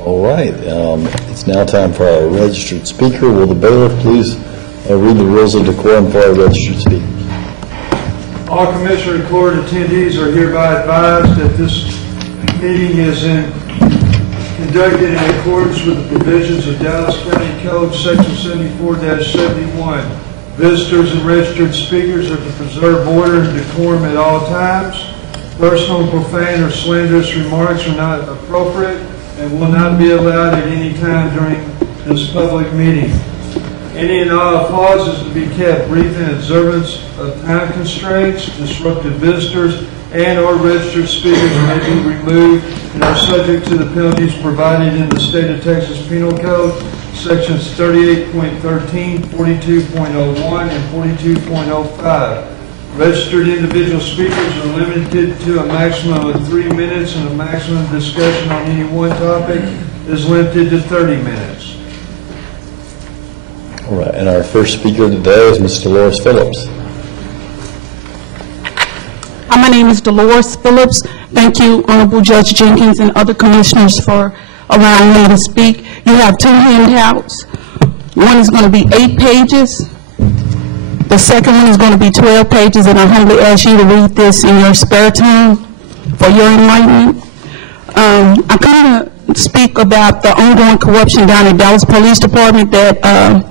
All right. It's now time for our registered speaker. Will the bailiff please read the rules of decorum for our registered speaker? All Commissioner and Court attendees are hereby advised that this meeting is conducted in accordance with the provisions of Dallas County Code, Section 74-71. Visitors and registered speakers are to preserve order and decorum at all times. Personal, profane, or slanderous remarks are not appropriate and will not be allowed at any time during this public meeting. Any and all applause is to be kept brief in observance of time constraints. Disruptive visitors and or registered speakers may be removed and are subject to the penalties provided in the State of Texas Penal Code, Sections 38.13, 42.01, and 42.05. Registered individual speakers are limited to a maximum of 3 minutes, and a maximum discussion on any one topic is limited to 30 minutes. All right, and our first speaker today is Ms. Dolores Phillips. Hi, my name is Dolores Phillips. Thank you, Honorable Judge Jenkins and other commissioners, for allowing me to speak. You have 2 handouts. One is going to be 8 pages. The second one is going to be 12 pages, and I humbly ask you to read this in your spare time for your enlightenment. I'm going to speak about the ongoing corruption down at Dallas Police Department that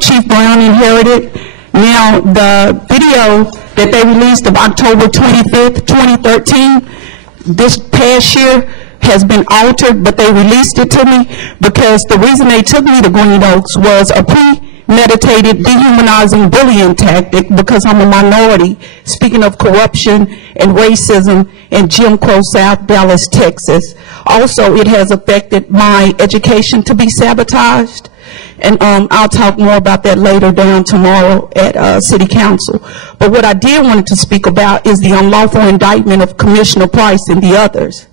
Chief Brown inherited. Now, the video that they released of October 25th, 2013, this past year has been altered, but they released it to me because the reason they took me to Green Oaks was a premeditated dehumanizing bullying tactic because I'm a minority, speaking of corruption and racism in Jim Crow South Dallas, Texas. Also, it has affected my education to be sabotaged. And I'll talk more about that later down tomorrow at City Council. But what I did want to speak about is the unlawful indictment of Commissioner Price and the others.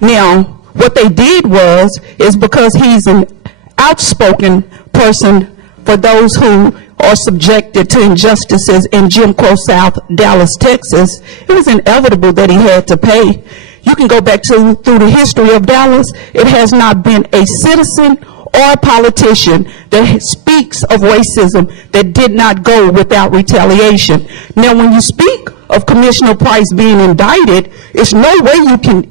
Now, what they did is because he's an outspoken person for those who are subjected to injustices in Jim Crow South Dallas, Texas, it was inevitable that he had to pay. You can go back through the history of Dallas. It has not been a citizen or a politician that speaks of racism that did not go without retaliation. Now, when you speak of Commissioner Price being indicted, it's no way you can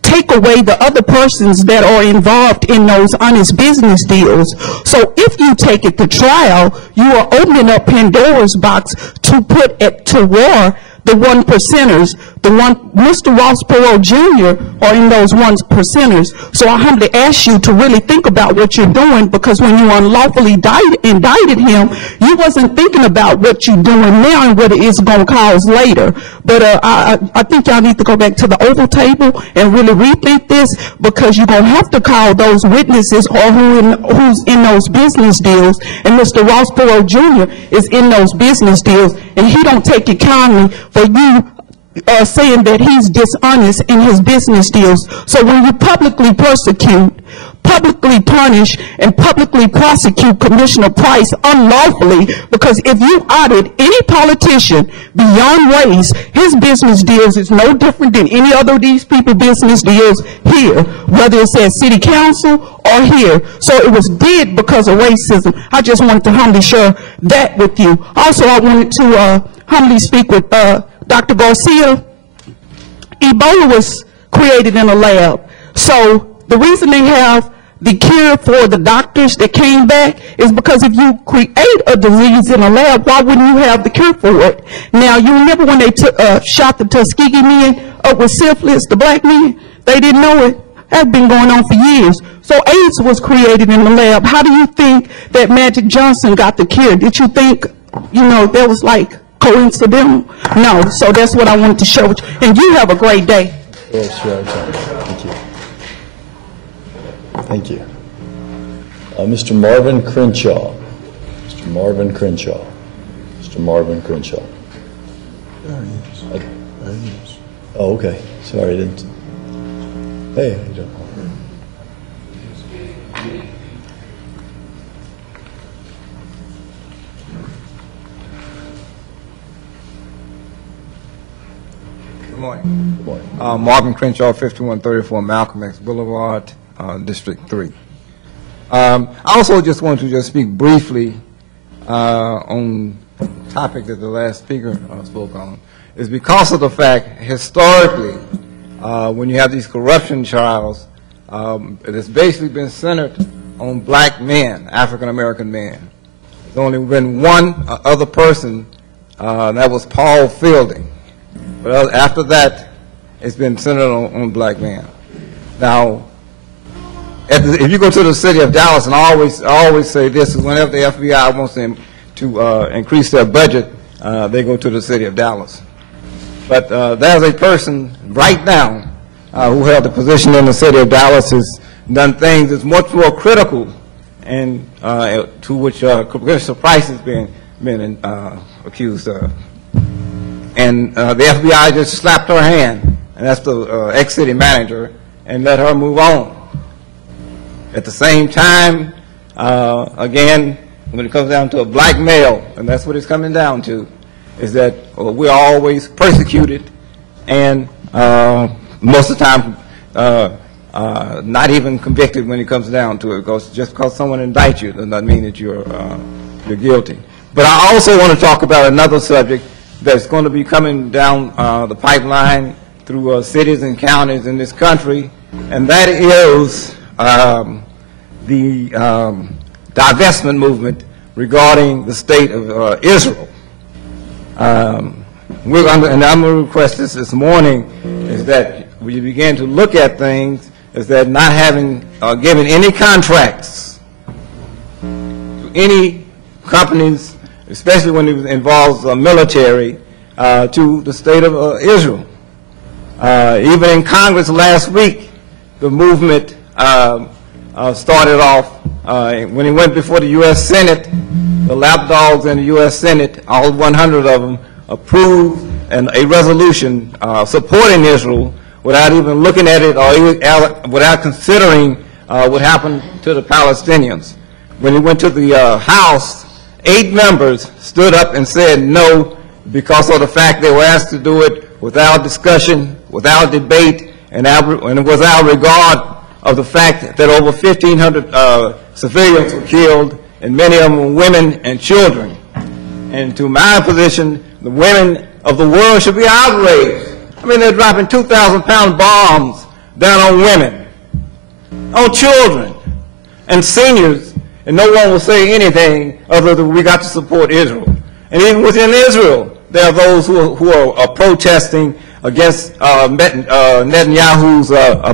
take away the other persons that are involved in those honest business deals. So if you take it to trial, you are opening up Pandora's box to put to war the 1%ers. Mr. Ross Perot Jr. are in those 1%ers. So I humbly ask you to really think about what you're doing, because when you unlawfully indicted him, you wasn't thinking about what you're doing now and what it is going to cause later. But I think y'all need to go back to the Oval Table and really rethink this, because you're going to have to call those witnesses or who's in those business deals. And Mr. Ross Perot Jr. is in those business deals, and he don't take it kindly for you saying that he's dishonest in his business deals. So when you publicly persecute, publicly punish, and publicly prosecute Commissioner Price unlawfully, because if you audit any politician beyond race, his business deals is no different than any other of these people's business deals here, whether it's at City Council or here. So it was did because of racism. I just wanted to humbly share that with you. Also, I wanted to humbly speak with Dr. Garcia. Ebola was created in a lab. So the reason they have the cure for the doctors that came back is because if you create a disease in a lab, why wouldn't you have the cure for it? Now, you remember when they shot the Tuskegee men up with syphilis, the black men? They didn't know it. That's been going on for years. So AIDS was created in the lab. How do you think that Magic Johnson got the cure? Did you think, that was like coincidental? No. So that's what I wanted to share with you. And you have a great day. Thank you. Thank you. Mr. Marvin Crenshaw. Mr. Marvin Crenshaw. Mr. Marvin Crenshaw. There he is. There he is. Oh, okay. Sorry, I didn't. Hey, how you doing? Good morning. Good morning. Marvin Crenshaw, 5134 Malcolm X Boulevard, District 3. I also just wanted to speak briefly on topic that the last speaker spoke on, is because of the fact, historically, when you have these corruption trials, it's basically been centered on black men, African-American men. There's only been one other person, that was Paul Fielding. But after that, it's been centered on black men. Now, if you go to the city of Dallas, and I always say this, is whenever the FBI wants them to increase their budget, they go to the city of Dallas. But there's a person right now who held the position in the city of Dallas, has done things that's much more critical, and to which Commissioner Price has been accused of. And the FBI just slapped her hand, and that's the ex-city manager, and let her move on. At the same time, again, when it comes down to a black male, and that's what it's coming down to, is that we're always persecuted, and most of the time not even convicted when it comes down to it, because just because someone indicts you does not mean that you're guilty. But I also want to talk about another subject that's going to be coming down the pipeline through cities and counties in this country, and that is the divestment movement regarding the state of Israel. And I'm going to request this morning, is that we begin to look at things, is that not having given any contracts to any companies, especially when it involves military, to the state of Israel. Even in Congress last week, the movement started off, when it went before the U.S. Senate, the lapdogs in the U.S. Senate, all 100 of them, approved a resolution supporting Israel without even looking at it or without considering what happened to the Palestinians. When it went to the House, 8 members stood up and said no, because of the fact they were asked to do it without discussion, without debate, and without regard of the fact that over 1,500 civilians were killed, and many of them were women and children. And to my position, the women of the world should be outraged. I mean, they're dropping 2,000-pound bombs down on women, on children, and seniors, and no one will say anything other than we got to support Israel. And even within Israel, there are those who are protesting against Netanyahu's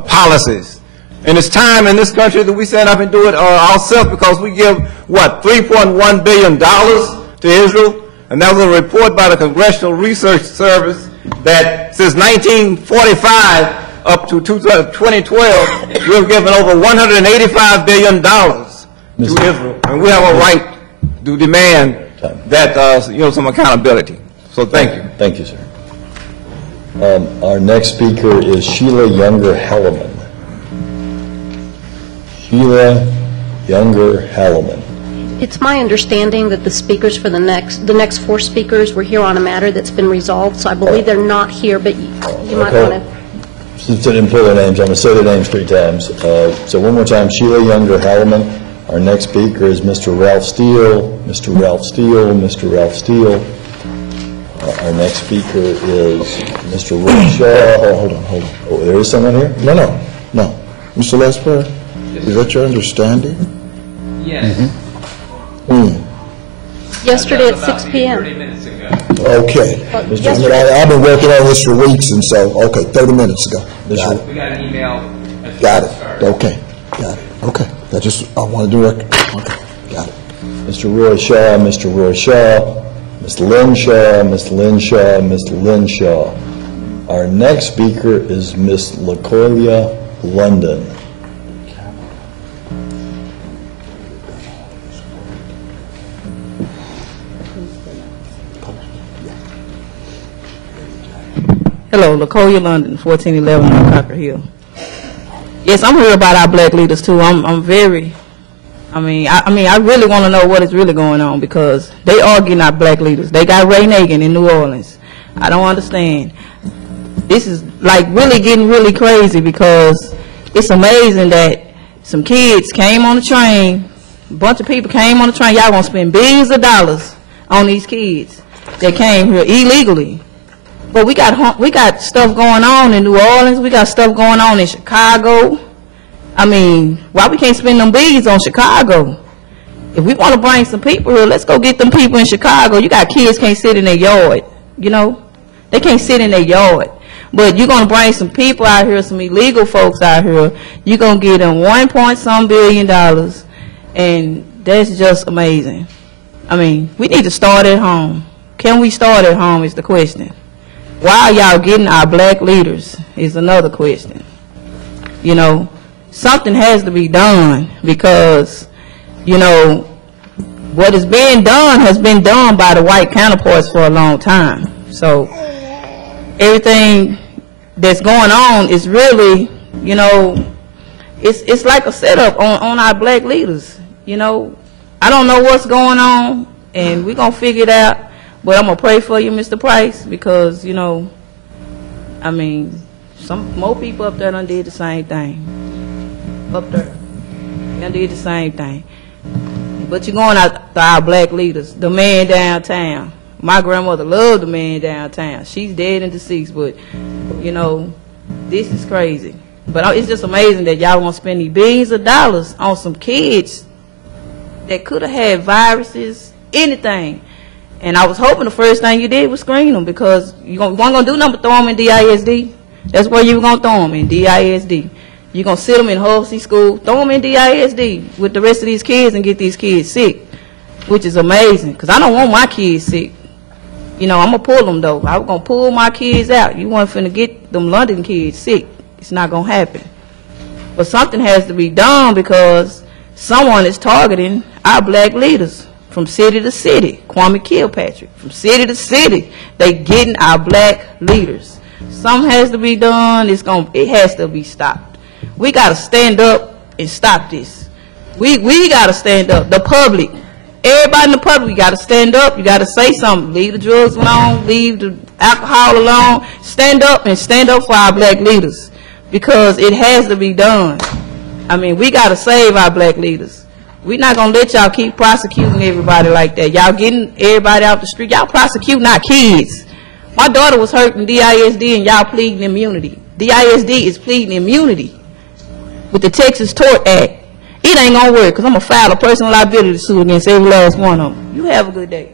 policies. And it's time in this country that we stand up and do it ourselves, because we give, what, $3.1 billion to Israel? And that was a report by the Congressional Research Service that since 1945 up to 2012, we have given over $185 billion to Israel. And we have a right to demand that, some accountability. So thank you. Thank you, sir. Our next speaker is Sheila Younger-Helleman. Sheila Younger-Helleman. It's my understanding that the speakers for the next 4 speakers were here on a matter that's been resolved, so I believe they're not here, but you might want to... Since I didn't pull their names, I'm going to say their names 3 times. So one more time, Sheila Younger-Helleman. Our next speaker is Mr. Ralph Steele, Mr. Ralph Steele, Mr. Ralph Steele. Our next speaker is Mr. Roy Shaw. Hold on. Oh, there is someone here? No. Mr. Lesper, is that your understanding? Yes. Yesterday at 6 p.m. 30 minutes ago. Okay. I've been working on this for weeks, and so, 30 minutes ago. Got it. We got an email. Got it. Okay. Got it. Okay. I want to do it. Okay. Got it. Mr. Roy Shaw, Mr. Roy Shaw, Ms. Lynn Shaw, Ms. Lynn Shaw, Mr. Lynn Shaw. Our next speaker is Ms. LaColia London. Hello, LaColia London, 1411 North Cocker Hill. Yes, I'm here about our black leaders too. I'm very, I really want to know what is really going on, because they are getting our black leaders. They got Ray Nagin in New Orleans. I don't understand. This is like really getting really crazy, because it's amazing that some kids came on the train, a bunch of people came on the train. Y'all gonna spend billions of dollars on these kids that came here illegally. But we got stuff going on in New Orleans. We got stuff going on in Chicago. I mean, why we can't spend them beads on Chicago? If we want to bring some people here, let's go get them people in Chicago. You got kids can't sit in their yard, you know? They can't sit in their yard. But you're going to bring some people out here, some illegal folks out here. You're going to get them $1.some billion, and that's just amazing. I mean, we need to start at home. Can we start at home is the question. Why are y'all getting our black leaders is another question. You know, something has to be done because, you know, what is being done has been done by the white counterparts for a long time. So everything that's going on is really, you know, it's like a setup on our black leaders. You know, I don't know what's going on, and we're going to figure it out. But I'm going to pray for you, Mr. Price, because, you know, I mean, some more people up there done did the same thing. Up there. They done did the same thing. But you're going out to our black leaders, the man downtown. My grandmother loved the man downtown. She's dead and deceased, but, you know, this is crazy. But it's just amazing that y'all want to spend these billions of dollars on some kids that could have had viruses, anything. And I was hoping the first thing you did was screen them, because you weren't going to do nothing but throw them in DISD. That's where you were going to throw them, in DISD. You're going to sit them in Hullsey School, throw them in DISD with the rest of these kids and get these kids sick, which is amazing, because I don't want my kids sick. You know, I'm going to pull them, though. I was going to pull my kids out. You weren't finna get them London kids sick. It's not going to happen. But something has to be done, because someone is targeting our black leaders. From city to city, Kwame Kilpatrick, from city to city, they getting our black leaders. Something has to be done. It has to be stopped. We got to stand up and stop this. We got to stand up. The public, everybody in the public, we got to stand up. You got to say something. Leave the drugs alone. Leave the alcohol alone. Stand up and stand up for our black leaders, because it has to be done. I mean, we got to save our black leaders. We're not going to let y'all keep prosecuting everybody like that. Y'all getting everybody out the street. Y'all prosecuting our kids. My daughter was hurt in DISD, and y'all pleading immunity. DISD is pleading immunity with the Texas Tort Act. It ain't going to work, because I'm going to file a personal liability suit against every last one of them. You have a good day.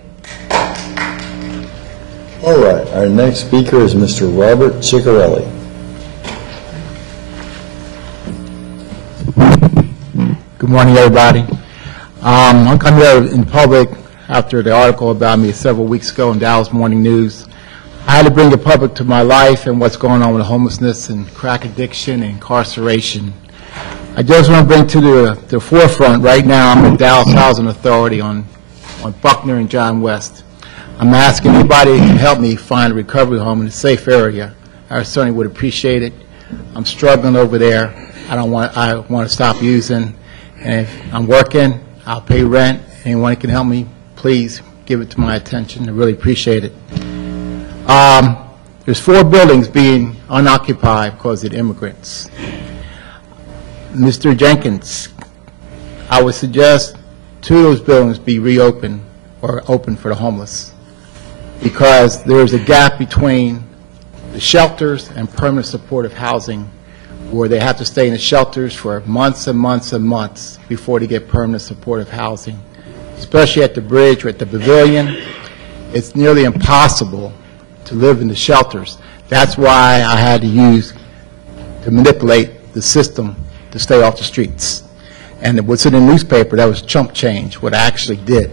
All right. Our next speaker is Mr. Robert Ciccarelli. Good morning, everybody. I'm coming here in public after the article about me several weeks ago in Dallas Morning News. I had to bring the public to my life and what's going on with homelessness and crack addiction and incarceration. I just want to bring to the forefront right now, I'm at Dallas Housing Authority on Buckner and John West. I'm asking anybody who can help me find a recovery home in a safe area. I certainly would appreciate it. I'm struggling over there. I want to stop using. And if I'm working, I'll pay rent. Anyone who can help me, please give it to my attention. I really appreciate it. There's 4 buildings being unoccupied because of immigrants. Mr. Jenkins, I would suggest 2 of those buildings be reopened or open for the homeless, because there's a gap between the shelters and permanent supportive housing, where they have to stay in the shelters for months and months and months before they get permanent supportive housing. Especially at the bridge or at the pavilion, it's nearly impossible to live in the shelters. That's why I had to manipulate the system to stay off the streets. And what's in the newspaper, that was chump change, what I actually did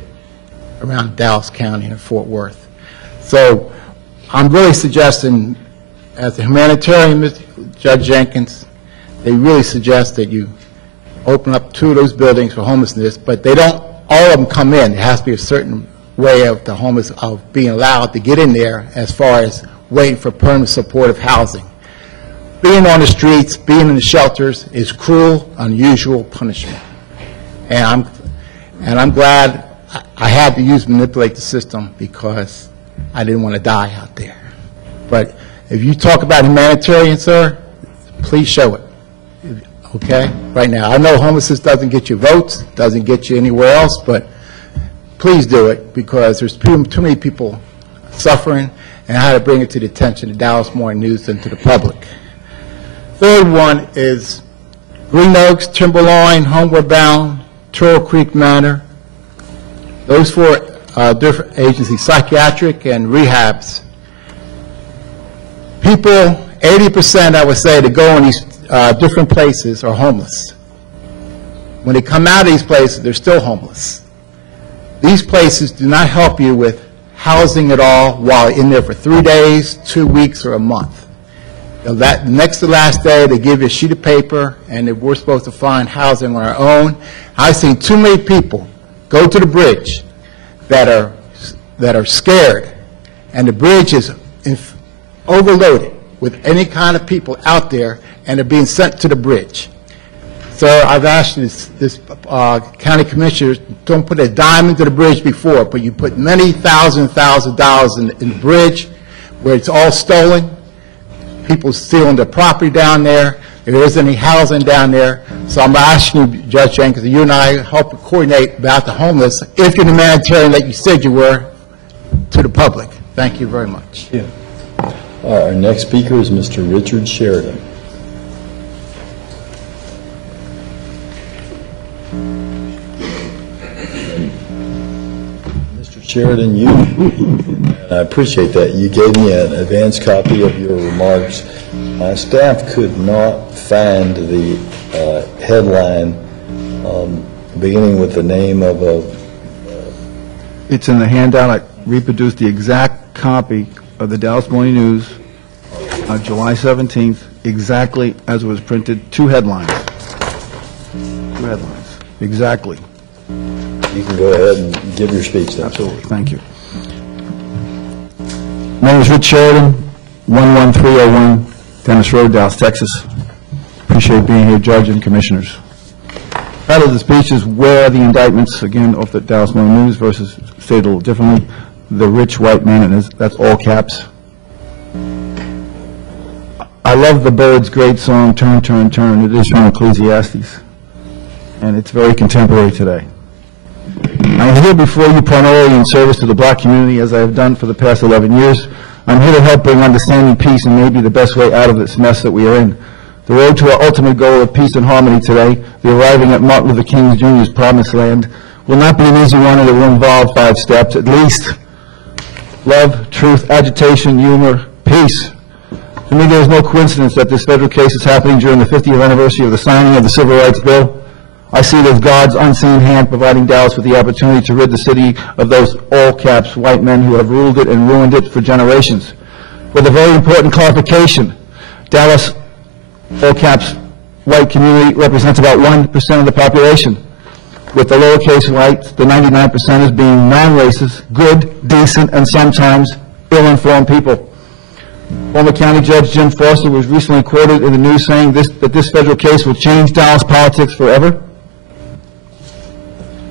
around Dallas County and Fort Worth. So I'm really suggesting, as a humanitarian, Judge Jenkins, they really suggest that you open up 2 of those buildings for homelessness, but they don't, all of them come in. There has to be a certain way of the homeless of being allowed to get in there, as far as waiting for permanent supportive housing. Being on the streets, being in the shelters is cruel, unusual punishment. And I'm glad I had to manipulate the system, because I didn't want to die out there. But if you talk about humanitarian, sir, please show it. Okay? Right now. I know homelessness doesn't get you votes, doesn't get you anywhere else, but please do it, because there's too many people suffering, and how to bring it to the attention of Dallas Morning News and to the public. Third one is Green Oaks, Timberline, Homeward Bound, Turtle Creek Manor. Those 4 different agencies, psychiatric and rehabs. People, 80% I would say, that go in these different places are homeless. When they come out of these places, they're still homeless. These places do not help you with housing at all while in there for 3 days, 2 weeks, or a month. That next to last day, they give you a sheet of paper, and we're supposed to find housing on our own. I've seen too many people go to the bridge that are scared, and the bridge is overloaded with any kind of people out there, and they're being sent to the bridge. Sir, I've asked this county commissioners, don't put a dime into the bridge before, but you put many thousands of dollars in the bridge where it's all stolen. People stealing their property down there. There isn't any housing down there. So I'm asking you, Judge Jenkins, you and I help coordinate about the homeless, if you're the humanitarian that you said you were, to the public. Thank you very much. Yeah. Our next speaker is Mr. Richard Sheridan. Sheridan, I appreciate that. You gave me an advance copy of your remarks. My staff could not find the headline beginning with the name of a... It's in the handout. I reproduced the exact copy of the Dallas Morning News on July 17th, exactly as it was printed. 2 headlines. 2 headlines. Exactly. You can go ahead and give your speech then. Absolutely. Thank you. My name is Rich Sheridan, 11301 Dennis Road, Dallas, Texas. Appreciate being here, Judge and Commissioners. The title of the speech is Where Are the Indictments, again, off the Dallas Morning News versus stated a little differently. The rich white man, and that's all caps. I love the Byrds' great song, Turn, Turn, Turn. It is from Ecclesiastes, and it's very contemporary today. I am here before you primarily in service to the black community, as I have done for the past 11 years. I'm here to help bring understanding, peace, and maybe the best way out of this mess that we are in. The road to our ultimate goal of peace and harmony today, the arriving at Martin Luther King Jr.'s promised land, will not be an easy one, and it will involve 5 steps, at least. Love, truth, agitation, humor, peace. To me, there is no coincidence that this federal case is happening during the 50th anniversary of the signing of the Civil Rights Bill. I see it as God's unseen hand providing Dallas with the opportunity to rid the city of those all-caps white men who have ruled it and ruined it for generations. With a very important clarification, Dallas all-caps white community represents about 1% of the population, with the lowercase whites, the 99% being non-racist, good, decent, and sometimes ill-informed people. Former County Judge Jim Foster was recently quoted in the news saying that this federal case will change Dallas politics forever.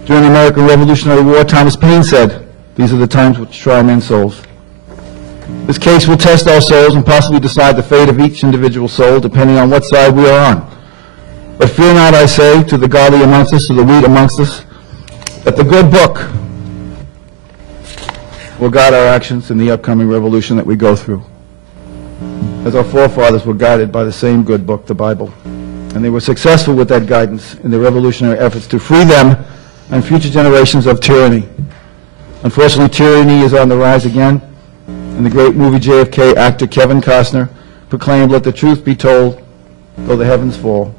During the American Revolutionary War, Thomas Paine said, "These are the times which try men's souls." This case will test our souls and possibly decide the fate of each individual soul, depending on what side we are on. But fear not, I say, to the godly amongst us, to the wheat amongst us, that the good book will guide our actions in the upcoming revolution that we go through. As our forefathers were guided by the same good book, the Bible. And they were successful with that guidance in their revolutionary efforts to free them and future generations of tyranny. Unfortunately, tyranny is on the rise again, and the great movie JFK actor Kevin Costner proclaimed, "Let the truth be told, though the heavens fall."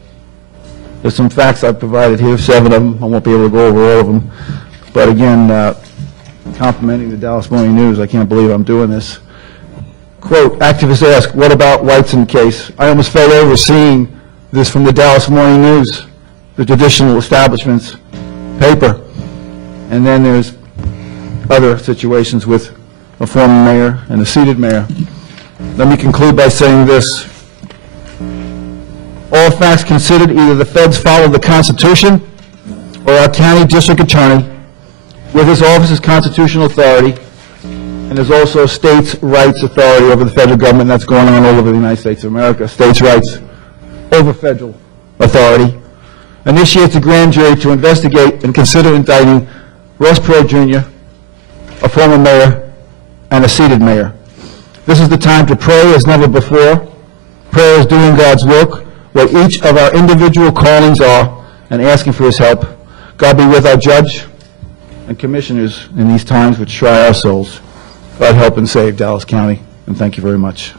There's some facts I've provided here, 7 of them. I won't be able to go over all of them. But again, complimenting the Dallas Morning News, I can't believe I'm doing this. Quote, activists ask, what about whites in the case? I almost fell over seeing this from the Dallas Morning News, the traditional establishment's paper. And then there's other situations with a former mayor and a seated mayor. Let me conclude by saying this. All facts considered, either the feds follow the Constitution or our county district attorney, with his office's constitutional authority, and there's also states' rights authority over the federal government. That's going on all over the United States of America. States' rights over federal authority. Initiates a grand jury to investigate and consider indicting Ross Perot Jr., a former mayor, and a seated mayor. This is the time to pray as never before. Prayer is doing God's work where each of our individual callings are and asking for his help. God be with our judge and commissioners in these times which try our souls. God help and save Dallas County, and thank you very much.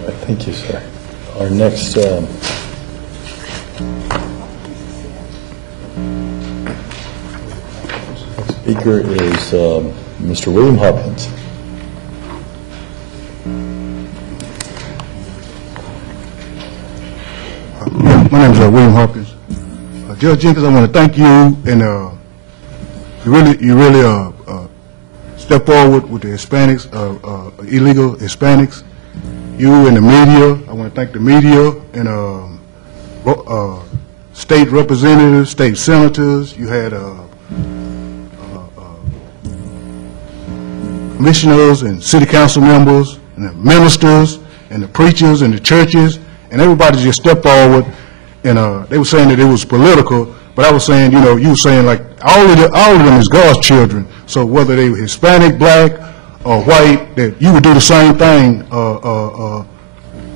All right, thank you, sir. Our next speaker is Mr. William Hopkins. My name is William Hopkins. Judge Jenkins, I want to thank you, and you really step forward with the Hispanics, illegal Hispanics. You and the media, I want to thank the media and state representatives, state senators. You had commissioners and city council members and the ministers and the preachers and the churches, and everybody just stepped forward. And they were saying that it was political, but I was saying, you were saying like all of them is God's children. So whether they were Hispanic, black, or white, that you would do the same thing for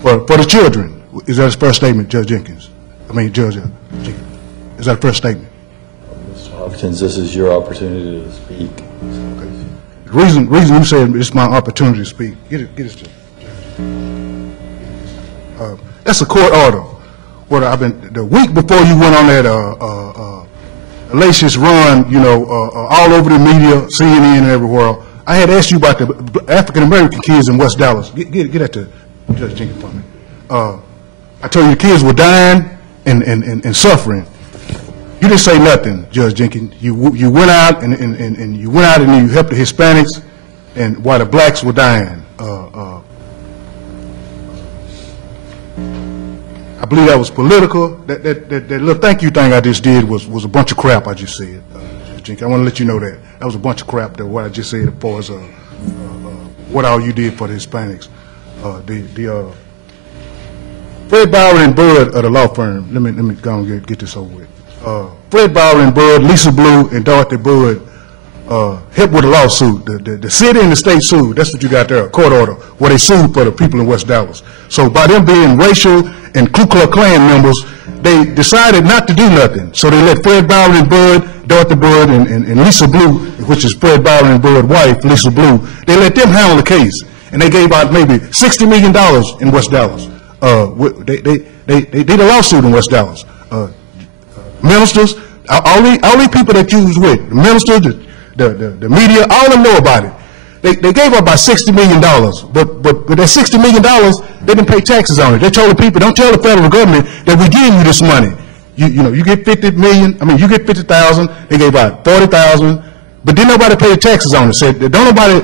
the children. Is that a fair statement, Judge Jenkins? Judge Jenkins. Is that a fair statement? Mr. Hopkins, this is your opportunity to speak. Okay. The reason you say it's my opportunity to speak, get it, Judge. That's a court order. The week before you went on that hellacious run, all over the media, CNN and everywhere, I had asked you about the African American kids in West Dallas. Get that to Judge Jenkins for me. I told you the kids were dying and suffering. You didn't say nothing, Judge Jenkins. You went out and you went out and you helped the Hispanics, and while the blacks were dying. I believe that was political. That little thank you thing I just did was a bunch of crap I just said. I want to let you know that. That was a bunch of crap, that what I just said as far as what all you did for the Hispanics. Fred Bauer and Bud of the law firm, let me go and get this over with. Fred Bauer and Bud, Lisa Blue, and Dorothy Bud helped with a lawsuit. The city and the state sued. That's what you got there, a court order, where they sued for the people in West Dallas. So by them being racial and Ku Klux Klan members, they decided not to do nothing. So they let Fred Bauer and Bud, Dorothy Bud, and Lisa Blue, which is Fred Bauer and Bud's wife, Lisa Blue, they let them handle the case. And they gave out maybe $60 million in West Dallas. They did a lawsuit in West Dallas. Ministers, all these people that you was with, the ministers, the media, all of them know about it. They gave up about $60 million, but that $60 million, they didn't pay taxes on it. They told the people, don't tell the federal government that we're giving you this money. You get 50 million, you get 50,000, they gave out 40,000, but didn't nobody pay the taxes on it. Said, don't nobody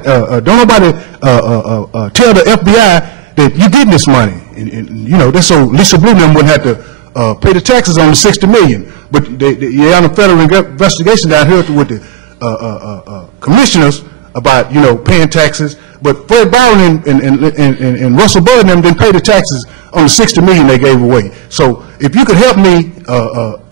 tell the FBI that you're getting this money. And that's so Lisa Blue wouldn't have to pay the taxes on the $60 million. But they're on a federal investigation down here with the commissioners about, paying taxes. But Fred Bauer and Russell Bud and them didn't pay the taxes on the $60 million they gave away. So if you could help me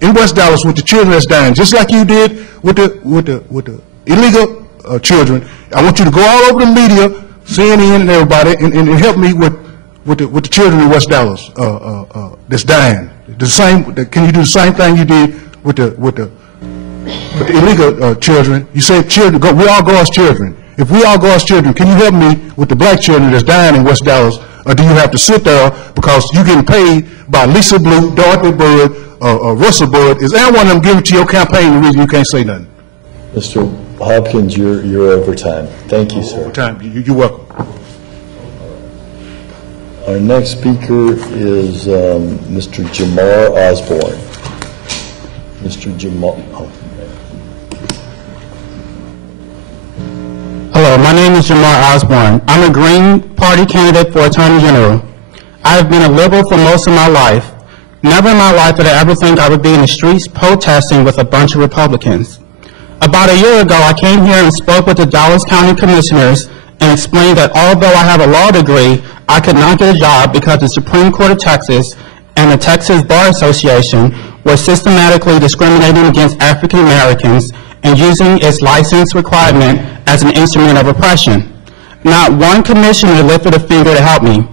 in West Dallas with the children that's dying, just like you did with the illegal children, I want you to go all over the media, CNN and everybody, and help me with the children in West Dallas that's dying. Can you do the same thing you did with the illegal children? You say children, we all God's children. If we all God's children, can you help me with the black children that's dying in West Dallas? Or do you have to sit there because you're getting paid by Lisa Blue, Dorothy Bud, Russell Bud? Is any one of them giving to your campaign the reason you can't say nothing? Mr. Hopkins, you're over time. Thank you, sir. Over time. You're welcome. Our next speaker is Mr. Jamar Osborne. Mr. Jamar. Oh. Hello, my name is Jamar Osborne. I'm a Green Party candidate for Attorney General. I have been a liberal for most of my life. Never in my life did I ever think I would be in the streets protesting with a bunch of Republicans. About a year ago, I came here and spoke with the Dallas County Commissioners and explained that although I have a law degree, I could not get a job because the Supreme Court of Texas and the Texas Bar Association was systematically discriminating against African Americans and using its license requirement as an instrument of oppression. Not one commissioner lifted a finger to help me.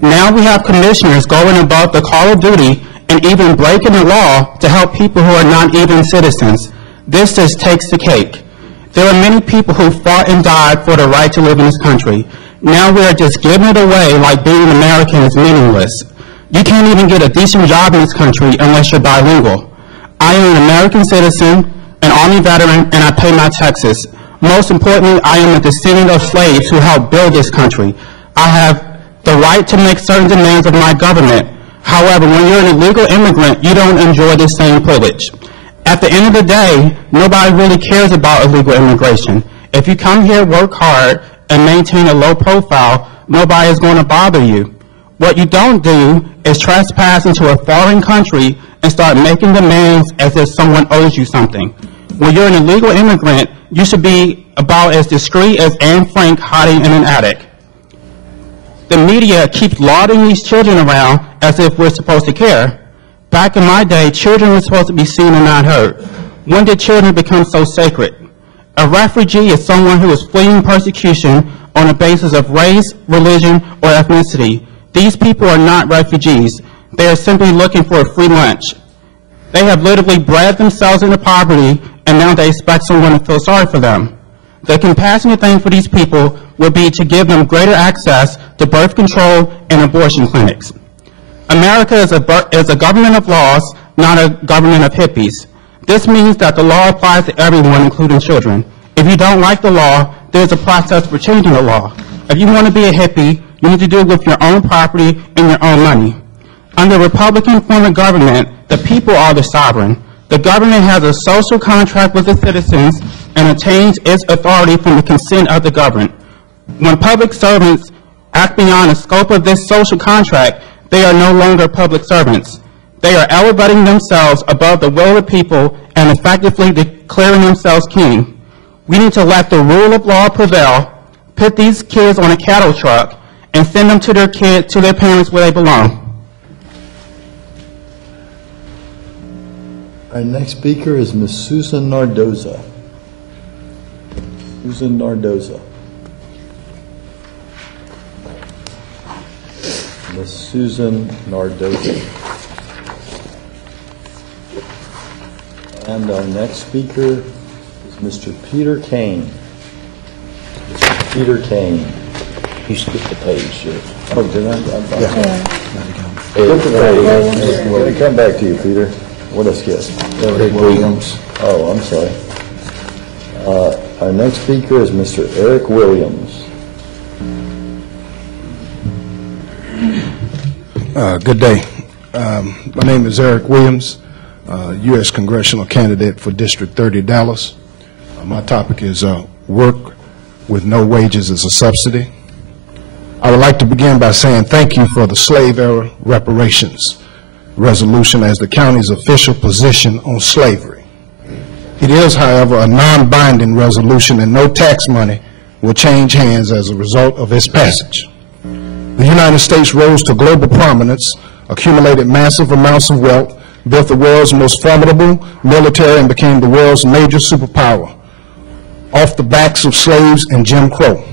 Now we have commissioners going above the call of duty and even breaking the law to help people who are not even citizens. This just takes the cake. There are many people who fought and died for the right to live in this country. Now we are just giving it away like being an American is meaningless. You can't even get a decent job in this country unless you're bilingual. I am an American citizen, an Army veteran, and I pay my taxes. Most importantly, I am a descendant of slaves who helped build this country. I have the right to make certain demands of my government. However, when you're an illegal immigrant, you don't enjoy the same privilege. At the end of the day, nobody really cares about illegal immigration. If you come here, work hard, and maintain a low profile, nobody is going to bother you. What you don't do is trespass into a foreign country and start making demands as if someone owes you something. When you're an illegal immigrant, you should be about as discreet as Anne Frank hiding in an attic. The media keeps lauding these children around as if we're supposed to care. Back in my day, children were supposed to be seen and not heard. When did children become so sacred? A refugee is someone who is fleeing persecution on the basis of race, religion, or ethnicity. These people are not refugees. They are simply looking for a free lunch. They have literally bred themselves into poverty, and now they expect someone to feel sorry for them. The compassionate thing for these people would be to give them greater access to birth control and abortion clinics. America is a government of laws, not a government of hippies. This means that the law applies to everyone, including children. If you don't like the law, there's a process for changing the law. If you want to be a hippie, you need to do it with your own property and your own money. Under Republican form of government, the people are the sovereign. The government has a social contract with the citizens and obtains its authority from the consent of the governed. When public servants act beyond the scope of this social contract, they are no longer public servants. They are elevating themselves above the will of the people and effectively declaring themselves king. We need to let the rule of law prevail, put these kids on a cattle truck, and send them to their parents where they belong. Our next speaker is Ms. Susan Nardoza. Susan Nardoza. Ms. Susan Nardoza. And our next speaker is Mr. Peter Kane. Mr. Peter Kane. You skipped the page, sure. Oh, did I? Yeah. Skip the page. We're going to come back to you, Peter. What else skip? Eric Williams. Oh, I'm sorry. Our next speaker is Mr. Eric Williams. Good day. My name is Eric Williams, U.S. Congressional candidate for District 30, Dallas. My topic is work with no wages as a subsidy. I would like to begin by saying thank you for the slave era reparations resolution as the county's official position on slavery. It is, however, a non-binding resolution, and no tax money will change hands as a result of its passage. The United States rose to global prominence, accumulated massive amounts of wealth, built the world's most formidable military, and became the world's major superpower off the backs of slaves and Jim Crow.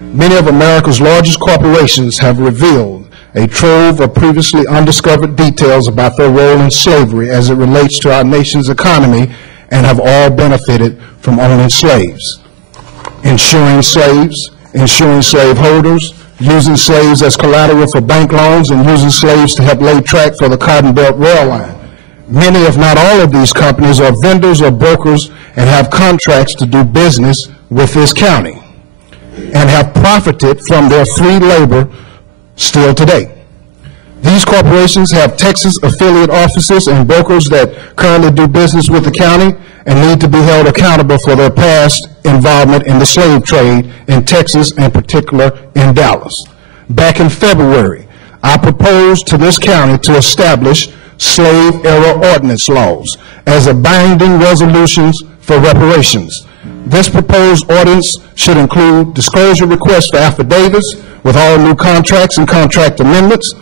Many of America's largest corporations have revealed a trove of previously undiscovered details about their role in slavery as it relates to our nation's economy, and have all benefited from owning slaves. Insuring slaves, insuring slaveholders, using slaves as collateral for bank loans, and using slaves to help lay track for the Cotton Belt Rail Line. Many, if not all of these companies, are vendors or brokers and have contracts to do business with this county and have profited from their free labor still today. These corporations have Texas affiliate offices and brokers that currently do business with the county and need to be held accountable for their past involvement in the slave trade in Texas, and particular in Dallas. Back in February, I proposed to this county to establish slave era ordinance laws as a binding resolutions for reparations. This proposed ordinance should include disclosure requests for affidavits with all new contracts and contract amendments,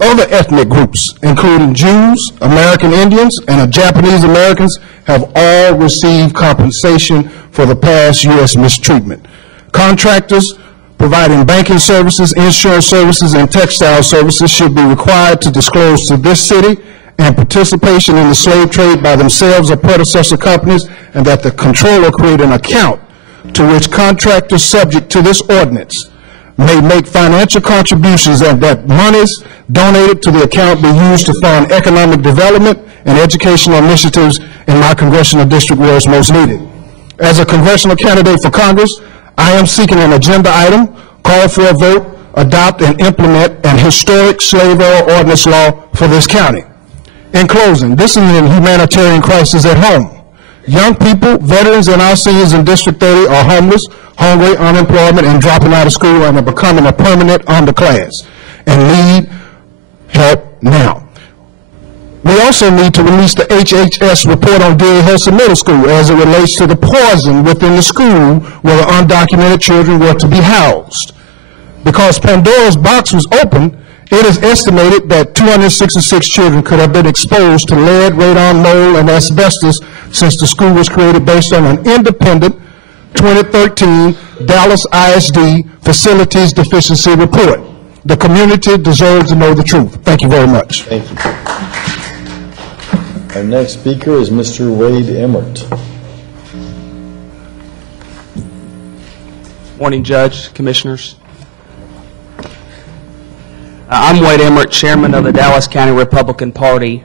Other ethnic groups, including Jews, American Indians, and Japanese Americans, have all received compensation for the past U.S. mistreatment. Contractors providing banking services, insurance services, and textile services should be required to disclose to this city and participation in the slave trade by themselves or predecessor companies, and that the controller create an account to which contractors subject to this ordinance may make financial contributions, and that monies donated to the account be used to fund economic development and educational initiatives in my congressional district where it's most needed. As a congressional candidate for Congress, I am seeking an agenda item, call for a vote, adopt and implement an historic slave era ordinance law for this county. In closing, this is a humanitarian crisis at home. Young people, veterans, and our seniors in District 30 are homeless, hungry, unemployment, and dropping out of school and are becoming a permanent underclass and need help now. We also need to release the HHS report on Dewey Hudson Middle School as it relates to the poison within the school where the undocumented children were to be housed. Because Pandora's box was open, it is estimated that 266 children could have been exposed to lead, radon, mold, and asbestos since the school was created based on an independent 2013 Dallas ISD Facilities Deficiency Report. The community deserves to know the truth. Thank you very much. Thank you. Our next speaker is Mr. Wade Emmert. Morning, Judge, Commissioners. I'm Wade Emmert, Chairman of the Dallas County Republican Party.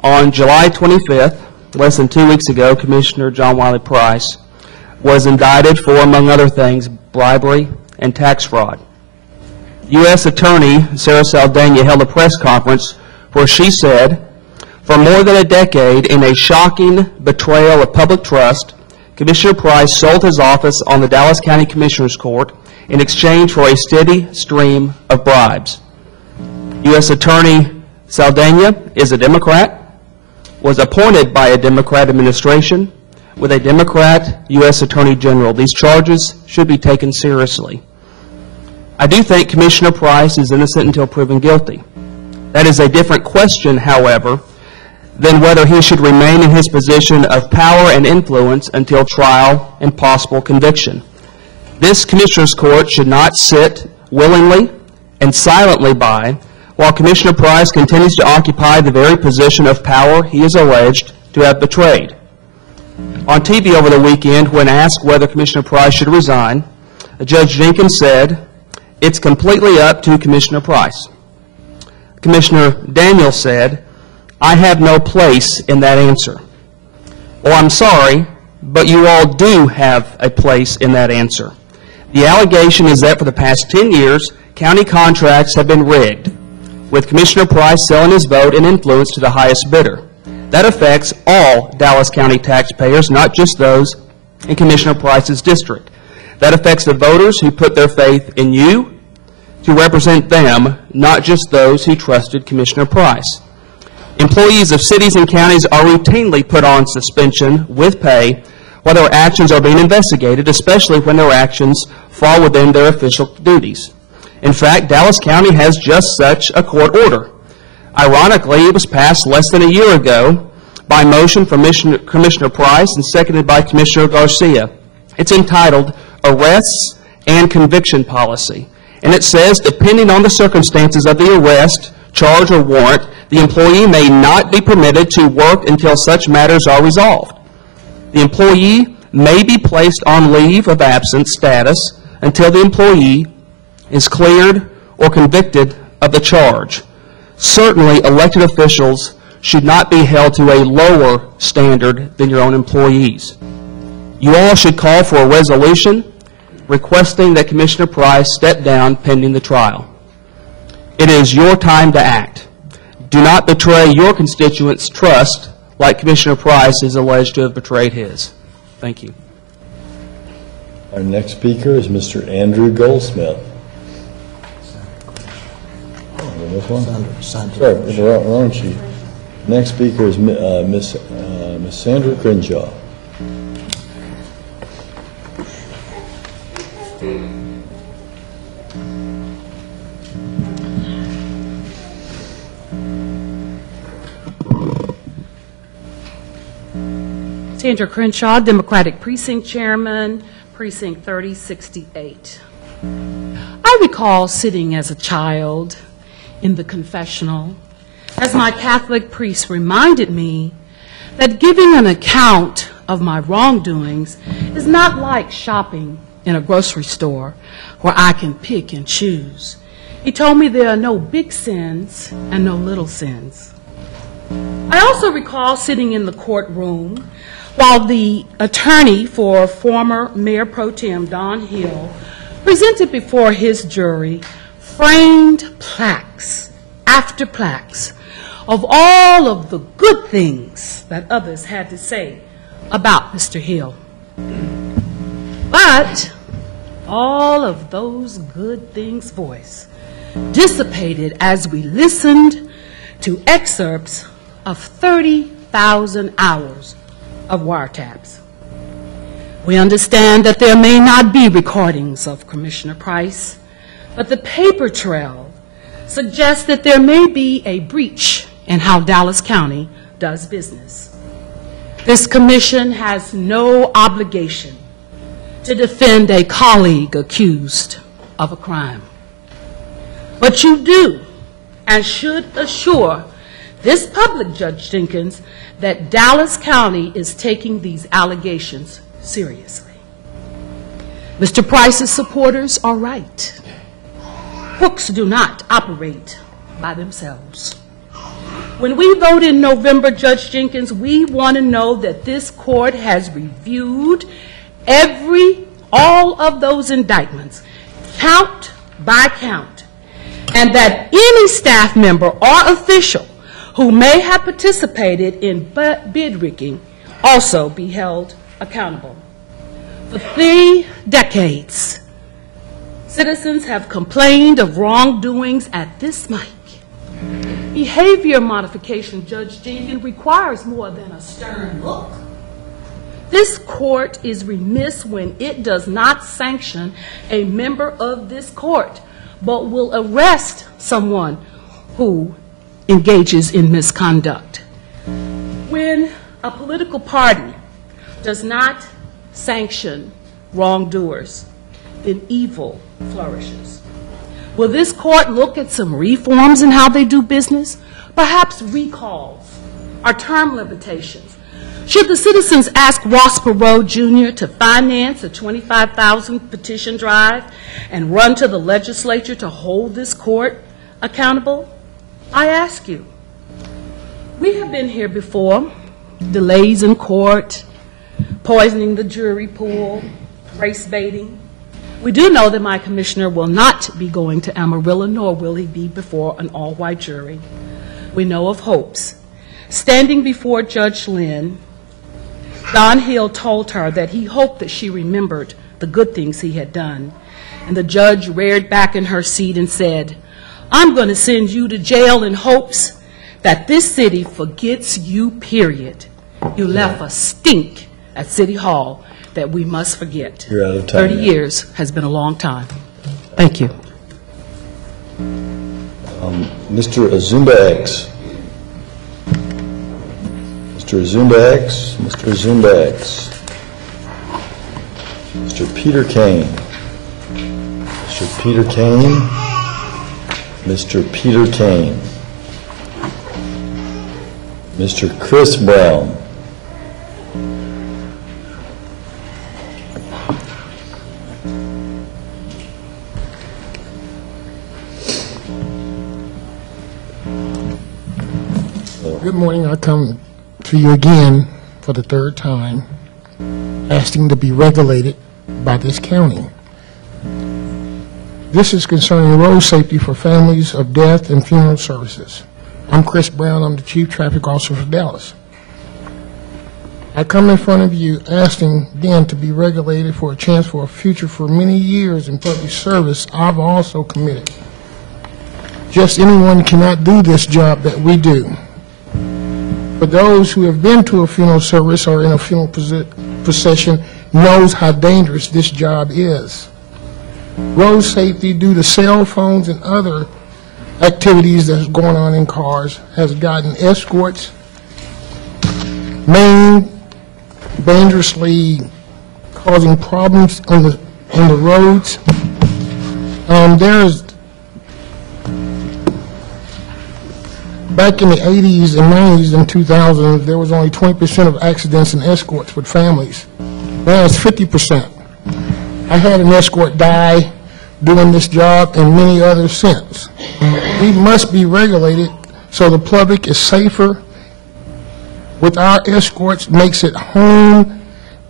On July 25th, less than 2 weeks ago, Commissioner John Wiley Price was indicted for, among other things, bribery and tax fraud. U.S. Attorney Sarah Saldana held a press conference where she said, for more than a decade, in a shocking betrayal of public trust, Commissioner Price sold his office on the Dallas County Commissioner's Court in exchange for a steady stream of bribes. U.S. Attorney Saldana is a Democrat, was appointed by a Democrat administration with a Democrat U.S. Attorney General. These charges should be taken seriously. I do think Commissioner Price is innocent until proven guilty. That is a different question, however, than whether he should remain in his position of power and influence until trial and possible conviction. This Commissioner's Court should not sit willingly and silently by while Commissioner Price continues to occupy the very position of power he is alleged to have betrayed. On TV over the weekend, when asked whether Commissioner Price should resign, Judge Jenkins said, "It's completely up to Commissioner Price." Commissioner Daniel said, "I have no place in that answer." Well, I'm sorry, but you all do have a place in that answer. The allegation is that for the past 10 years, county contracts have been rigged, with Commissioner Price selling his vote and influence to the highest bidder. That affects all Dallas County taxpayers, not just those in Commissioner Price's district. That affects the voters who put their faith in you to represent them, not just those who trusted Commissioner Price. Employees of cities and counties are routinely put on suspension with pay while their actions are being investigated, especially when their actions fall within their official duties. In fact, Dallas County has just such a court order. Ironically, it was passed less than a year ago by motion from Commissioner Price and seconded by Commissioner Garcia. It's entitled Arrests and Conviction Policy. And it says, depending on the circumstances of the arrest, charge, or warrant, the employee may not be permitted to work until such matters are resolved. The employee may be placed on leave of absence status until the employee is cleared or convicted of the charge. Certainly, elected officials should not be held to a lower standard than your own employees. You all should call for a resolution requesting that Commissioner Price step down pending the trial. It is your time to act. Do not betray your constituents' trust like Commissioner Price is alleged to have betrayed his. Thank you. Our next speaker is Mr. Andrew Goldsmith. This one? Sorry, wrong sheet. Next speaker is Miss Sandra Crenshaw. Tandra Crenshaw, Democratic Precinct Chairman, Precinct 3068. I recall sitting as a child in the confessional as my Catholic priest reminded me that giving an account of my wrongdoings is not like shopping in a grocery store where I can pick and choose. He told me there are no big sins and no little sins. I also recall sitting in the courtroom while the attorney for former Mayor Pro Tem Don Hill presented before his jury framed plaques after plaques of all of the good things that others had to say about Mr. Hill. But all of those good things' voice dissipated as we listened to excerpts of 30,000 hours of wiretaps. We understand that there may not be recordings of Commissioner Price, but the paper trail suggests that there may be a breach in how Dallas County does business. This commission has no obligation to defend a colleague accused of a crime. But you do and should assure this public, Judge Jenkins, that Dallas County is taking these allegations seriously. Mr. Price's supporters are right. Crooks do not operate by themselves. When we vote in November, Judge Jenkins, we want to know that this court has reviewed all of those indictments, count by count, and that any staff member or official who may have participated in bid rigging also be held accountable. For 3 decades, citizens have complained of wrongdoings at this mic. Behavior modification, Judge Jenkins, requires more than a stern look. This court is remiss when it does not sanction a member of this court, but will arrest someone who engages in misconduct. When a political party does not sanction wrongdoers, then evil flourishes. Will this court look at some reforms in how they do business? Perhaps recalls or term limitations. Should the citizens ask Ross Perot Jr. to finance a 25,000 petition drive and run to the legislature to hold this court accountable? I ask you. We have been here before. Delays in court, poisoning the jury pool, race baiting. We do know that my commissioner will not be going to Amarillo, nor will he be before an all-white jury. We know of hopes. Standing before Judge Lynn, Don Hill told her that he hoped that she remembered the good things he had done. And the judge reared back in her seat and said, "I'm going to send you to jail in hopes that this city forgets you, period. You left a stink at City Hall that we must forget." You're out of time. 30 years has been a long time. Thank you. Mr. Azumba X. Mr. Azumba X. Mr. Azumba X. Mr. Peter Kane. Mr. Peter Kane. Mr. Peter Kane. Mr. Chris Brown. Good morning. I come to you again for the 3rd time, asking to be regulated by this county. This is concerning road safety for families of death and funeral services. I'm Chris Brown. I'm the Chief Traffic Officer for Dallas. I come in front of you asking again to be regulated for a chance for a future for many years in public service I've also committed. Just anyone cannot do this job that we do. For those who have been to a funeral service or in a funeral procession knows how dangerous this job is. Road safety, due to cell phones and other activities that's going on in cars, has gotten escorts, maimed, dangerously causing problems on the roads. Back in the 80s and 90s and 2000s, there was only 20% of accidents and escorts with families. Now it's 50%. I had an escort die doing this job and many others since. We must be regulated so the public is safer with our escorts, makes it home,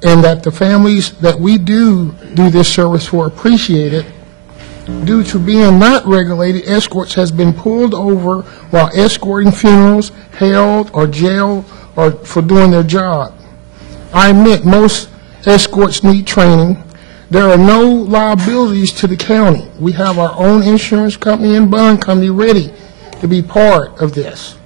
and that the families that we do this service for appreciate it. Due to being not regulated, escorts has been pulled over while escorting funerals, held or jailed or for doing their job. I admit most escorts need training. There are no liabilities to the county. We have our own insurance company and bond company ready to be part of this.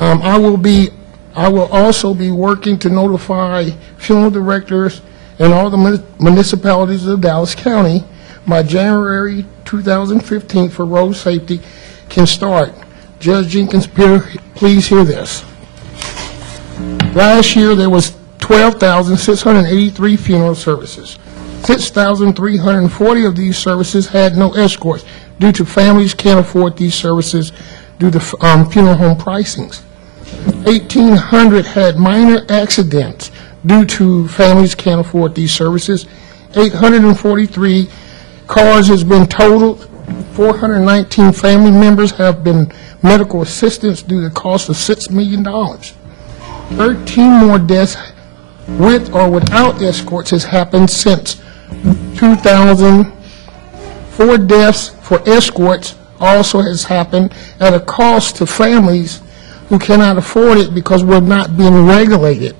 I will also be working to notify funeral directors and all the municipalities of Dallas County by January 2015 for road safety can start. Judge Jenkins, please hear this. Last year there was 12,683 funeral services. 6,340 of these services had no escorts due to families can't afford these services due to funeral home pricings. 1,800 had minor accidents due to families can't afford these services. 843 cars has been totaled. 419 family members have been medical assistance due to the cost of $6 million. 13 more deaths with or without escorts has happened since 2000. 4 deaths for escorts also has happened at a cost to families who cannot afford it because we're not being regulated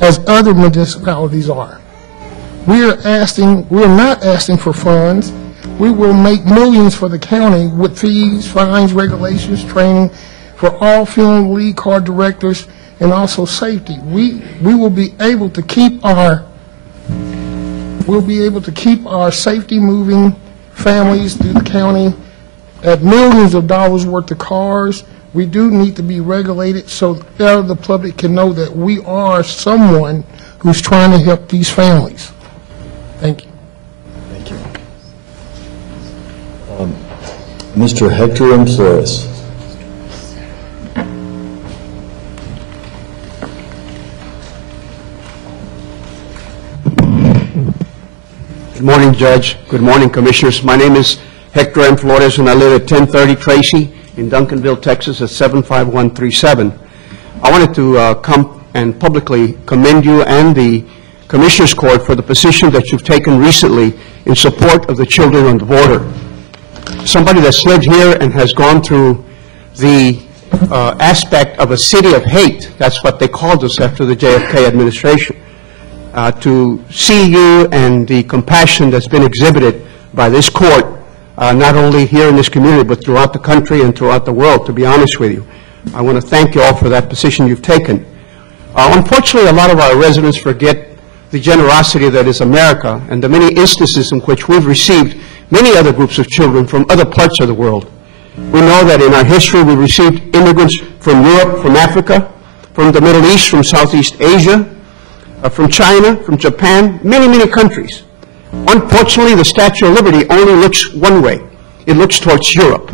as other municipalities are. We're not asking for funds. We will make millions for the county with fees, fines, regulations, training for all funeral lead car directors, and also safety. We will be able to keep our safety moving families through the county at millions of dollars worth of cars. We do need to be regulated so that the public can know that we are someone who's trying to help these families. Thank you. Thank you. Mr. Hector M. Flores. Good morning, Judge. Good morning, Commissioners. My name is Hector M. Flores, and I live at 1030 Tracy in Duncanville, Texas, at 75137. I wanted to come and publicly commend you and the Commissioners Court for the position that you've taken recently in support of the children on the border. Somebody that's lived here and has gone through the aspect of a city of hate, that's what they called us after the JFK administration, to see you and the compassion that's been exhibited by this court, not only here in this community, but throughout the country and throughout the world, to be honest with you. I want to thank you all for that position you've taken. Unfortunately, a lot of our residents forget the generosity that is America and the many instances in which we've received many other groups of children from other parts of the world. We know that in our history we received immigrants from Europe, from Africa, from the Middle East, from Southeast Asia, from China, from Japan, many, many countries. Unfortunately, the Statue of Liberty only looks one way. It looks towards Europe.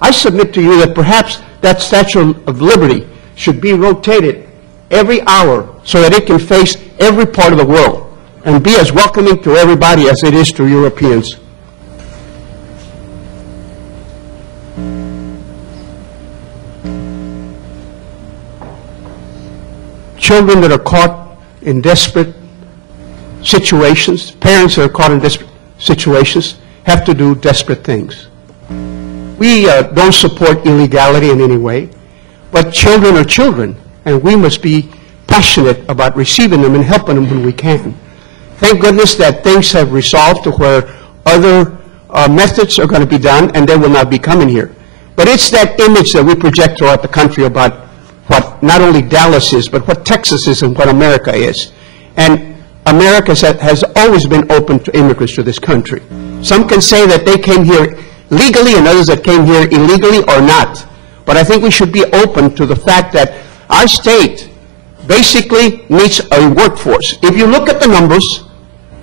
I submit to you that perhaps that Statue of Liberty should be rotated every hour so that it can face every part of the world and be as welcoming to everybody as it is to Europeans. Children that are caught in desperate situations, parents that are caught in desperate situations, have to do desperate things. We don't support illegality in any way, but children are children, and we must be passionate about receiving them and helping them when we can. Thank goodness that things have resolved to where other methods are going to be done, and they will not be coming here. But it's that image that we project throughout the country about what not only Dallas is, but what Texas is and what America is. And America has always been open to immigrants to this country. Some can say that they came here legally and others that came here illegally or not. But I think we should be open to the fact that our state basically needs a workforce. If you look at the numbers,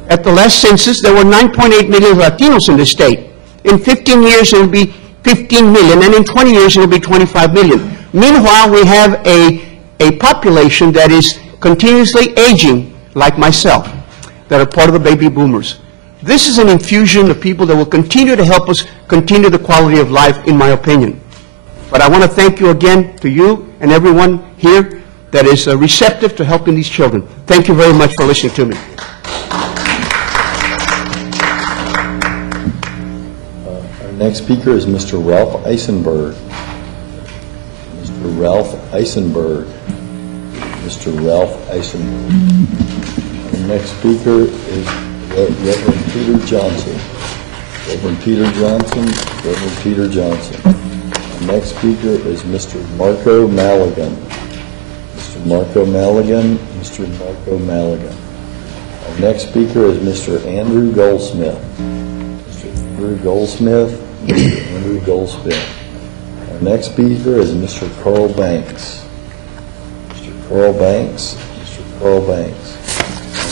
at the last census, there were 9.8 million Latinos in the state. In 15 years, it will be 15 million, and in 20 years, it will be 25 million. Meanwhile, we have a population that is continuously aging, like myself, that are part of the baby boomers. This is an infusion of people that will continue to help us continue the quality of life, in my opinion. But I want to thank you again, to you and everyone here that is receptive to helping these children. Thank you very much for listening to me. Our next speaker is Mr. Ralph Eisenberg. Mr. Ralph Eisenberg. Mr. Ralph Eisenberg. Our next speaker is Reverend Peter Johnson. Reverend Peter Johnson. Reverend Peter Johnson. Our next speaker is Mr. Marco Maligan. Mr. Marco Maligan. Mr. Marco Maligan. Our next speaker is Mr. Andrew Goldsmith. Mr. Andrew Goldsmith. Mr. Andrew Goldsmith. Our next speaker is Mr. Carl Banks. Mr. Carl Banks. Mr. Carl Banks.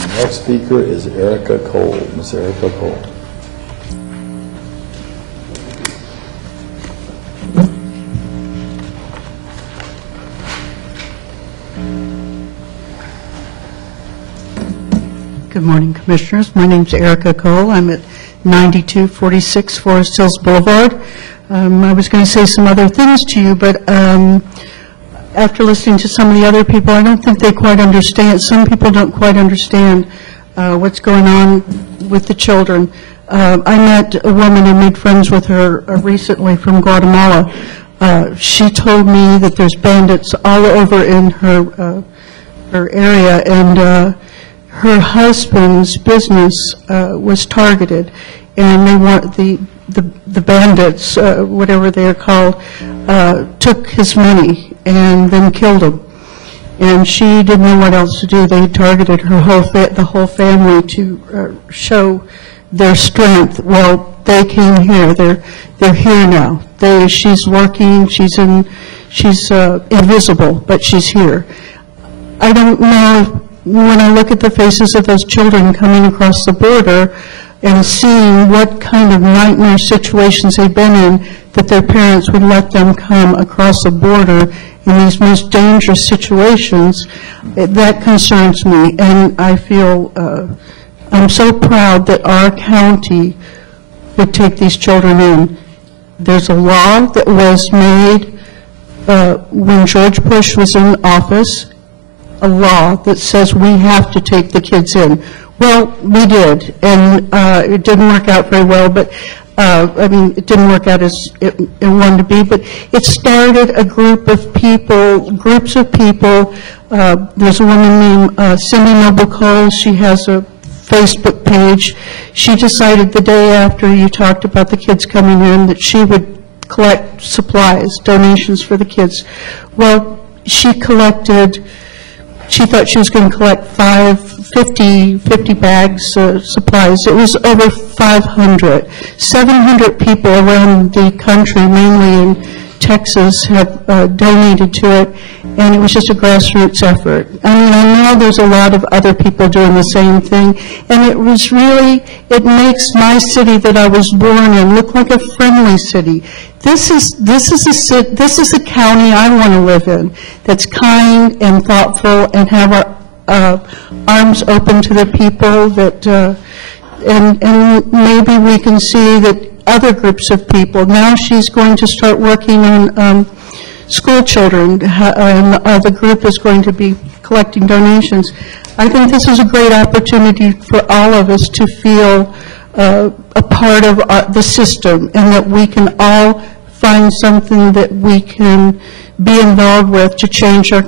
Our next speaker is Erica Cole. Ms. Erica Cole. Good morning, Commissioners. My name's Erica Cole. I'm at 9246 Forest Hills Boulevard. I was going to say some other things to you, but after listening to some of the other people, I don't think they quite understand. Some people don't quite understand what's going on with the children. I met a woman and made friends with her recently from Guatemala. She told me that there's bandits all over in her area, and her husband's business was targeted, and they want the bandits, whatever they are called, took his money and then killed him. And she didn't know what else to do. They targeted her the whole family to show their strength. Well, they came here. They're here now. She's working. She's invisible, but she's here. I don't know. When I look at the faces of those children coming across the border and seeing what kind of nightmare situations they've been in, that their parents would let them come across the border in these most dangerous situations, that concerns me. And I feel, I'm so proud that our county would take these children in. There's a law that was made when George Bush was in office, a law that says we have to take the kids in. Well, we did, and it didn't work out very well, but I mean, it didn't work out as it wanted to be, but it started a groups of people. There's a woman named Cindy Noble Cole. She has a Facebook page. She decided the day after you talked about the kids coming in that she would collect supplies, donations for the kids. Well, she collected. She thought she was going to collect 50 bags of supplies. It was over 500. 700 people around the country, mainly in Texas, have donated to it, and it was just a grassroots effort. I mean, I know there's a lot of other people doing the same thing, and it was really, it makes my city that I was born in look like a friendly city. This is a county I want to live in, that's kind and thoughtful and have our arms open to the people, that and maybe we can see that other groups of people. Now she's going to start working on school children, and the group is going to be collecting donations. I think this is a great opportunity for all of us to feel a part of the system, and that we can all find something that we can be involved with to change our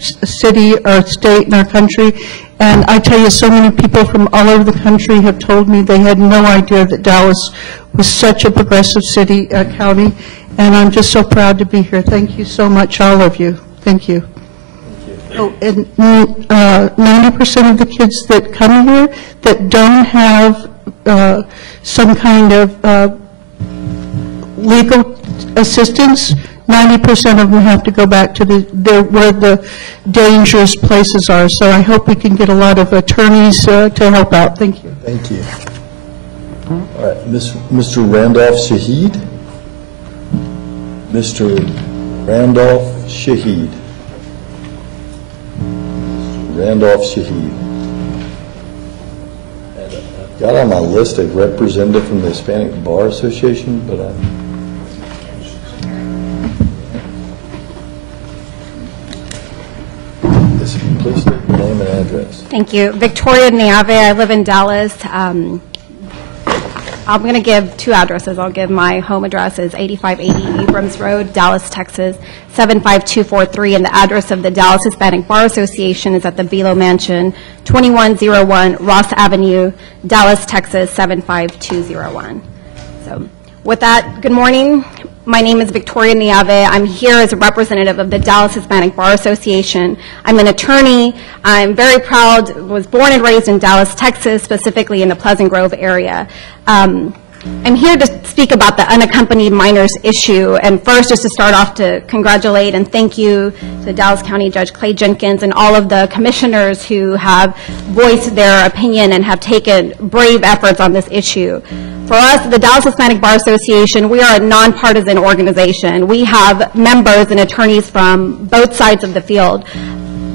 city, our state, and our country. And I tell you, so many people from all over the country have told me they had no idea that Dallas was such a progressive city, county, and I'm just so proud to be here. Thank you so much, all of you. Thank you. Oh, and 90% of the kids that come here that don't have some kind of legal assistance 90% of them have to go back to where the dangerous places are. So I hope we can get a lot of attorneys to help out. Thank you. Thank you. All right, Mr. Randolph Shaheed? Mr. Randolph Shaheed. Randolph Shaheed. And I've got on my list a representative from the Hispanic Bar Association, but please state your name and address. Thank you. Victoria Niave. I live in Dallas. I'm going to give two addresses. I'll give my home address is 8580 Abrams Road, Dallas, Texas, 75243, and the address of the Dallas Hispanic Bar Association is at the Velo Mansion, 2101 Ross Avenue, Dallas, Texas, 75201. So with that, good morning. My name is Victoria Niave. I'm here as a representative of the Dallas Hispanic Bar Association. I'm an attorney. I'm very proud, was born and raised in Dallas, Texas, specifically in the Pleasant Grove area. I'm here to speak about the unaccompanied minors issue, and first just to start off to congratulate and thank you to Dallas County Judge Clay Jenkins and all of the commissioners who have voiced their opinion and have taken brave efforts on this issue. For us, the Dallas Hispanic Bar Association, we are a nonpartisan organization. We have members and attorneys from both sides of the field.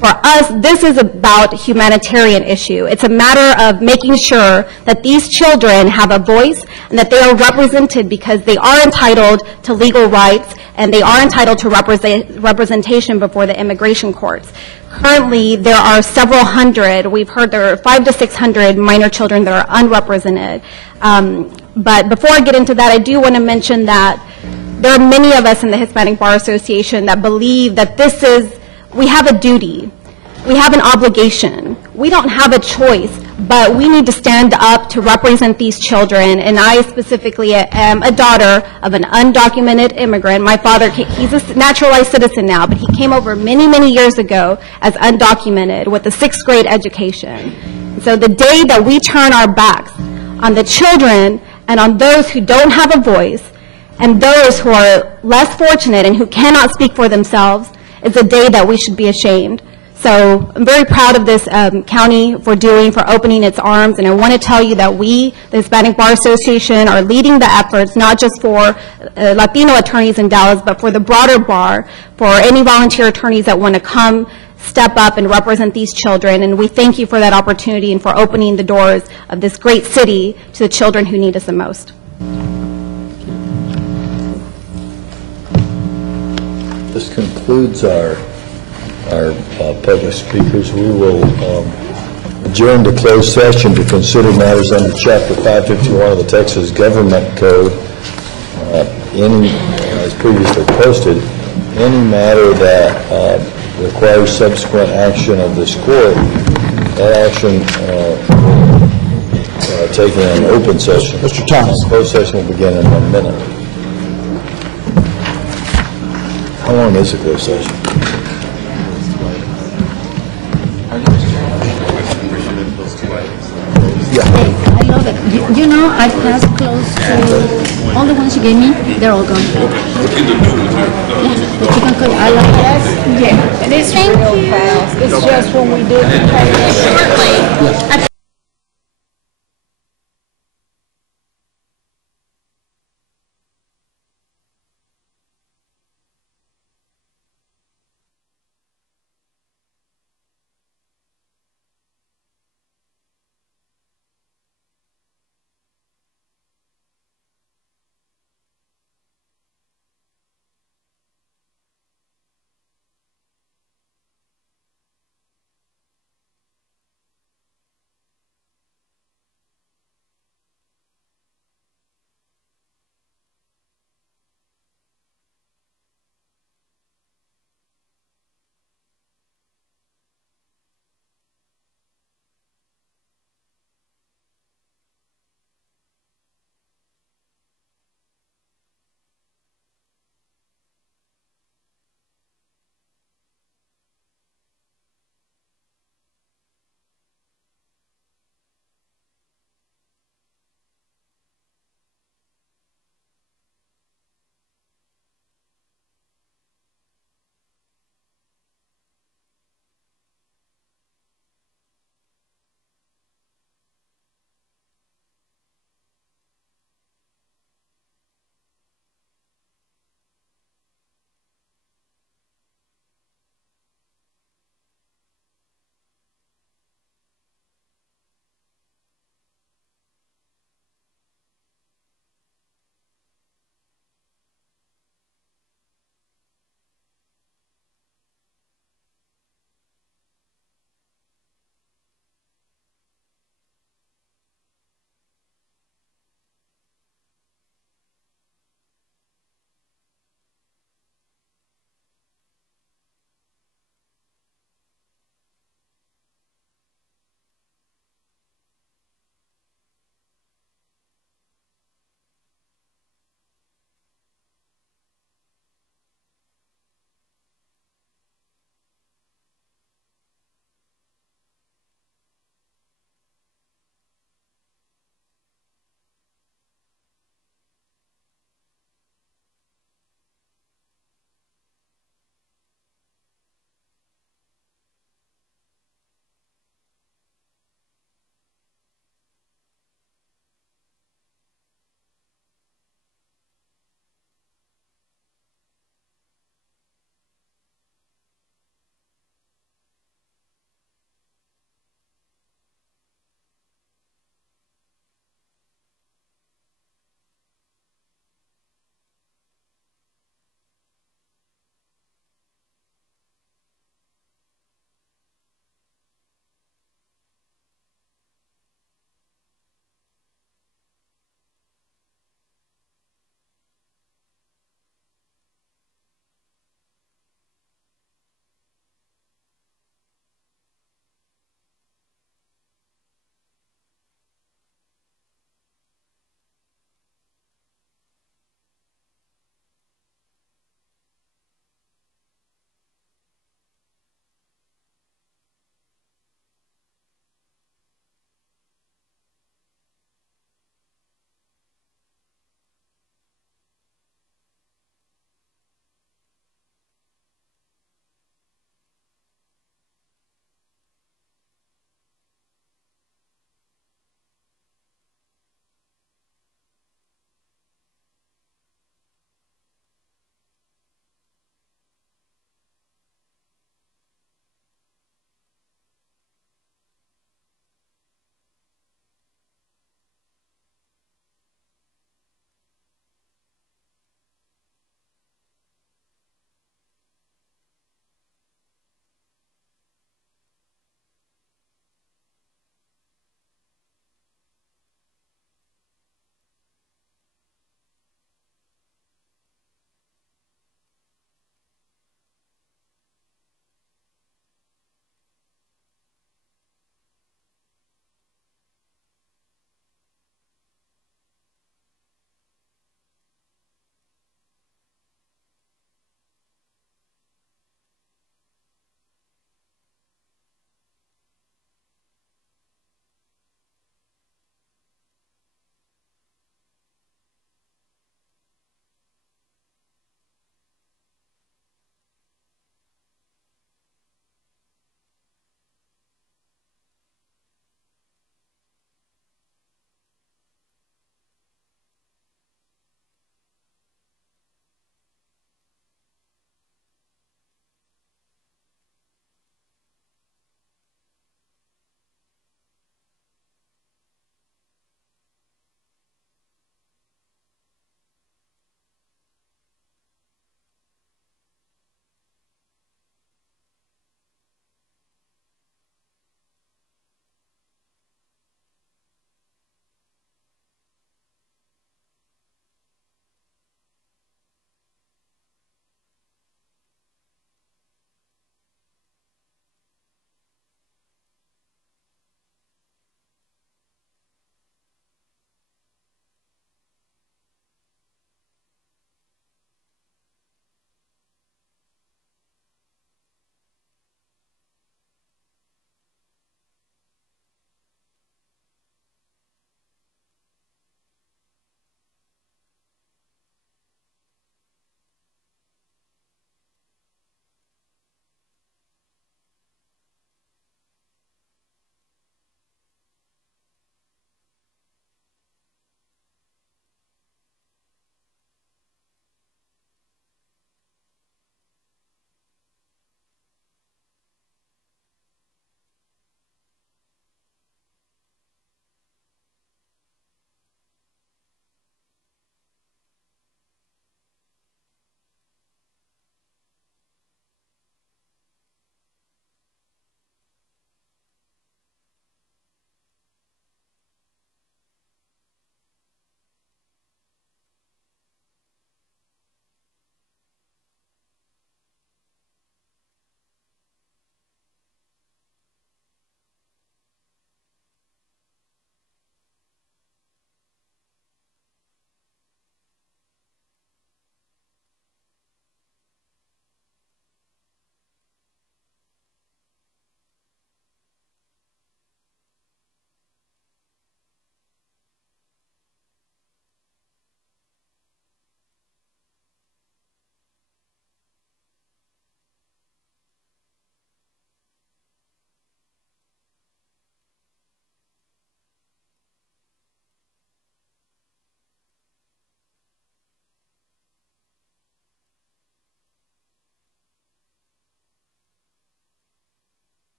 For us, this is about humanitarian issue. It's a matter of making sure that these children have a voice and that they are represented because they are entitled to legal rights and they are entitled to representation before the immigration courts. Currently, there are several hundred, we've heard there are 500 to 600 minor children that are unrepresented. But before I get into that, I do want to mention that there are many of us in the Hispanic Bar Association that believe that we have a duty. We have an obligation. We don't have a choice, but we need to stand up to represent these children. And I specifically am a daughter of an undocumented immigrant. My father, he's a naturalized citizen now, but he came over many, many years ago as undocumented with a 6th grade education. So the day that we turn our backs on the children and on those who don't have a voice and those who are less fortunate and who cannot speak for themselves, is a day that we should be ashamed. So I'm very proud of this county for opening its arms, and I want to tell you that we, the Hispanic Bar Association, are leading the efforts, not just for Latino attorneys in Dallas, but for the broader bar, for any volunteer attorneys that want to come, step up and represent these children, and we thank you for that opportunity and for opening the doors of this great city to the children who need us the most. This concludes our public speakers. We will adjourn to closed session to consider matters under Chapter 551 of the Texas Government Code. As previously posted, any matter that requires subsequent action of this court, that action taken in open session. Mr. Thomas. Closed session will begin in 1 minute. How long is a closed session? Yeah. I love it. You know, I passed close to all the ones you gave me. They're all gone. The chicken curry, I like it. Yeah, and it's real fast. It's just when we did the pay shortly.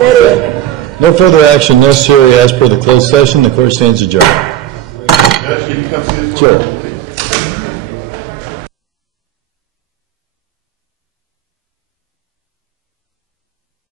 No further action necessary as per the closed session. The court stands adjourned. Judge, can you come see this? Sure.